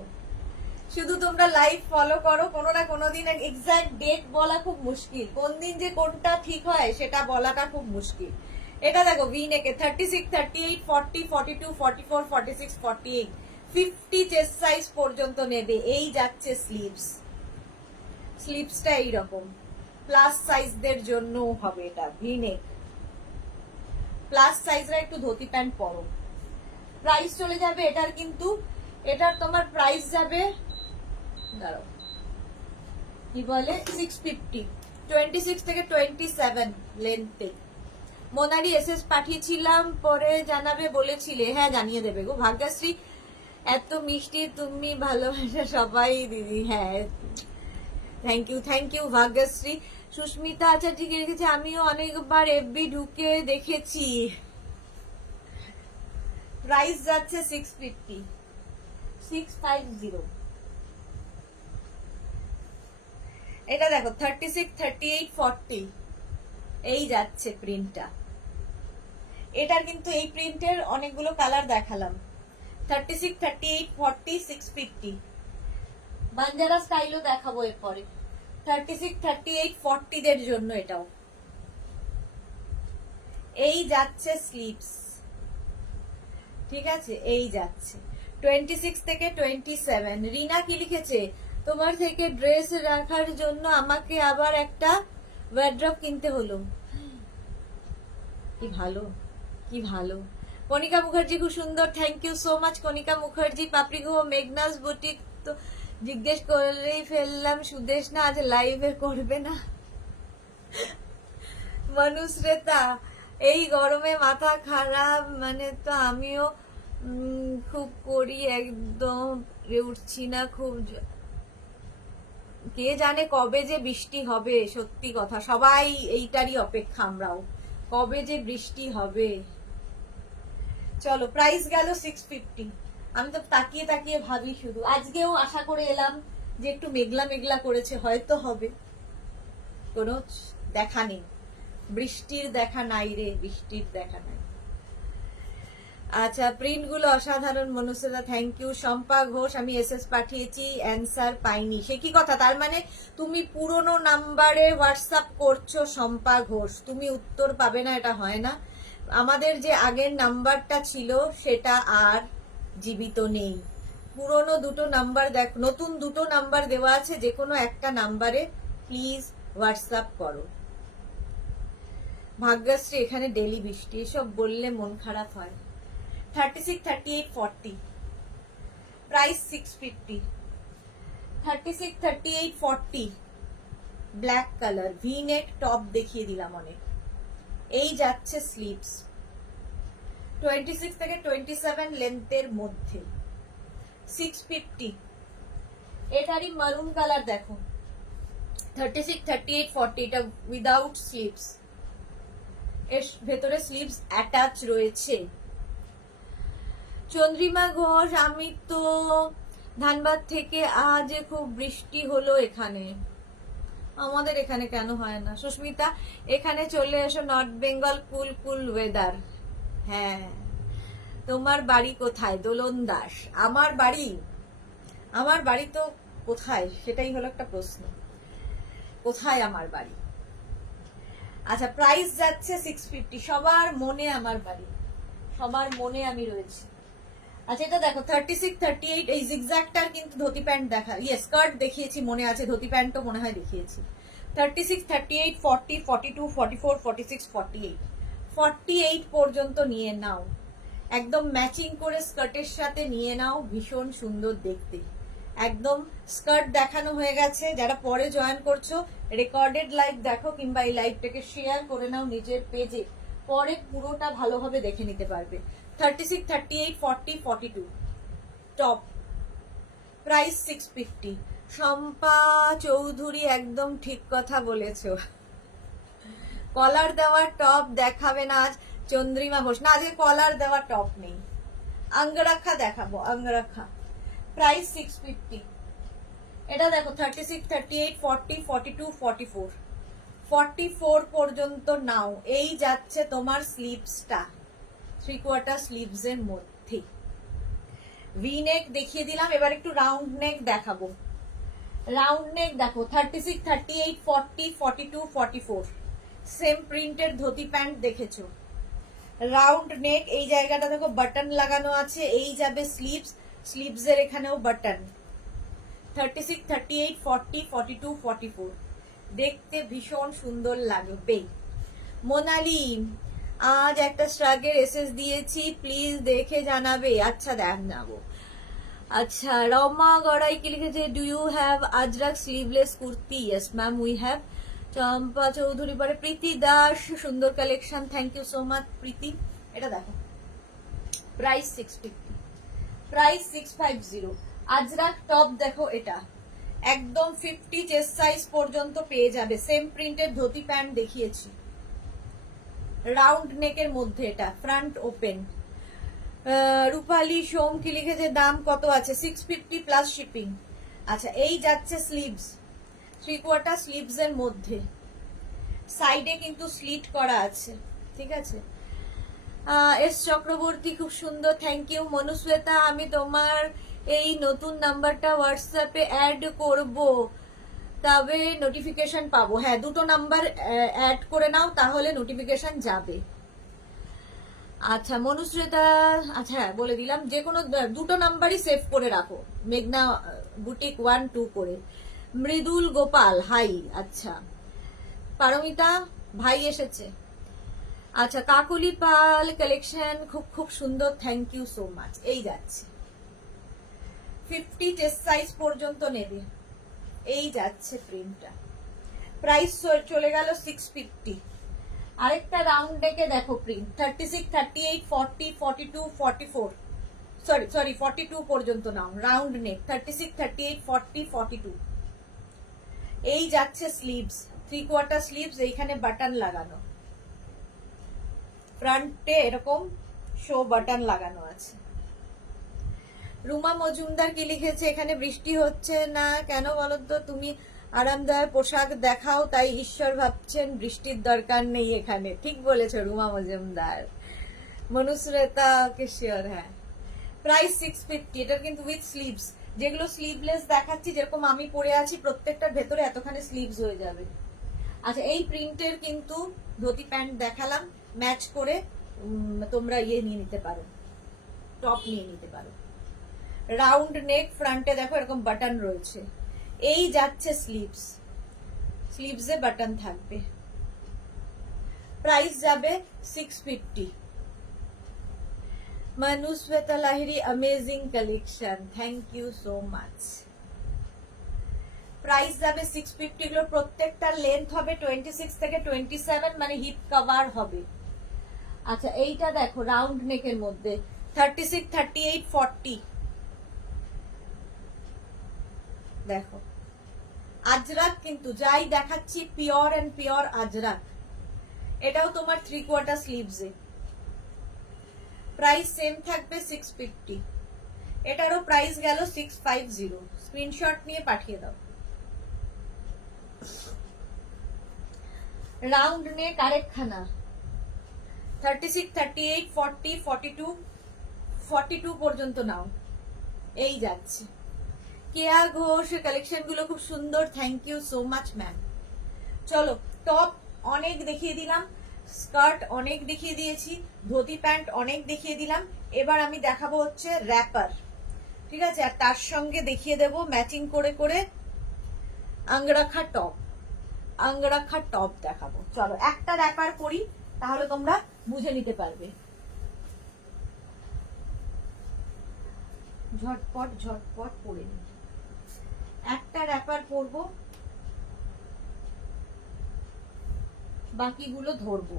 শুধু তোমরা লাইভ ফলো করো। কোনো না কোনো দিন এক্সাক্ট ডেট বলা খুব মুশকিল, কোন দিন যে কোনটা ঠিক হয় সেটা বলাটা খুব মুশকিল। এটা দেখো ভিনেকে 36, 38, 40, 42, 44, 46, 48 50 চেস্ট সাইজ পর্যন্ত নেবে। এই যাচ্ছে স্লিভস, স্লিভসটা এইরকম প্লাস সাইজদের জন্য হবে। এটা ভিনেক, প্লাস সাইজরা একটু ধুতি প্যান্ট পরো। প্রাইস চলে যাবে এটার, কিন্তু এটার তোমার প্রাইস যাবে, দাঁড়াও কি বলে 650, 26 থেকে 27 লেন্থে। মোনালি এসএস পাঠিয়েছিলাম, পরে জানাবে বলেছিলে। হ্যাঁ জানিয়ে দেবে গো ভাগ্যশ্রী, এত মিষ্টি তুমি, ভালোবাসা সবাই দিদি। হ্যাঁ থ্যাংক ইউ ভাগ্যশ্রী। সুস্মিতা আচ্ছা ঠিক রেখেছে, আমিও অনেকবার এফবি ঢুকে দেখেছি। প্রাইস যাচ্ছে 650 650। এটা দেখো 36 38 40 এই যাচ্ছে প্রিন্টটা। এটার কিন্তু এই প্রিন্টের অনেকগুলো কালার দেখালাম। 36 38 40 650। বাঞ্জারা স্টাইলও দেখাবো এরপরে। 36 38 40 দের জন্য এটাও। এই যাচ্ছে স্লিভস, ঠিক আছে, এই যাচ্ছে 26 থেকে 27। রিনা কি লিখেছে, তোমার থেকে ড্রেস রাখার জন্য আমাকে আবার একটা ওয়ার্ড্রপ কিনতে হলো। কি ভালো, কি ভালো। কণিকা মুখার্জি খুব সুন্দর, thank you so much Kanika Mukherjee. Papri Guha Meghna's boutique তো জিজ্ঞেস করেই ফেললাম, সুদেশ না আজ লাইভে করবে না? মনুশ্রেতা এই গরমে মাথা খারাপ, মানে তো আমিও খুব করি, একদম উঠছি না খুব। কে জানে কবে যে বৃষ্টি হবে, সত্যি কথা সবাই এইটারই অপেক্ষা, আমরাও কবে যে বৃষ্টি হবে। চলো প্রাইস গেল 650। আমি তো তাকিয়ে তাকিয়ে ভাবি শুধু, আজকেও আশা করে এলাম যে একটু মেঘলা মেঘলা করেছে, হয়তো হবে, কোনো দেখা নেই, বৃষ্টির দেখা নাই রে, বৃষ্টির দেখা নাই। আচ্ছা প্রিন্ট গুলো অসাধারণ মনুষ্যদা, থ্যাংক ইউ। শম্পা ঘোষ আমি এসএস পাঠিয়েছি, অ্যান্সার পাইনি, সে কি কথা? তার মানে তুমি পুরনো নাম্বারে হোয়াটসঅ্যাপ করছো শম্পা ঘোষ, তুমি উত্তর পাবে না, এটা হয় না। আমাদের যে আগের নাম্বারটা ছিল সেটা আর জীবিত নেই। পুরনো দুটো নাম্বার দেখ, নতুন দুটো নাম্বার দেওয়া আছে, যে কোনো একটা নাম্বারে প্লিজ হোয়াটসঅ্যাপ করো। ভাগ্যশ্রী এখানে ডেলি বৃষ্টি, এসব বললে মন খারাপ হয়। 36 38 40 প্রাইস 650। 36 38 40 ব্ল্যাক কালার ভি নেক টপ দেখিয়ে দিলাম অনেক। এই যাচ্ছে স্লিভস 26 থেকে 27 লেন্থের মধ্যে 650। এটারই মারুন কালার দেখো 36 38 40, এটা উইদাউট স্লিভস, এর ভেতরে স্লিভস অ্যাটাচ রয়েছে। চন্দ্রিমা ঘোষ আমি তো ধানবাদ থেকে, আজ খুব বৃষ্টি হলো এখানে, আমাদের এখানে কেন হয় না? সুস্মিতা এখানে চলে এসো, নর্থ বেঙ্গল কুল কুল ওয়েদার। হ্যাঁ তোমার বাড়ি কোথায়? দোলন দাস। আমার বাড়ি তো কোথায় সেটাই হলো একটা প্রশ্ন, কোথায় আমার বাড়ি? আচ্ছা প্রাইস যাচ্ছে 650। সবার মনে আমার বাড়ি, সবার মনে আমি রয়েছি। আচ্ছা এটা দেখো 36 38, এই জিগজ্যাগটার কিন্তু ধুতি প্যান্ট দেখা, স্কার্ট দেখিয়েছি মনে আছে, ধুতি প্যান্টও মনে হয় দেখিয়েছি। 36 38 40 42 44 46 48 48 পর্যন্ত নিয়ে নাও, একদম ম্যাচিং করে স্কার্টের সাথে নিয়ে নাও, ভীষণ সুন্দর দেখতে। একদম স্কার্ট দেখানো হয়ে গেছে, যারা পরে জয়েন করছো রেকর্ডেড লাইভ দেখো, কিংবা এই লাইভটাকে শেয়ার করে নাও নিজের পেজে, পরে পুরোটা ভালোভাবে দেখে নিতে পারবে। 36 38 40 42 টপ প্রাইস 650। শম্পা চৌধুরী একদম ঠিক কথা বলেছো, কলার দেওয়া টপ দেখাবে না আজ? চন্দ্রিমা ঘোষ না, আজকে কলার দেওয়া টপ নেই, অঙ্গরাখা দেখাবো, অঙ্গরাখা। প্রাইস 650। এটা দেখো 36 38 40 42 44 44 পর্যন্ত নাও। এই যাচ্ছে তোমার স্লিভসটা 3/4 স্লিভস এর মধ্যে। ভি নেক দেখিয়ে দিলাম, এবার একটু রাউন্ড নেক দেখাবো। রাউন্ড নেক দেখো 36 38 40 42 44 সেম প্রিন্টের ধুতি প্যান্ট দেখেছো, রাউন্ড নেক, এই জায়গাটা দেখো বাটন লাগানো আছে, এই যাবে স্লিভস, স্লিভস এর এখানেও বাটন। 36 38 40 42 44 দেখতে ভীষণ সুন্দর লাগবে। মোনালি আজ একটা স্ট্রাগের এসএস দিয়েছি, প্লিজ দেখে জানাবে। আচ্ছা জানাবো। আচ্ছা রমা গড়াই কি লিখেছে, do you have ajrak sleeveless kurti? Yes ma'am we have. Champa Chowdhury পরে প্রীতি দাস, সুন্দর collection, thank you so much Preeti. এটা দেখো প্রাইস 650, প্রাইস 650। আজরাক টপ দেখো, এটা একদম 50 চেস্ট সাইজ পর্যন্ত পেয়ে যাবে। সেম প্রিন্টের ধুতি প্যান্ট দেখিয়েছি, রাউন্ড নেকের মধ্যে, এটা ফ্রন্ট ওপেন। রূপালী সোম কি লিখেছে দাম কত আছে? 650 প্লাস শিপিং। আচ্ছা, এই যাচ্ছে স্লিভস, 3/4 স্লিভস এর মধ্যে, সাইডে কিন্তু স্লিট করা আছে, ঠিক আছে। এস চক্রবর্তী খুব সুন্দর, থ্যাংক ইউ। মনুশ্বেতা, আমি তোমার এই নতুন নাম্বারটা হোয়াটসঅ্যাপে অ্যাড করব, তবে নোটিফিকেশন পাবো। হ্যাঁ, দুটো নাম্বার অ্যাড করে নাও, তাহলে নোটিফিকেশন যাবে। আচ্ছা মনুশ্বেতা, আচ্ছা হ্যাঁ বলে দিলাম, যে কোনো দুটো নাম্বারই সেভ করে রাখো, মেঘনা বুটিক 1-2 করে। মৃদুল গোপাল, হাই। আচ্ছা, পারমিতা ভাই এসেছে। আচ্ছা, কাকুলি পাল কালেকশন খুব খুব সুন্দর, থ্যাংক ইউ সো মাচ। এই যাচ্ছে 50 চেস্ট সাইজ পর্যন্ত নেবে, এই যাচ্ছে প্রিন্টটা। প্রাইস চলে গেল 650। আরেকটা রাউন্ড নেকে দেখো প্রিন্ট, 36, 38, 40, 42, 44, সরি 42 পর্যন্ত নাও। Round neck 36, 38, 40, 42। এই যাচ্ছে স্লিভস, 3/4 স্লিভস, এইখানে বাটন লাগানো, ফ্রন্টে এরকম শো বাটন লাগানো আছে। রুমা মজুমদার কি লিখেছে, এখানে বৃষ্টি হচ্ছে না কেন বলতো? তুমি আরামদায়ক পোশাক দেখাও, তাই ঈশ্বর ভাবছেন বৃষ্টির দরকার নেই এখানে। ঠিক বলেছো রুমা মজুমদার। মনুশ্রেতা কিশোর, হ্যাঁ। প্রাইস 650, এটার কিন্তু উইথ স্লিভস। যেগুলো স্লিভলেস দেখাচ্ছি, যেরকম আমি পরে আছি, প্রত্যেকটার ভেতরে এতখানি স্লিভস হয়ে যাবে। আচ্ছা, এই প্রিন্টের কিন্তু ধুতি প্যান্ট দেখালাম, ম্যাচ করে তোমরা ইয়ে নিয়ে নিতে পারো, টপ নিয়ে নিতে পারো। রাউন্ড নেক, ফ্রন্টে দেখো এরকম বাটন রয়েছে। এই যাচ্ছে স্লিভস, স্লিভসে বাটন থাকবে। প্রাইস যাবে 650। Manushweta Lahiri, amazing collection, thank you so much. Price যাবে 650। এগুলো প্রত্যেকটার লেন্থ হবে 26 থেকে 27, মানে হিপ কভার হবে। আচ্ছা, এইটা দেখো রাউন্ড নেকের মধ্যে, 36, 38, 40। দেখো আজরাক, কিন্তু যাই দেখাচ্ছি পিওর এন্ড পিওর আজরাক। এটাও তোমার 3/4 স্লিভসে। প্রাইস সেম থাকবে 650। এটারও প্রাইস গেল 650। স্ক্রিনশট নিয়ে পাঠিয়ে দাও। রাউন্ড নেক আরেকখানা, 36, 38, 40, 42, 42 পর্যন্ত নাও। এই যাচ্ছে। কেয়া ঘোষ, কালেকশন গুলো খুব সুন্দর, thank you so much ma'am. চলো, টপ অনেক দেখিয়ে দিলাম, স্কার্ট অনেক দেখিয়ে দিয়েছি, ধুতি প্যান্ট অনেক দেখিয়ে দিলাম। এবার আমি দেখাবো হচ্ছে র্যাপার, ঠিক আছে। আর তার সঙ্গে দেখিয়ে দেব ম্যাচিং করে করে আঙ্গরাখা টপ, আঙ্গরাখা টপ দেখাবো। চলো একটা র্যাপার পরি, তাহলে তোমরা বুঝে নিতে পারবে। ঝটপট ঝটপট পরে নি। একটা র্যাপার পরবো, বাকিগুলো ধরবো।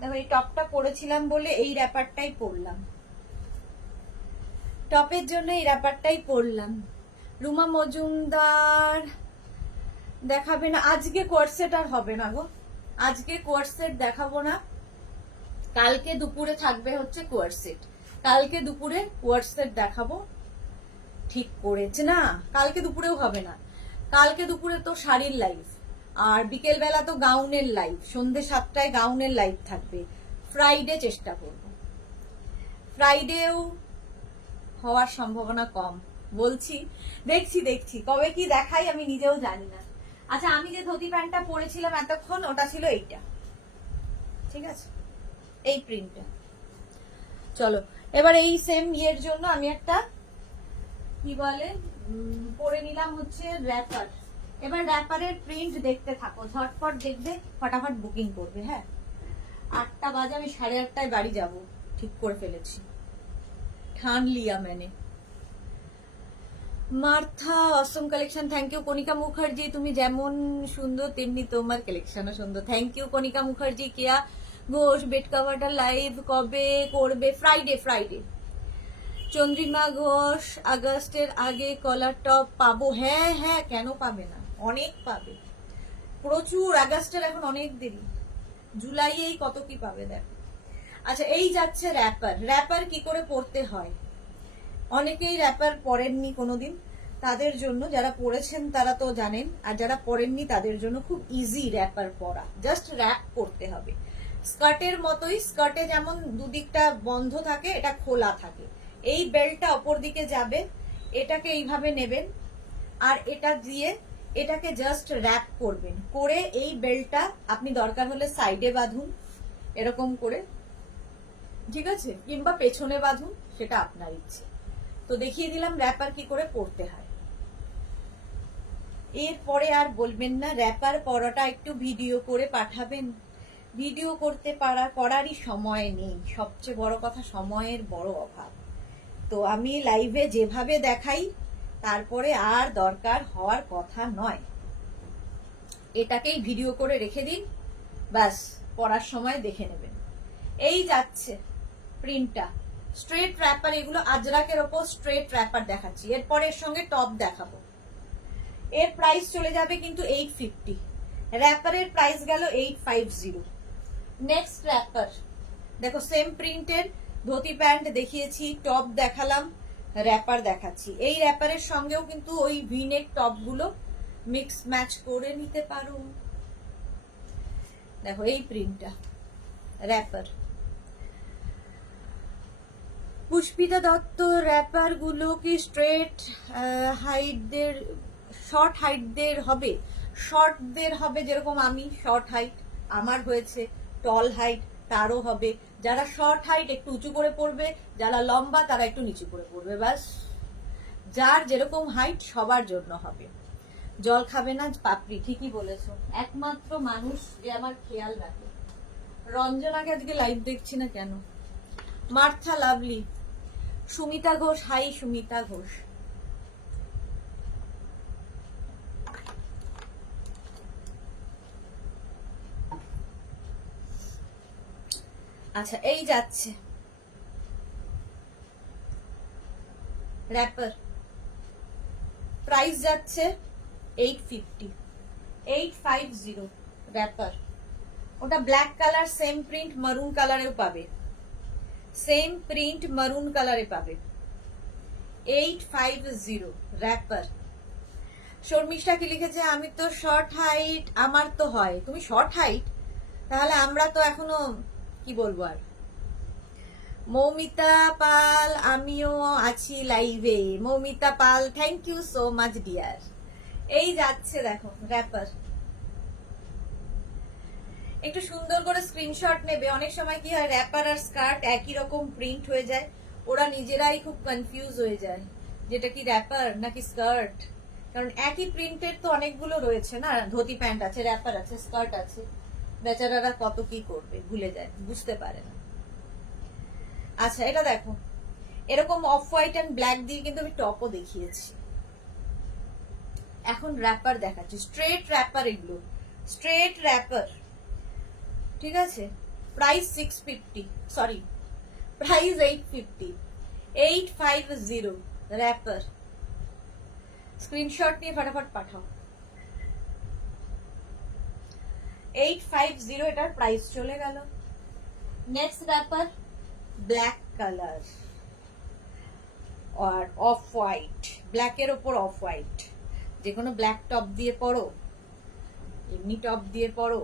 দেখো, এই টপটা পরেছিলাম বলে এই র্যাপারটাই পরলাম, টপের জন্য এই র্যাপারটাই পরলাম। রুমা মজুমদার দেখাবে না আজকে, কোয়ার্সেট আর হবে না গো, আজকে কোয়ার্সেট দেখাবো না। কালকে দুপুরে থাকবে হচ্ছে কোয়ার্সেট, কালকে দুপুরে কোয়ার্সেট দেখাবো। ঠিক করেছে না, কালকে দুপুরেও হবে না, কালকে দুপুরে তো শাড়ির লাইভ, আর বিকেল বেলা তো গাউনের লাইভ, সন্ধ্যে 7টায় গাউনের লাইভ থাকবে। ফ্রাইডে চেষ্টা করব, ফ্রাইডেও হওয়ার সম্ভাবনা কম বলছি, দেখছি কবে কি দেখাই আমি নিজেও জানি না। আচ্ছা, আমি যে ধুতি প্যান্টটা পরেছিলাম এতক্ষণ, ওটা ছিল এইটা, ঠিক আছে, এই প্রিন্টটা। চলো এবার এই সেম ইয়ের জন্য আমি একটা কি বলে পরে নিলাম হচ্ছে র্যাপার। এবার র্যাপারের প্রিন্ট দেখতে থাকো, ঝটপট দেখবে, ফটাফট বুকিং করবে। হ্যাঁ, 8টা বাজে, আমি 8:30টায় বাড়ি যাব, ঠিক করে ফেলেছি, ঠান লিয়া मैंने। Martha awesome collection, thank you. Kanika Mukherjee, তুমি যেমন সুন্দর তেমনি তোমার কালেকশনও সুন্দর, thank you Kanika Mukherjee. Keya Ghosh, bed কাভারটা লাইভ কবে করবে? ফ্রাইডে। চন্দ্রিমা ঘোষ, আগস্টের আগে কলার টপ পাবো? হ্যাঁ, কেন পাবে না, অনেক পাবে, প্রচুর। আগস্টের এখন অনেক দেরি, জুলাইয়েই কত কি পাবে দেখ। আচ্ছা, এই যাচ্ছে র্যাপার কি করে পড়তে হয়। অনেকেই র্যাপার পরেননি কোনোদিন, তাদের জন্য, যারা পড়েছেন তারা তো জানেন, আর যারা পড়েননি তাদের জন্য খুব ইজি র্যাপার পরা। জাস্ট র্যাপ করতে হবে, স্কার্টের মতোই। স্কার্টে যেমন দুদিকটা বন্ধ থাকে, এটা খোলা থাকে। এই বেল্টটা অপর দিকে যাবে, এটাকে এইভাবে নেবেন, আর এটা দিয়ে এটাকে জাস্ট র্যাপ করবেন। করে এই বেল্টটা আপনি দরকার হলে সাইডে বাঁধুন এরকম করে, ঠিক আছে, কিংবা পেছনে বাঁধুন, সেটা আপনার ইচ্ছে। তো দেখিয়ে দিলাম র্যাপার কি করে পরতে হয়। এরপরে আর বলবেন না র্যাপার পরাটা একটু ভিডিও করে পাঠাবেন। ভিডিও করতে করারই সময় নেই, সবচেয়ে বড় কথা সময়ের বড় অভাব। তো আমি লাইভে যেভাবে দেখাই, তারপরে আর দরকার হওয়ার কথা নয়। এটাকেই ভিডিও করে রেখে দিন, ব্যাস পড়ার সময় দেখে নেবেন। এই যাচ্ছে প্রিন্টটা, স্ট্রেট র্যাপার, এগুলো আজরাকের ওপর স্ট্রেট র্যাপার দেখাচ্ছি। এরপর এর সঙ্গে টপ দেখাবো। এর প্রাইস চলে যাবে কিন্তু 850, র্যাপারের প্রাইস গেল 850। নেক্সট র্যাপার দেখো, সেম প্রিন্টের ধুতি প্যান্ট দেখিয়েছি, টপ দেখালাম, র্যাপার দেখাচ্ছি। এই র্যাপারের সঙ্গেও কিন্তু ওই ভিনেক টপ গুলো মিক্স ম্যাচ করে নিতে পারো। দেখো এই প্রিন্টটা র্যাপার। পুষ্পিতা দত্ত, র্যাপার গুলো কি স্ট্রেট হাইটদের, শর্ট হাইটদের হবে? শর্টদের হবে, যেরকম আমি শর্ট হাইট, আমার হয়েছে। টল হাইট তারও হবে। যারা শর্ট হাইট একটু উঁচু করে পড়বে, যারা লম্বা তারা একটু নিচু করে পড়বে, ব্যাস। যার যেরকম হাইট সবার জন্য হবে। জল খাবে না পাপড়ি, ঠিকই বলেছো, একমাত্র মানুষ যে আমার খেয়াল রাখে। রঞ্জনাকে আজকে লাইভ দেখছি না কেন? Martha lovely, Sumita Ghosh, hi Sumita Ghosh. আচ্ছা, এই যাচ্ছে র্যাপার, প্রাইস যাচ্ছে 850 র্যাপার। ওটা ব্ল্যাক কালার, সেম প্রিন্ট মারুন কালারেও পাবে, সেম প্রিন্ট মারুন কালারে পাবে। 850 র্যাপার। শর্মিষ্ঠা কি লিখেছে? আমি তো শর্ট হাইট, আমার তো হয়। তুমি শর্ট হাইট, তাহলে আমরা তো এখনো কি বলবো আর। মৌমিতা পাল, আমিও আছি লাইভে। Moumita Pal, thank you so much dear. এই যাচ্ছে দেখো র্যাপার। একটু সুন্দর করে স্ক্রিনশট নেবে। অনেক সময় কি হয়, র্যাপার আর স্কার্ট একই রকম প্রিন্ট হয়ে যায়, ওরা নিজেরাই খুব কনফিউজ হয়ে যায় যেটা কি র্যাপার নাকি স্কার্ট। কারণ একই প্রিন্টের তো অনেকগুলো রয়েছে না, ধুতি প্যান্ট আছে, র্যাপার আছে, স্কার্ট আছে, বেচারারা কত কি করবে, ভুলে যায়, বুঝতে পারে না। আচ্ছা, এটা দেখো, এরকম অফ হোয়াইট এন্ড ব্ল্যাক দিয়ে কিন্তু আমি টপও দেখিয়েছি। এখন র্যাপার দেখাচ্ছি, স্ট্রেট র্যাপার, এগুলো স্ট্রেট র্যাপার, ঠিক আছে। Price 650, sorry price 850, 850 wrapper. Screenshot নিয়ে ফটাফট পাঠাও। 850 এটার প্রাইস চলে গেল। নেক্সট র্যাপার ব্ল্যাক কালার আর অফ হোয়াইট, ব্ল্যাকের ওপর অফ হোয়াইট। যে কোনো ব্ল্যাক টপ দিয়ে পরো, এমনি টপ দিয়ে পরো।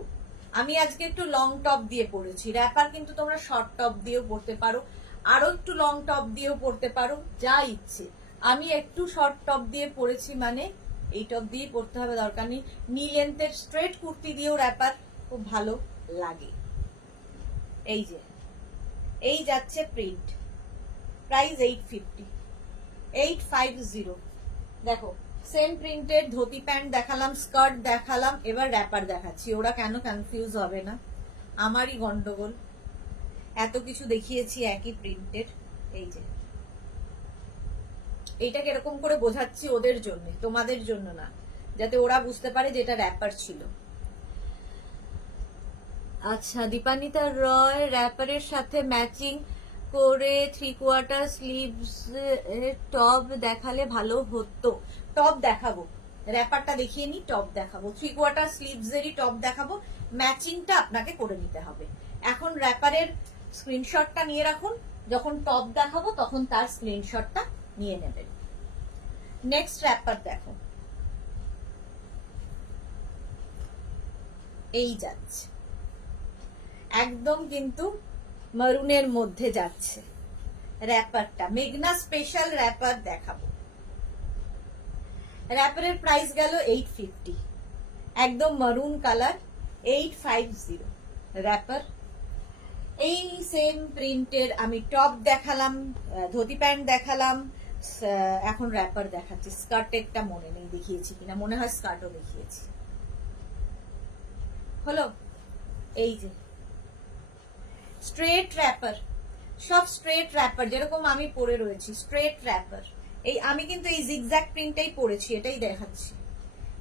আমি আজকে একটু লং টপ দিয়ে পরেছি। র্যাপার কিন্তু তোমরা শর্ট টপ দিয়েও পরতে পারো, আরো একটু লং টপ দিয়েও পরতে পারো, যা ইচ্ছে। আমি একটু শর্ট টপ দিয়ে পরেছি, মানে এই টপ দিয়ে পরতে হবে দরকার নেই। নি লেন্থের স্ট্রেট কুর্তি দিয়েও র্যাপার খুব ভালো লাগে। এই যে এই যাচ্ছে প্রিন্ট, প্রাইস 850, 850। দেখো সেম প্রিন্টেড ধুতি প্যান্ট দেখালাম, স্কার্ট দেখালাম, এবার র্যাপার দেখাচ্ছি। ওরা কেন কনফিউজ হবে না, আমারই গন্ডগোল, এত কিছু দেখিয়েছি একই প্রিন্টের। এই যে এইটাকে এরকম করে বোঝাচ্ছি ওদের জন্য, তোমাদের জন্য না, যাতে ওরা বুঝতে পারে যে এটা র্যাপার ছিল। আচ্ছা, দীপান্বিতা রয় র্যাপারের সাথে ম্যাচিং করে 3/4 স্লিভস টপ দেখালে ভালো হতো। টপ দেখাবো, র্যাপারটা দেখিয়ে নি, টপ দেখাবো, 3/4 স্লিভস এরই টপ দেখাবো। ম্যাচিংটা আপনাকে করে নিতে হবে। এখন র্যাপারের স্ক্রিনশটটা নিয়ে রাখুন, যখন টপ দেখাবো তখন তার স্ক্রিনশটটা নিয়ে নেবেন। নেক্সট র্যাপার দেখো, এই যাচ্ছে একদম কিন্তু মারুনের মধ্যে যাচ্ছে র্যাপারটা, মেঘনা স্পেশাল র্যাপার দেখাবো। র্যাপারের প্রাইস গেল 850, একদম মারুন কালার, 850 র্যাপার। এই সেম প্রিন্টের আমি টপ দেখালাম, ধুতি প্যান্ট দেখালাম, এখন র্যাপার দেখাচ্ছি। স্কার্টেরটা মনে নেই দেখিয়েছি কিনা, মনে হয় স্কার্টও দেখিয়েছি। হলো, এই যে স্ট্রেট র্যাপার, সব স্ট্রেট র্যাপার যেরকম আমি পরে রয়েছি, স্ট্রেট র্যাপার। এই আমি কিন্তু এই জিগজ্যাগ প্রিন্টটাই পরেছি, এটাই দেখাচ্ছি।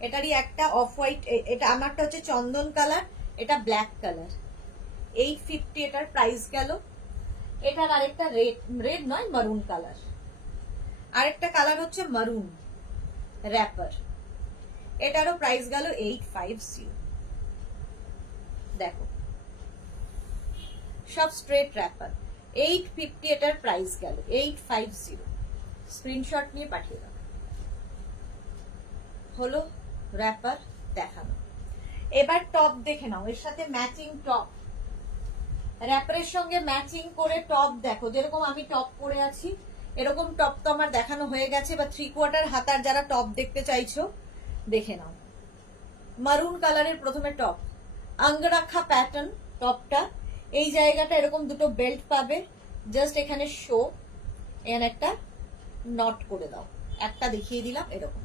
এটারই একটা অফ হোয়াইট, এটা আমারটা হচ্ছে চন্দন কালার, এটা ব্ল্যাক কালার। 850 এটার প্রাইস গেল। এটার আরেকটা রেড, রেড নয় মারুন কালার, আরেকটা কালার হচ্ছে মারুন র্যাপার, এটারও প্রাইস গেল 850। দেখো সব স্ট্রেট র্যাপার, 850 এটার প্রাইস গেল, 850। স্ক্রিনশট নিয়ে পাঠিয়ে দাও। হলো র্যাপার দেখানো। এবার টপ দেখে নাও, এর সাথে ম্যাচিং টপ, র্যাপারের সঙ্গে ম্যাচিং করে টপ দেখো। যেরকম আমি টপ পরে আছি এরকম টপ তো আমার দেখানো হয়ে গেছে, বা 3/4 হাতার যারা টপ দেখতে চাইছো দেখে নাও। মারুন কালারের প্রথমে টপ, অঙ্গরাখা প্যাটার্ন টপটা, এই জায়গাটা এরকম দুটো বেল্ট পাবে, জাস্ট এখানে শো, এখানে একটা নট করে দাও, একটা দেখিয়ে দিলাম এরকম।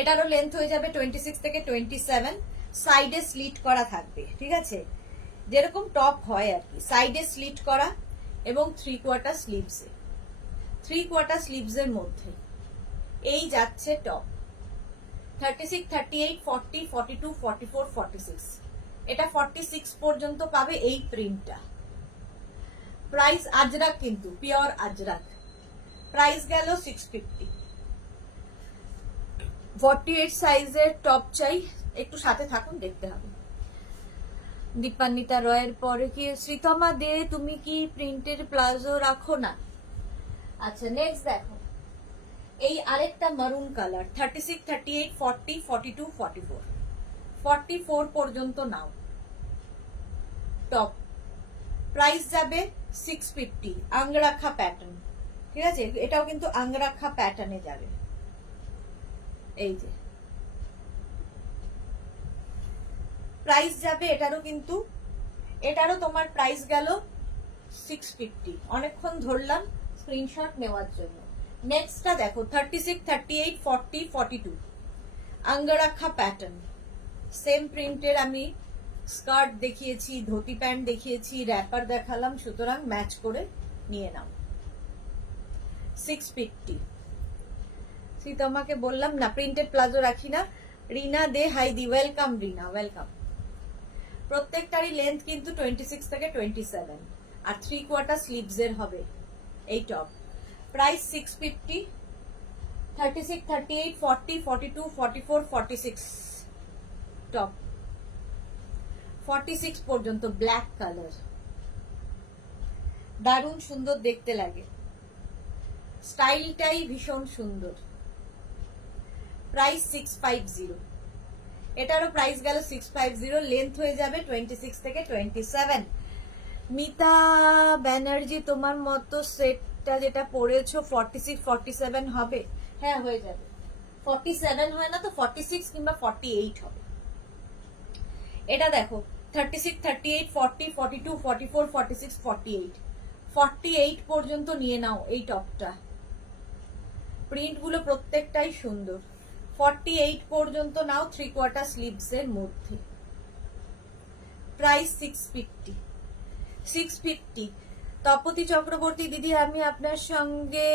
এটারও লেন্থ হয়ে যাবে 26 থেকে 27, সাইডে স্লিট করা থাকবে, ঠিক আছে, যেরকম টপ হয় আর কি, সাইডে স্লিট করা এবং 3/4 স্লিভসে, 3/4 স্লিভসের মধ্যে এই যাচ্ছে টপ। 36, 38, 40, 42, 44, 46, এটা 46 পর্যন্ত পাবে এই প্রিন্টটা। প্রাইস আজরাক, কিন্তু পিওর আজরাক, প্রাইস গেল 650। 48 সাইজের টপ চাই, একটু সাথে থাকুন, দেখতে হবে। দীপান্বিতা রয়ের পরে কি শ্রীতমা দে, তুমি কি প্রিন্টের প্লাজো রাখো না? আচ্ছা নেক্সট দেখো, এই আরেকটা মারুন কালার, 36, 38, 40, 42, 44, 44 পর্যন্ত নাও টপ, প্রাইস যাবে 650। আঙ্গরাখা প্যাটার্ন, ঠিক আছে, এটাও কিন্তু আঙ্গরাখা প্যাটার্নে যাবে। এই যে প্রাইস যাবে এটারও, কিন্তু এটারও তোমার প্রাইস গেল 650। অনেকক্ষণ ধরলাম স্ক্রিনশট নেওয়ার জন্য। নেক্সটটা দেখো, 36, 38, 40, 42, অঙ্গরাখা প্যাটার্ন, সেম প্রিন্টের আমি স্কার্ট দেখিয়েছি, ধুতি প্যান্ট দেখিয়েছি, র্যাপার দেখালাম, সুতরাং ম্যাচ করে নিয়ে নাও। 650। তোমাকে বললাম না প্রিন্টেড প্লাজো রাখি না। রিনা দে হাই দি, ওয়েলকাম রিনা, ওয়েলকাম। প্রত্যেকটারই লেন্থ কিন্তু 26 থেকে 27, আর 3/4 স্লিভস এর হবে এই টপ। প্রাইস 650। 36, 38, 40, 42, 44, 46 টপ, 46 পর্যন্ত ব্ল্যাক কালার, দারুণ সুন্দর দেখতে লাগে, স্টাইলটাই ভীষণ সুন্দর। প্রাইস 650, এটারও প্রাইস গেল 650, লেন্থ হয়ে যাবে 26 থেকে 27। মিতা ব্যানার্জি, তোমার মতো সেটটা যেটা পরেছো 46, 47 হবে? হ্যাঁ হয়ে যাবে, 47 হয় না তো 46 কিংবা 48 হবে। এটা দেখো, 36, 38, 40, 42, 44, 46, 48, 48 পর্যন্ত নিয়ে নাও এই টপটা, প্রিন্ট গুলো প্রত্যেকটাই সুন্দর। 48 পর্যন্ত নাও, 3/4 স্লিভস এর মধ্যে। প্রাইস 650। 650। তপতি চক্রবর্তী দিদি, আমি আপনার সঙ্গে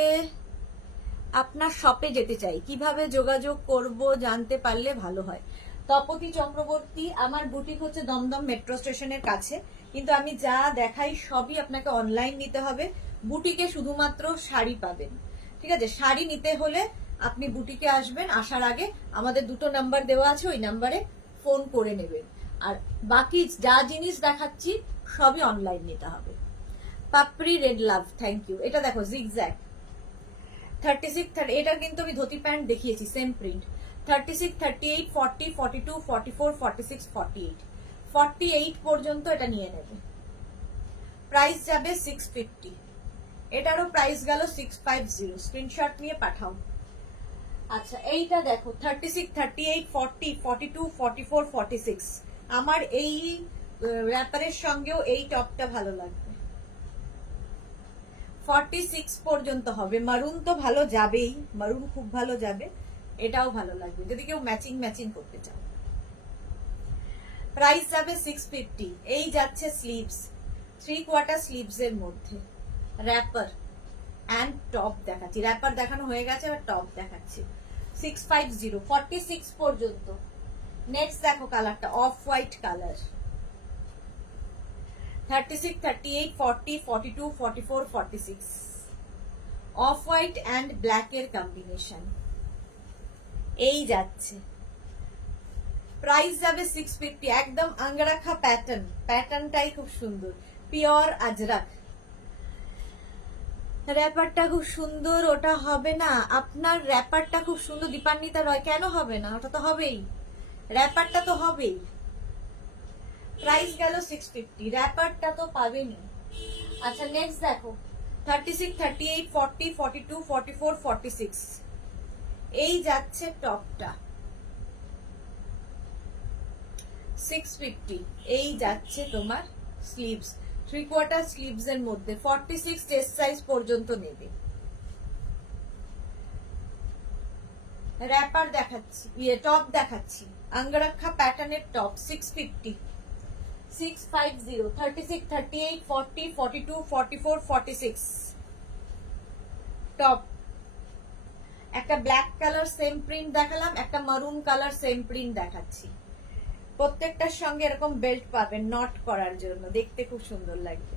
আপনার শপে যেতে চাই, কিভাবে যোগাযোগ করব জানতে পারলে ভালো হয়। তপতি চক্রবর্তী, আমার বুটিক হচ্ছে দমদম মেট্রো স্টেশনের কাছে, কিন্তু আমি যা দেখাই সবই আপনাকে অনলাইন নিতে হবে। বুটিকে শুধুমাত্র শাড়ি পাবেন, ঠিক আছে? শাড়ি নিতে হলে আপনি বুটিকে আসবেন, আসার আগে আমাদের 2টো নাম্বার দেওয়া আছে, ওই নাম্বারে ফোন করে নেবেন। আর বাকি যা জিনিস দেখাচ্ছি সবই অনলাইন নিতে হবে। পাপড়ি রেড লাভ, থ্যাংক ইউ। এটা দেখো জিগজ্যাগ 36, এটা কিন্তু আমি ধুতি প্যান্ট দেখিয়েছি, সেম প্রিন্ট। 36, 38, 40, 42, 44, 46, 48, 48 পর্যন্ত এটা নিয়ে নেবে। প্রাইস যাবে 650। এটারও প্রাইস গেল 650। স্ক্রিনশট নিয়ে পাঠাও। আচ্ছা, এইটা দেখো 36, 38, 40, 42, 44, 46। আমার এই র্যাপারের সঙ্গেও এই টপটা ভালো লাগবে। 46 পর্যন্ত হবে। মারুন তো ভালো যাবেই, মারুন খুব ভালো যাবে, এটাও ভালো লাগবে যদি কেউ ম্যাচিং ম্যাচিং করতে চাও। প্রাইস যাবে 650। এই যাচ্ছে স্লিভস, 3/4 স্লিভস এর মধ্যে র্যাপার অ্যান্ড টপ দেখাচ্ছি। র্যাপার দেখানো হয়ে গেছে, আর টপ দেখাচ্ছি। 650, 46 পর্যন্ত। নেক্সট দেখো কালারটা of white colour. 36, 38, 40, 42, 44, 46। Off white and black এর কম্বিনেশন। এই যাচ্ছে, প্রাইস যাবে 650। একদম আঙ্গরাখা প্যাটার্ন, প্যাটার্নটাই খুব সুন্দর, পিওর আজরাক। র্যাপারটা খুব সুন্দর, ওটা হবে না? আপনার র্যাপারটা খুব সুন্দর দীপান্বিতা রয়, কেন হবে না? ওটা তো হবেই, র্যাপারটা তো হবেই। প্রাইস গেল 650, র্যাপারটা তো পাবেনি। আচ্ছা, নেক্সট দেখো 36, 38, 40, 42, 44, 46। এই যাচ্ছে টপটা 650। এই যাচ্ছে তোমার স্লিভস, 3/4 স্লিভস এর মধ্যে। 46 চেস্ট সাইজ পর্যন্ত নেবে। র্যাপার দেখাচ্ছি, টপ দেখাচ্ছি, আঙ্গরাক্ষা প্যাটার্নের টপ। 650, 650, 36, 38, 40, 42, 44, 46। টপ একটা ব্ল্যাক কালার সেম প্রিন্ট দেখালাম, একটা মারুন কালার সেম প্রিন্ট দেখাচ্ছি। প্রত্যেকটার সঙ্গে এরকম বেল্ট পাবেন নট করার জন্য, দেখতে খুব সুন্দর লাগবে।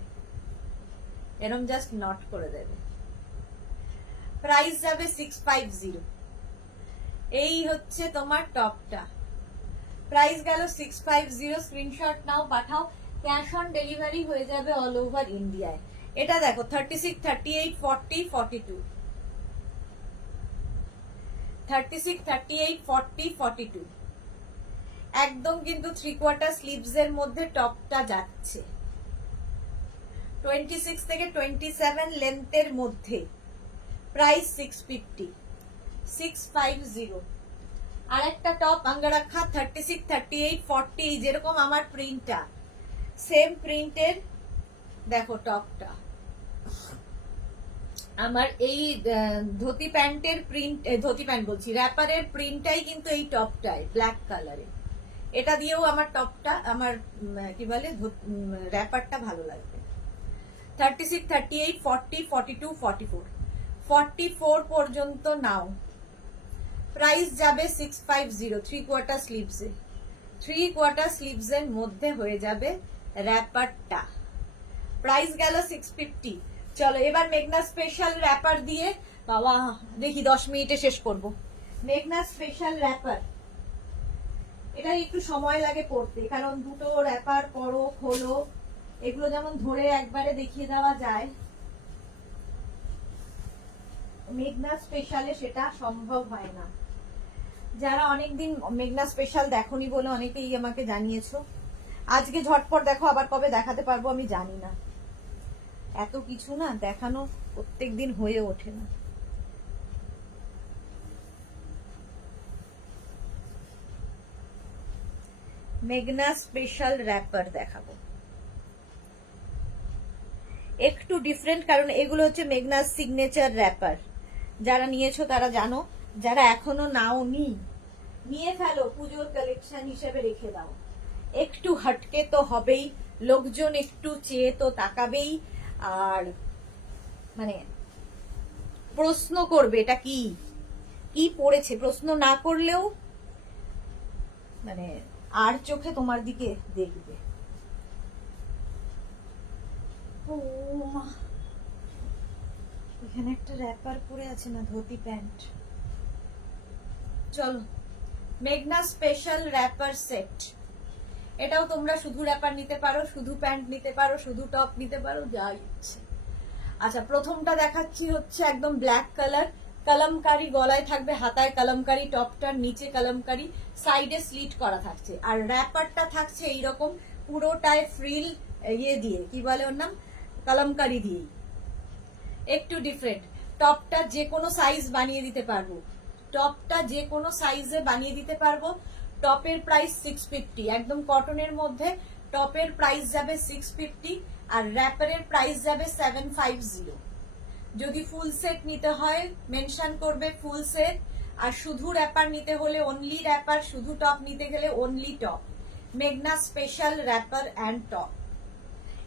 এরকম জাস্ট নট করে দেবে। প্রাইস যাবে 650। এই হচ্ছে তোমার টপটা, প্রাইস গেল 650। Screenshot now, Pathao. Cash on delivery হয়ে যাবে অল ওভার ইন্ডিয়ায়। এটা দেখো 36, 38, 40, 42। 36, 38, 40, 42। একদম কিন্তু 3/4 স্লিভস এর মধ্যে টপটা যাচ্ছে। 26 থেকে 27 লেন্থের মধ্যে। প্রাইস 650, 650। আর একটা টপ আঙ্গরাক্ষা 36, 38, 40, যেরকম আমার প্রিন্টটা, সেম প্রিন্টের দেখো টপটা। আমার এই ধুতি প্যান্টের প্রিন্ট, ধুতি প্যান্ট বলছি, র্যাপারের প্রিন্টটাই কিন্তু এই টপটায় ব্ল্যাক কালারে। এটা দিয়েও আমার টপটা, আমার কি বলে র্যাপারটা ভালো লাগবে। 36, 38, 40, 42, 44, 44 পর্যন্ত নাও। প্রাইস যাবে 650, 3/4 স্লিভসে। 3/4 স্লিভস এর মধ্যে হয়ে যাবে র্যাপারটা। প্রাইস গেল 650। চলো এবার মেঘনা স্পেশাল র্যাপার দিয়ে, বাবা দেখি 10 মিনিটে শেষ করব। মেঘনা স্পেশাল র্যাপার, এটা একটু সময় লাগে পড়তে, কারণ দুটো র্যাপার পরো খোলো, এগুলো যেমন ধরে একবারে দেখিয়ে দেওয়া যায়, মেঘনা স্পেশালে সেটা সম্ভব হয় না। যারা অনেকদিন মেঘনা স্পেশাল দেখোনি বলে অনেকেই আমাকে জানিয়েছো, আজকে ঝটপট দেখো, আবার কবে দেখাতে পারবো আমি জানি না, এত কিছু না দেখানো প্রত্যেকদিন হয়ে ওঠে না। মেঘনা স্পেশাল র্যাপার দেখাবো। একটু ডিফারেন্ট, কারণ এগুলো হচ্ছে মেঘনাস সিগনেচার র্যাপার। যারা নিয়েছো তারা জানো, যারা এখনো নাওনি নিয়ে ফেলো, পুজোর কালেকশন হিসেবে রেখে দাও। একটু হটকে তো হবেই, লোকজন একটু চেয়ে তো তাকাবেই, আর মানে প্রশ্ন করবে এটা কি কি পড়েছে, প্রশ্ন না করলেও মানে আর চোখে তোমার দিকে দেখবে। ও মা, এখানে একটা র্যাপার পরে আছে না, ধুতি প্যান্ট। চলো, মেঘনা স্পেশাল র্যাপার সেট। এটাও তোমরা শুধু র্যাপার নিতে পারো, শুধু প্যান্ট নিতে পারো, শুধু টপ নিতে পারো, যা ইচ্ছে। আচ্ছা, প্রথমটা দেখাচ্ছি হচ্ছে একদম ব্ল্যাক কালার, কলমকারি গলায় থাকবে, হাতায় কলমকারি, টপটার নিচে কলমকারি, সাইডে স্লিট করা থাকছে, আর র্যাপারটা থাকছে এইরকম পুরোটায় ফ্রিল ইয়ে দিয়ে, কি বলে ওর নাম, কলমকারি দিয়েই। একটু ডিফারেন্ট। টপটা যে কোনো সাইজ বানিয়ে দিতে পারবো, টপটা যে কোনো সাইজে বানিয়ে দিতে পারবো। টপের প্রাইস 650, একদম কটনের মধ্যে টপের প্রাইস যাবে 650, আর র্যাপারের প্রাইস যাবে 750। যদি ফুল সেট নিতে হয় মেনশন করবে ফুল সেট, আর শুধু র্যাপার নিতে হলে অনলি র্যাপার, শুধু টপ নিতে গেলে অনলি টপ। মেঘনা স্পেশাল র্যাপার অ্যান্ড টপ।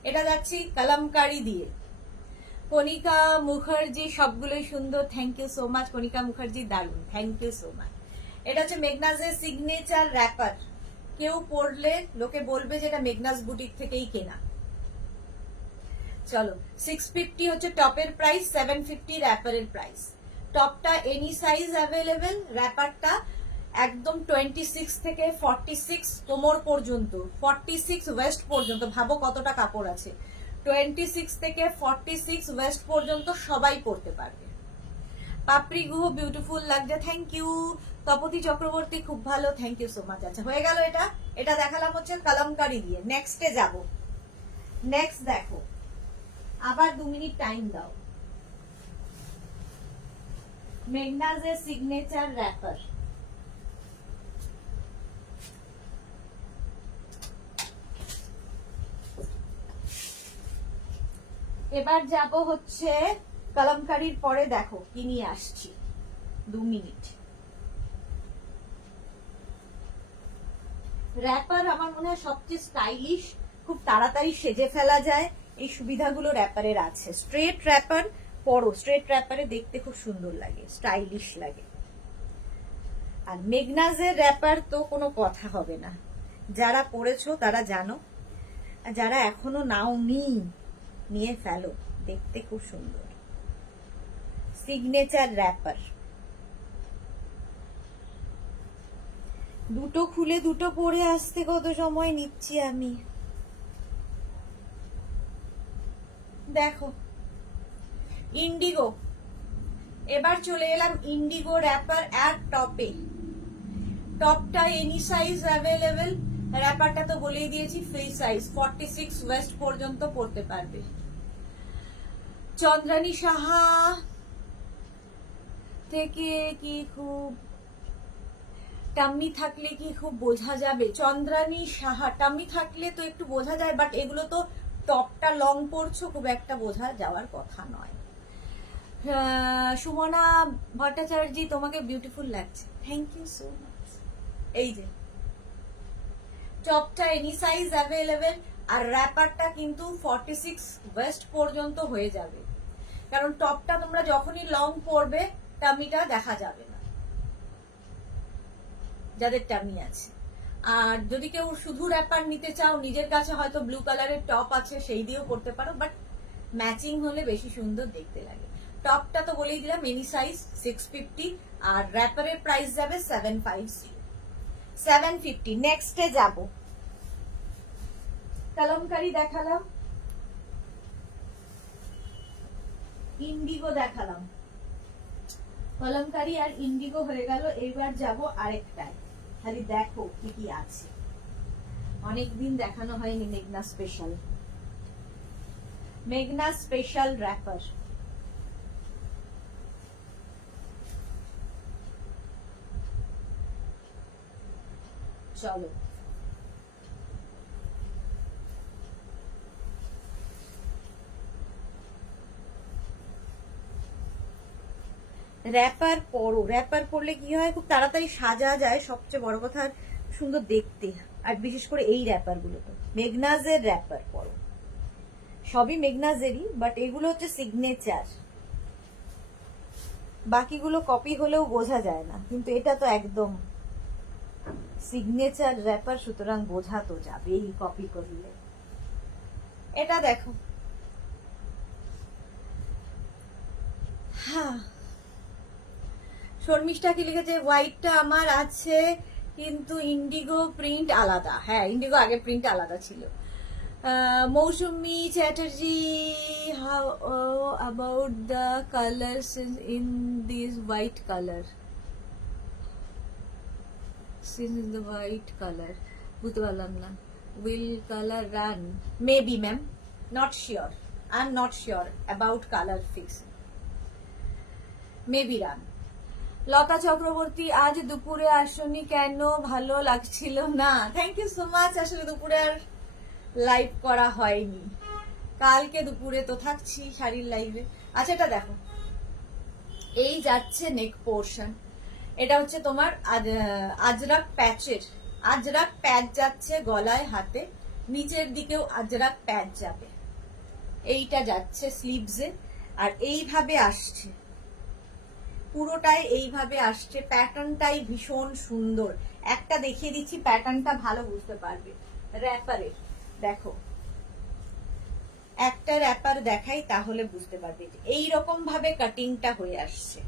এটা যাচ্ছি কলমকারি দিয়ে। কণিকা মুখার্জি, সবগুলোই সুন্দর, thank you so much. Kanika Mukherjee দারুন, থ্যাংক ইউ সো মাচ। এটা হচ্ছে মেঘনাজের সিগনেচার র্যাপার। কেউ পরলে লোকে বলবে যে এটা মেঘনাজ বুটিক থেকেই কেনা। চলো, 650 হচ্ছে টপের প্রাইস, 750 র্যাপারের প্রাইস। টপটা এনি সাইজ অ্যাভেলেবেল, র্যাপারটা একদম 26 থেকে 46 কোমর পর্যন্ত, 46 ওয়েস্ট পর্যন্ত। ভাবো কতটা কাপড় আছে। 26 থেকে 46 ওয়েস্ট পর্যন্ত সবাই পরতে পারবে। পাপড়ি গুহ বিউটিফুল লাগছে, থ্যাংক ইউ। তপতি চক্রবর্তী খুব ভালো, থ্যাংক ইউ সো মাচ। আচ্ছা, হয়ে গেল এটা। এটা দেখালাম হচ্ছে কলমকারি দিয়ে। নেক্সটে যাব। নেক্সট দেখো, আবার 2 মিনিট টাইম দাও। মেঘনাজের সিগনেচার র্যাপার। এবার যাব হচ্ছে কলমকারির পরে, দেখো কি নিয়ে আসছি। 2 মিনিট। র্যাপার আমার মনে হয় সবচেয়ে স্টাইলিশ, খুব তাড়াতাড়ি সেজে ফেলা যায়, এই সুবিধাগুলো র্যাপারের আছে। স্ট্রেট র্যাপার পরো, স্ট্রেট র্যাপারে দেখতে খুব সুন্দর লাগে, স্টাইলিশ লাগে। আর মেঘনাজের র্যাপার তো কোনো কথা হবে না, যারা পরেছো তারা জানো, আর যারা এখনো নাওনি নিয়ে ফেলো, দেখতে খুব সুন্দর। Signature wrapper. দুটো খুলে দুটো পরে আসতে কত সময় নিচ্ছি আমি। দেখো, ইন্ডিগো। এবার চলে এলাম ইন্ডিগো র্যাপার আর টপে। টপটা এনি সাইজ অ্যাভেলেবেল, র্যাপারটা তো বলেই দিয়েছি ফ্রি সাইজ, 46 ওয়েস্ট পর্যন্ত পরতে পারবে। চন্দ্রানী সাহা থেকে কি খুব টাম্মি থাকলে কি খুব বোঝা যাবে? চন্দ্রানী সাহা টাম্মি থাকলে তো একটু বোঝা যায়, বাট এগুলো তো টপটা লং পরছো, খুব একটা বোঝা যাওয়ার কথা নয়। সুমনা ভট্টাচার্য, তোমাকে বিউটিফুল লাগছে, থ্যাংক ইউ সো মাচ। এই যে টপটা এনি সাইজ অ্যাভেলেবেল, আর র্যাপারটা কিন্তু 46 ওয়েস্ট পর্যন্ত হয়ে যাবে, কারণ টপটা তোমরা যখনই লং পরবে টামিটা দেখা যাবে না, যাদের টামি আছে। আর যদি কেউ শুধু র্যাপার নিতে চাও, নিজের কাছে হয়তো ব্লু কালারের টপ আছে, সেই দিয়েও করতে পারো, বাট ম্যাচিং হলে বেশি সুন্দর দেখতে লাগে। টপটা তো বলেই দিলাম এনি সাইজ 650, আর র্যাপারের প্রাইস যাবে 750। নেক্সটে যাব। কলমকারি দেখালাম, ইন্ডিগো দেখালাম, কলমকারি আর ইন্ডিগো হয়ে গেল। এবার যাব আরেকটায়, খালি দেখো কি কি আছে। অনেকদিন দেখানো হয়নি মেঘনা স্পেশাল। মেঘনা স্পেশাল র্যাপার। চলো, র্যাপার পরো, র্যাপার পরলে কি হয়, খুব তাড়াতাড়ি সাজা যায়, সবচেয়ে বড় কথা সুন্দর দেখতে। আর বিশেষ করে এই র্যাপার গুলো তো মেগনাজের র্যাপার পরো, সবই মেগনাজেরই, বাট এগুলো হচ্ছে সিগনেচার। বাকিগুলো কপি হলেও বোঝা যায় না, কিন্তু এটা তো একদম সিগনেচার র্যাপার, সুতরাং বোঝা তো যাবেই কপি করলে। এটা দেখো, হ্যাঁ শর্মিষ্ঠা কি লিখেছে, হোয়াইটটা আমার আছে কিন্তু ইন্ডিগো প্রিন্ট আলাদা। হ্যাঁ ইন্ডিগো আগে প্রিন্ট আলাদা ছিল। Mousumi Chatterjee, how about the colours in this white colour, since the white color, বুঝতে পারলাম না। will color run, maybe ma'am, not sure, I'm not sure about color fix, maybe run। লতা চক্রবর্তী, আজ দুপুরে আসনি কেন, ভালো লাগছিল না। Thank you so much. আসলে দুপুরে আর লাইভ করা হয়নি, কালকে দুপুরে তো থাকছি শাড়ির লাইভে। আচ্ছা এটা দেখো, এই যাচ্ছে নেক পোর্শন, এটা হচ্ছে তোমার আজরাক প্যাচের, আজরাক প্যাচ যাচ্ছে গলায় হাতে, নিচের দিকেও আজরাক প্যাচ যাবে, এইটা যাচ্ছে স্লিভসে, আর এইভাবে আসছে পুরোটাই, এইভাবে আসছে। প্যাটার্নটাই ভীষণ সুন্দর, একটা দেখিয়ে দিচ্ছি, প্যাটার্নটা ভালো বুঝতে পারবে। র্যাপারের দেখো, একটা র্যাপার দেখাই তাহলে বুঝতে পারবে। এইরকম ভাবে কাটিংটা হয়ে আসছে,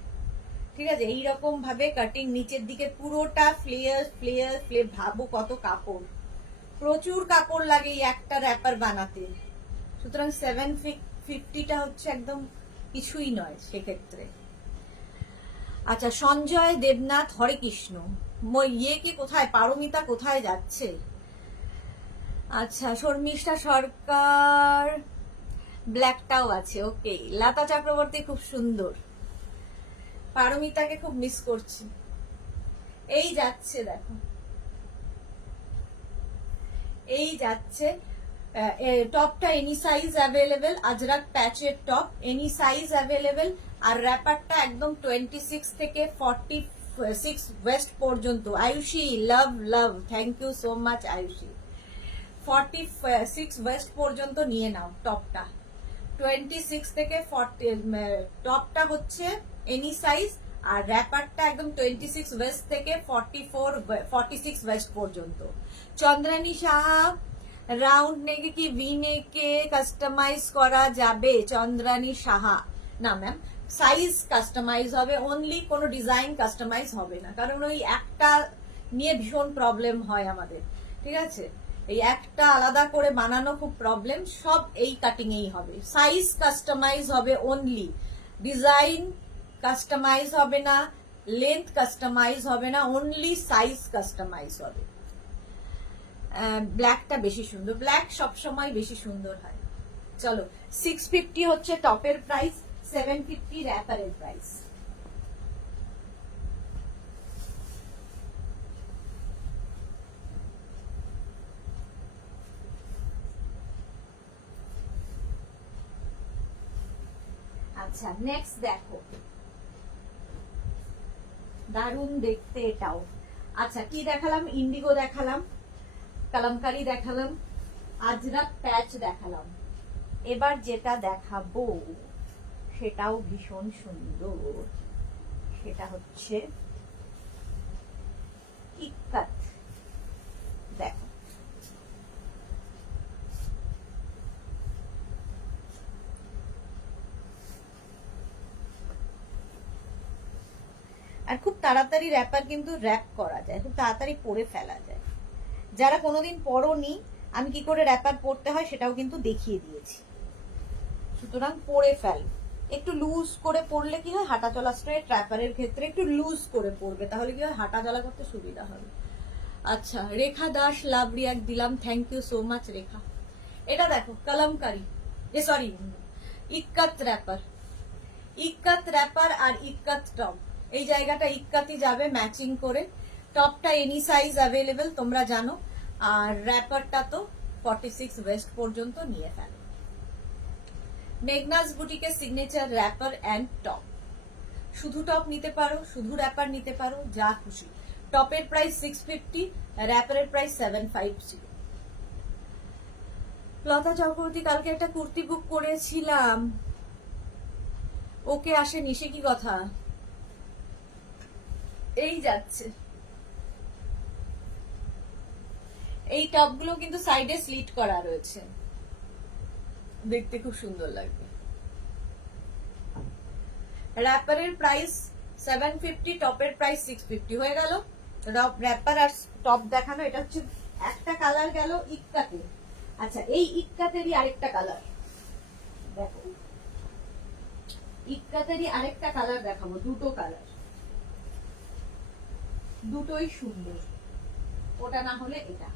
ঠিক আছে, এইরকম ভাবে কাটিং, নিচের দিকে পুরোটা ফ্লেয়ার ফ্লেয়ার ফ্লেয়ার। ভাবো কত কাপড়, প্রচুর কাপড় লাগে এই একটা র্যাপার বানাতে, সুতরাং 750টা হচ্ছে একদম কিছুই নয় সেক্ষেত্রে। আচ্ছা সঞ্জয় দেবনাথ, হরে কৃষ্ণ। ইয়ে কি কোথায়, পারমিতা কোথায় যাচ্ছে? আচ্ছা শর্মিষ্ঠা সরকার, ব্ল্যাকটাও আছে, ওকে। লতা চক্রবর্তী, খুব সুন্দর। পারমিতাকে খুব মিস করছি। এই যাচ্ছে দেখো, এই যাচ্ছে টপটা এনি সাইজ অ্যাভেলেবেল, আজরাক প্যাচের টপ, এনি সাইজ অ্যাভেলেবেল। আর র্যাপারটা একদম 26 থেকে 46 ওয়েস্ট পর্যন্ত। Ayushi, love love, thank you so much Ayushi. 46 waist পর্যন্ত নিয়ে নাও টপটা, 26 থেকে 40, টপটা হচ্ছে এনি সাইজ, আর র্যাপারটা একদম 26 ওয়েস্ট থেকে 46 ওয়েস্ট পর্যন্ত। চন্দ্রানী সাহা, রাউন্ড নেকে কি ভি নেকে কাস্টমাইজ করা যাবে? চন্দ্রানী সাহা, না ম্যাম, সাইজ কাস্টমাইজ হবে অনলি, কোনো ডিজাইন কাস্টমাইজ হবে না, কারণ ওই একটা নিয়ে ভীষণ প্রবলেম হয় আমাদের, ঠিক আছে, এই একটা আলাদা করে বানানো খুব প্রবলেম। সব এই কাটিং এই হবে, সাইজ কাস্টমাইজ হবে অনলি, ডিজাইন কাস্টমাইজ হবে না, লেন্থ কাস্টমাইজ হবে না, অনলি সাইজ কাস্টমাইজ হবে। ব্ল্যাকটা বেশি সুন্দর, ব্ল্যাক সবসময় বেশি সুন্দর হয়। চলো 650 হচ্ছে টপের প্রাইস, 750 র্যাপারের প্রাইস। আচ্ছা নেক্সট দেখো, দারুণ দেখতে এটাও। আচ্ছা কি দেখালাম, ইন্ডিগো দেখালাম, কালামকারি দেখালাম, আজরাক প্যাচ দেখালাম, এবার যেটা দেখাবো সেটাও ভীষণ সুন্দর, সেটা হচ্ছে ইক্কাত। দেখো আর খুব তাড়াতাড়ি র্যাপার কিন্তু র্যাপ করা যায়, খুব তাড়াতাড়ি পরে ফেলা যায়। যারা কোনোদিন পরোনি, আমি কি করে র্যাপার পরতে হয় সেটাও কিন্তু দেখিয়ে দিয়েছি, সুতরাং পরে ফেল। একটু লুজ করে পরলে কি হয়, হাঁটা চলা স্ট্রেট, র্যাপারের ক্ষেত্রে একটু লুজ করে পরবে, তাহলে কি হয় হাঁটা চলা করতে সুবিধা হবে। আচ্ছা রেখা দাস, লাভ রিয়াক্ট দিলাম, thank you so much Rekha. এটা দেখো kalamkari, sorry ikat wrapper, ikat wrapper আর ইক্কাত টপ, এই জায়গাটা ইক্কাতই যাবে ম্যাচিং করে। টপটা এনি সাইজ অ্যাভেলেবেল তোমরা জানো, আর র্যাপারটা তো 46 ওয়েস্ট পর্যন্ত নিয়ে ফেলো। মেঘনাস বুটিকের সিগনেচার র্যাপার অ্যান্ড টপ, শুধু টপ নিতে পারো, শুধু র্যাপার নিতে পারো, যা খুশি। টপের প্রাইস 650, র্যাপারের প্রাইস 750। লতা চক্রবর্তী কালকে একটা কুর্তি বুক করেছিলাম, ওকে আসেনি, সে কি কথা? এই যাচ্ছে। এই টপগুলো কিন্তু সাইডে স্লিট করা রয়েছে, দেখতে খুব সুন্দর লাগবে। র্যাপারের প্রাইস 750, টপের প্রাইস 650 হয়ে গেল। র্যাপার আর টপ দেখানো। এটা হচ্ছে একটা কালার গেল ইক্কাতে। আচ্ছা, এই ইক্কাতেরই আরেকটা কালার দেখো, ইক্কাতেরই আরেকটা কালার দেখাবো, দুটো কালার, দুটোই সুন্দর। ওটা না হলে এটা,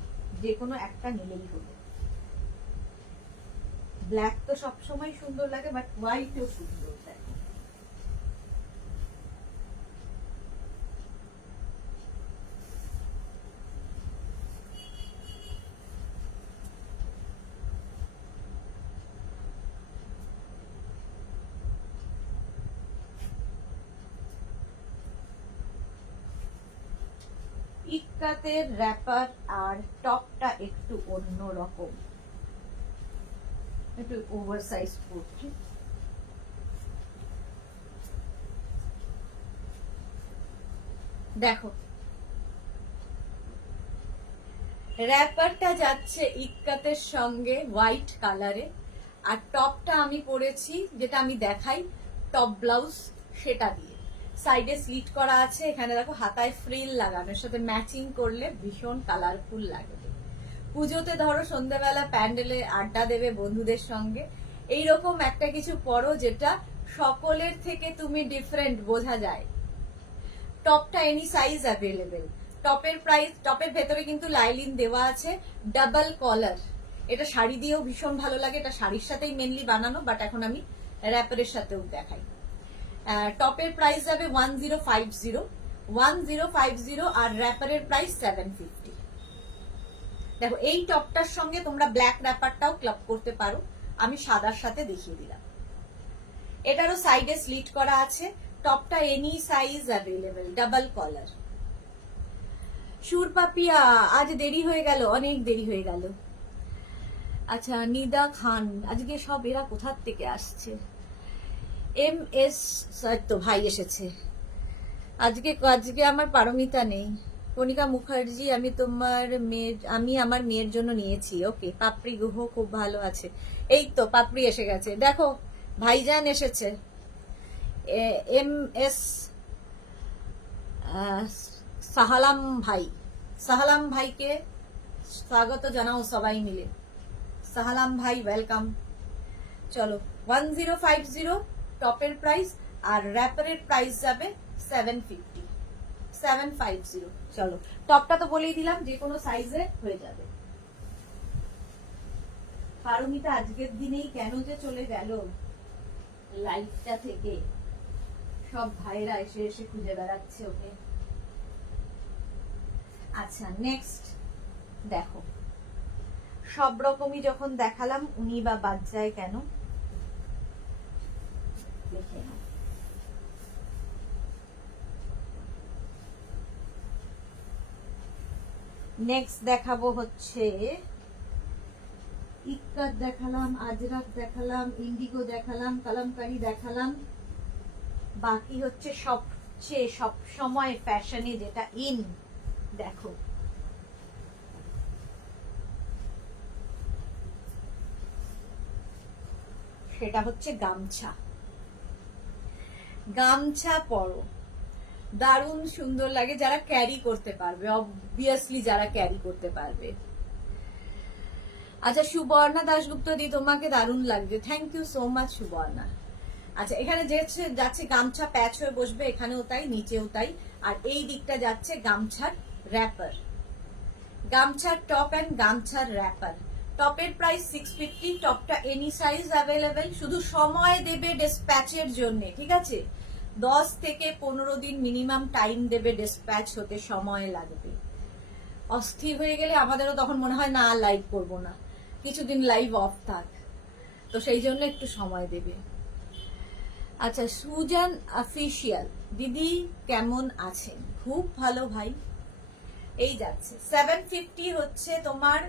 যে কোনো একটা নিলেই হলো। ব্ল্যাক তো সবসময় সুন্দর লাগে, বাট হোয়াইটও সুন্দর। দেখো ইক্কাতের র্যাপার আর টপটা একটু অন্য রকম, একটু ওভারসাইজ করছি। দেখো র্যাপারটা যাচ্ছে ইক্কাতের সঙ্গে হোয়াইট কালারে, আর টপটা আমি পরেছি যেটা আমি দেখাই, টপ ব্লাউজ সেটা দিয়ে। সাইডে স্লিট করা আছে, এখানে দেখো হাতায় ফ্রিল লাগানোর সাথে ম্যাচিং করলে ভীষণ কালারফুল লাগবে। পুজোতে ধরো সন্ধ্যাবেলা প্যান্ডেলে আড্ডা দেবে বন্ধুদের সঙ্গে, এইরকম একটা কিছু পরো যেটা সকলের থেকে তুমি ডিফারেন্ট বোঝা যায়। টপটা এনি সাইজ অ্যাভেলেবেল। টপের প্রাইস, টপের ভেতরে কিন্তু লাইলিন দেওয়া আছে, ডাবল কলার। এটা শাড়ি দিয়েও ভীষণ ভালো লাগে, এটা শাড়ির সাথেই মেনলি বানানো, বাট এখন আমি র্যাপারের সাথেও দেখাই। টপের প্রাইস যাবে 1050 আর র্যাপারের প্রাইস 750। দেখো এই টপটার সঙ্গে তোমরা ব্ল্যাক র্যাপারটাও ক্লাব করতে পারো, আমি সাদার সাথে দেখিয়ে দিলাম। এটারও সাইডে স্লিট করা আছে, টপটা এনি সাইজ অ্যাভেলেবেল, ডাবল কলার। সুর পাপিয়া, আজ দেরি হয়ে গেল, অনেক দেরি হয়ে গেল। আচ্ছা, নিদা খান, আজকে সব এরা কোথার থেকে আসছে? MS তো ভাই এসেছে আজকে। আজকে আমার পারমিতা নেই। কণিকা মুখার্জি, আমি আমার মেয়ের জন্য নিয়েছি। ওকে, পাপড়ি গুহ খুব ভালো আছে। এই তো পাপড়ি এসে গেছে, দেখো ভাইজান এসেছে। MS সাহালাম ভাই, সাহালাম ভাইকে স্বাগত জানাও সবাই মিলে। সাহালাম ভাই ওয়েলকাম। চলো 1050 টপের প্রাইস, আর র্যাপারের প্রাইস যাবে 750। চলো, টপটা তো বলেই দিলাম যে কোনো সাইজে হয়ে যাবে। পারমিতা আজকের দিনেই কেন যে চলে গেল লাইফটা থেকে, সব ভাইরা এসে এসে খুঁজে বেড়াচ্ছে ওকে। আচ্ছা, নেক্সট দেখো, সব রকমই যখন দেখালাম উনি বা বাদ যায় কেন, দেখে নাও। নেক্সট দেখাবো হচ্ছে ইক্কাত দেখালাম, আজরাক দেখালাম, ইন্ডিগো দেখালাম, কালামকারী দেখালাম। বাকি হচ্ছে সবচেয়ে সব সময় ফ্যাশনে যেটা ইন, দেখো সেটা হচ্ছে গামছা। গামছা পরো, দারুণ সুন্দর লাগে যারা ক্যারি করতে পারবে, অবভিয়াসলি যারা ক্যারি করতে পারবে। আচ্ছা, সুবর্ণা দাশগুপ্ত দি, তোমাকে দারুণ লাগবে, thank you so much Subarna. আচ্ছা, এখানে যাচ্ছে গামছা প্যাচ হয়ে বসবে, এখানেও তাই, নিচেও তাই। আর এই দিকটা যাচ্ছে গামছার র্যাপার, গামছার টপ অ্যান্ড গামছার র্যাপার। টপের প্রাইস 650, টপটা এনি সাইজ অ্যাভেলেবেল। শুধু সময় দেবে ডিসপ্যাচের জন্য, ঠিক আছে? 10 থেকে 15 দিন মিনিমাম টাইম দেবে, ডিসপ্যাচ হতে সময় লাগবে। অস্থির হয়ে গেলে আমাদেরও তখন মনে হয় না লাইভ করবো না, কিছুদিন লাইভ অফ থাক, তো সেই জন্য একটু সময় দেবে। আচ্ছা, সুজান অফিসিয়াল দিদি কেমন আছেন? খুব ভালো ভাই। এই যাচ্ছে 750 হচ্ছে তোমার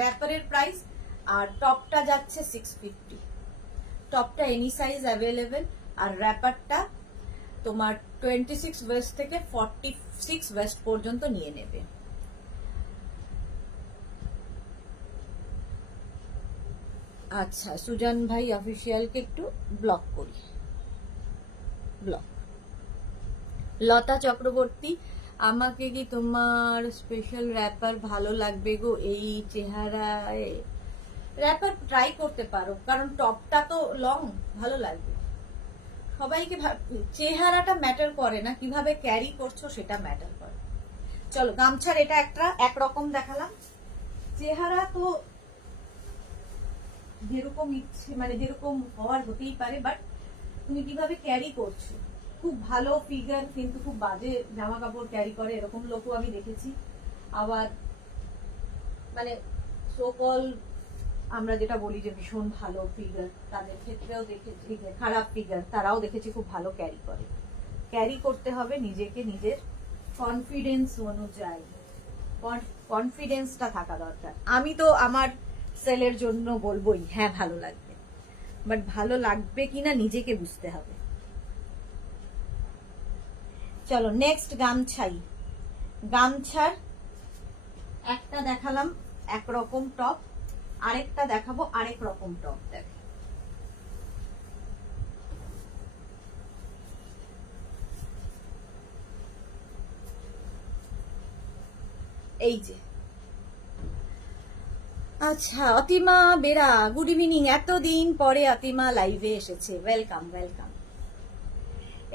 র্যাপারের প্রাইস, আর টপটা যাচ্ছে 650। টপটা এনি সাইজ অ্যাভেলেবেল, আর র্যাপারটা তোমার 26 ওয়েস্ট থেকে 46 ওয়েস্ট পর্যন্ত নিয়ে নেবে। আচ্ছা, সুজান ভাই অফিসিয়ালকে একটু ব্লক করি। ব্লক। লতা চক্রবর্তী, আমাকে কি তোমার স্পেশাল র্যাপার ভালো লাগবে গো এই চেহারায়? র্যাপার ট্রাই করতে পারো, কারণ টপটা তো লং, ভালো লাগবে সবাইকে। চেহারাটা ম্যাটার করে না, কিভাবে ক্যারি করছো সেটা ম্যাটার করে। চলো, গামছার এটা একটা একরকম দেখালাম। চেহারা তো যেরকম ইচ্ছে, মানে যেরকম হওয়ার হতেই পারে, বাট তুমি কিভাবে ক্যারি করছো। খুব ভালো ফিগার কিন্তু খুব বাজে জামা কাপড় ক্যারি করে, এরকম লোকও আমি দেখেছি। আবার মানে সোকল আমরা যেটা বলি যে ভীষণ ভালো ফিগার, তাদের ক্ষেত্রেও দেখেছি খারাপ ফিগার, তারাও দেখেছি খুব ভালো ক্যারি করে। ক্যারি করতে হবে নিজেকে নিজের কনফিডেন্স অনুযায়ী, কনফিডেন্সটা থাকা দরকার। আমি তো আমার সেলের জন্য বলবোই হ্যাঁ ভালো লাগবে, বাট ভালো লাগবে কিনা নিজেকে বুঝতে হবে। চলো নেক্সট গামছাই। গামছার একটা দেখালাম একরকম টপ, আরেকটা দেখাবো আরেক রকম টপ। দেখ, এই যে। আচ্ছা, অতিমা বেরা, গুড ইভিনিং। এতদিন পরে অতিমা লাইভে এসেছে, ওয়েলকাম ওয়েলকাম।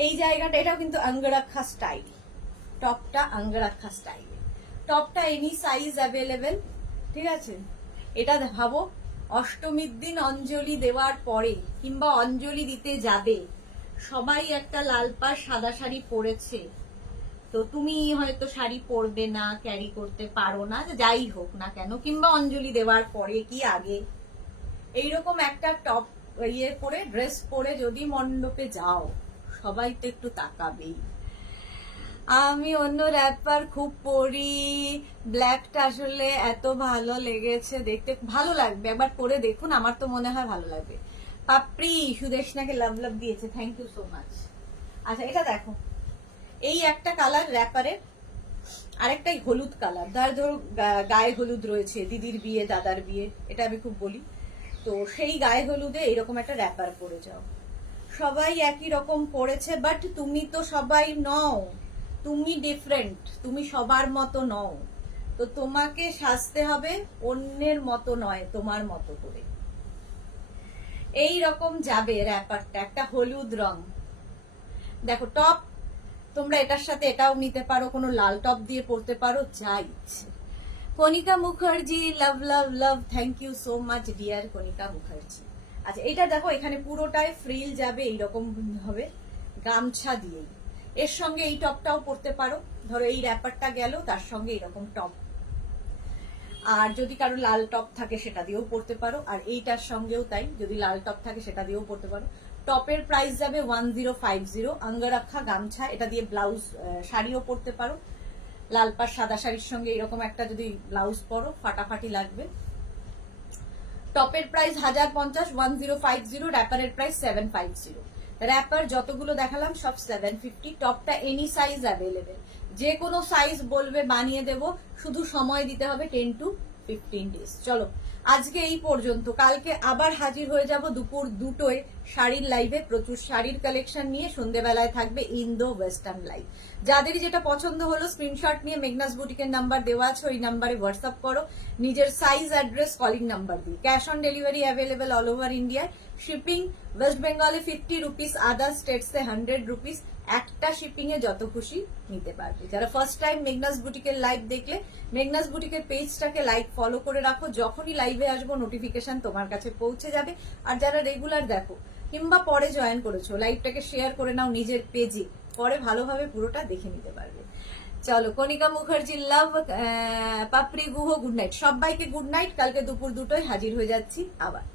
এই জায়গাটা এটাও কিন্তু অঙ্গরাক্ষা স্টাইল, টপটা অঙ্গরাক্ষা স্টাইল। টপটা এনি সাইজ অ্যাভেলেবেল, ঠিক আছে। এটা ভাবো অষ্টমীর দিন অঞ্জলি দেওয়ার পরে কিংবা অঞ্জলি দিতে যাবে, সবাই একটা লাল পাড় সাদা শাড়ি পরেছে, তো তুমি হয়তো শাড়ি পরবে না, ক্যারি করতে পারো না, যাই হোক না কেন, কিংবা অঞ্জলি দেওয়ার পরে কি আগে এইরকম একটা টপ ইয়ে পরে ড্রেস পরে যদি মণ্ডপে যাও, সবাই তো একটু তাকাবেই। আমি অন্য র্যাপার খুব পরি, ব্ল্যাকটা আসলে এত ভালো লেগেছে, দেখতে ভালো লাগবে, একবার পরে দেখুন, আমার তো মনে হয় ভালো লাগবে। পাপড়ি সুদেশনাকে লাভ লাভ দিয়েছে, থ্যাংক ইউ সো মাচ। আচ্ছা, এটা দেখো, এই একটা কালার র্যাপারের, আরেকটাই হলুদ কালার, ধর গায়ে হলুদ রয়েছে, দিদির বিয়ে দাদার বিয়ে, এটা আমি খুব বলি, তো সেই গায়ে হলুদে এইরকম একটা র্যাপার পরে যাও। সবাই একই রকম পরেছে, বাট তুমি তো সবাই নও, তুমি ডিফারেন্ট, তুমি সবার মতো নও, তো তোমাকে সাজতে হবে অন্যের মতো নয়, তোমার মতো করে। এই রকম যাবে র্যাপারটা, একটা হলুদ রং। দেখো টপ তোমরা এটার সাথে এটাও নিতে পারো, কোনো লাল টপ দিয়ে পরতে পারো, যা ইচ্ছে। Kanika Mukherjee, love love love, thank you so much dear Kanika Mukherjee. আচ্ছা, এটা দেখো, এখানে পুরোটাই ফ্রিল যাবে, এইরকম হবে গামছা দিয়েই। এর সঙ্গে এই টপটাও পরতে পারো, ধরো এই র্যাপারটা গেল, তার সঙ্গে এরকম টপ, আর যদি কারো লাল টপ থাকে সেটা দিয়েও পরতে পারো, আর এইটার সঙ্গেও তাই, যদি লাল টপ থাকে সেটা দিয়েও পরতে পারো। টপের প্রাইস যাবে 1050, অঙ্গরাক্ষা গামছা, এটা দিয়ে ব্লাউজ শাড়িও পরতে পারো, লাল পাড় সাদা শাড়ির সঙ্গে এরকম একটা যদি ব্লাউজ পরো ফাটাফাটি লাগবে। টপের প্রাইস 1050, 1050, র্যাপারের প্রাইস 750। র্যাপার যতগুলো দেখালাম সব 750। টপটা এনি সাইজ অ্যাভেলেবেল, যে কোনো সাইজ বলবে বানিয়ে দেব, শুধু সময় দিতে হবে 10 to 15 ডেজ। চলো আজকে এই পর্যন্ত, কালকে আবার হাজির হয়ে যাব দুপুর 2টোয় শাড়ির লাইভে, প্রচুর শাড়ির কালেকশন নিয়ে। সন্ধ্যেবেলায় থাকবে ইন্দো ওয়েস্টার্ন লাইভ। যাদের যেটা পছন্দ হলো স্ক্রিনশট নিয়ে মেঘনাস বুটিকের নাম্বার দেওয়া আছে, ওই নাম্বারে হোয়াটসঅ্যাপ করো নিজের সাইজ, অ্যাড্রেস, কলিং নাম্বার দিয়ে। Cash on delivery available all over ইন্ডিয়ায়। শিপিং ওয়েস্ট বেঙ্গলে 50 রুপিস, আদার স্টেটসে 100 রুপিস। একটা শিপিং এ যত খুশি নিতে পারবে। যারা ফার্স্ট টাইম মেঘনাস বুটিকের লাইভ দেখলে, মেঘনাস বুটিকের পেজটাকে লাইক ফলো করে রাখো, যখনই লাইভে আসবো নোটিফিকেশন তোমার কাছে পৌঁছে যাবে। আর যারা রেগুলার দেখো কিংবা পরে জয়েন করেছো, লাইভটাকে শেয়ার করে নাও নিজের পেজে, পরে ভালোভাবে পুরোটা দেখে নিতে পারবে। চলো, কণিকা মুখার্জি লাভ, পাপড়ি গুহ গুড নাইট, সবাইকে গুড নাইট। কালকে দুপুর 2টোয় হাজির হয়ে যাচ্ছি আবার।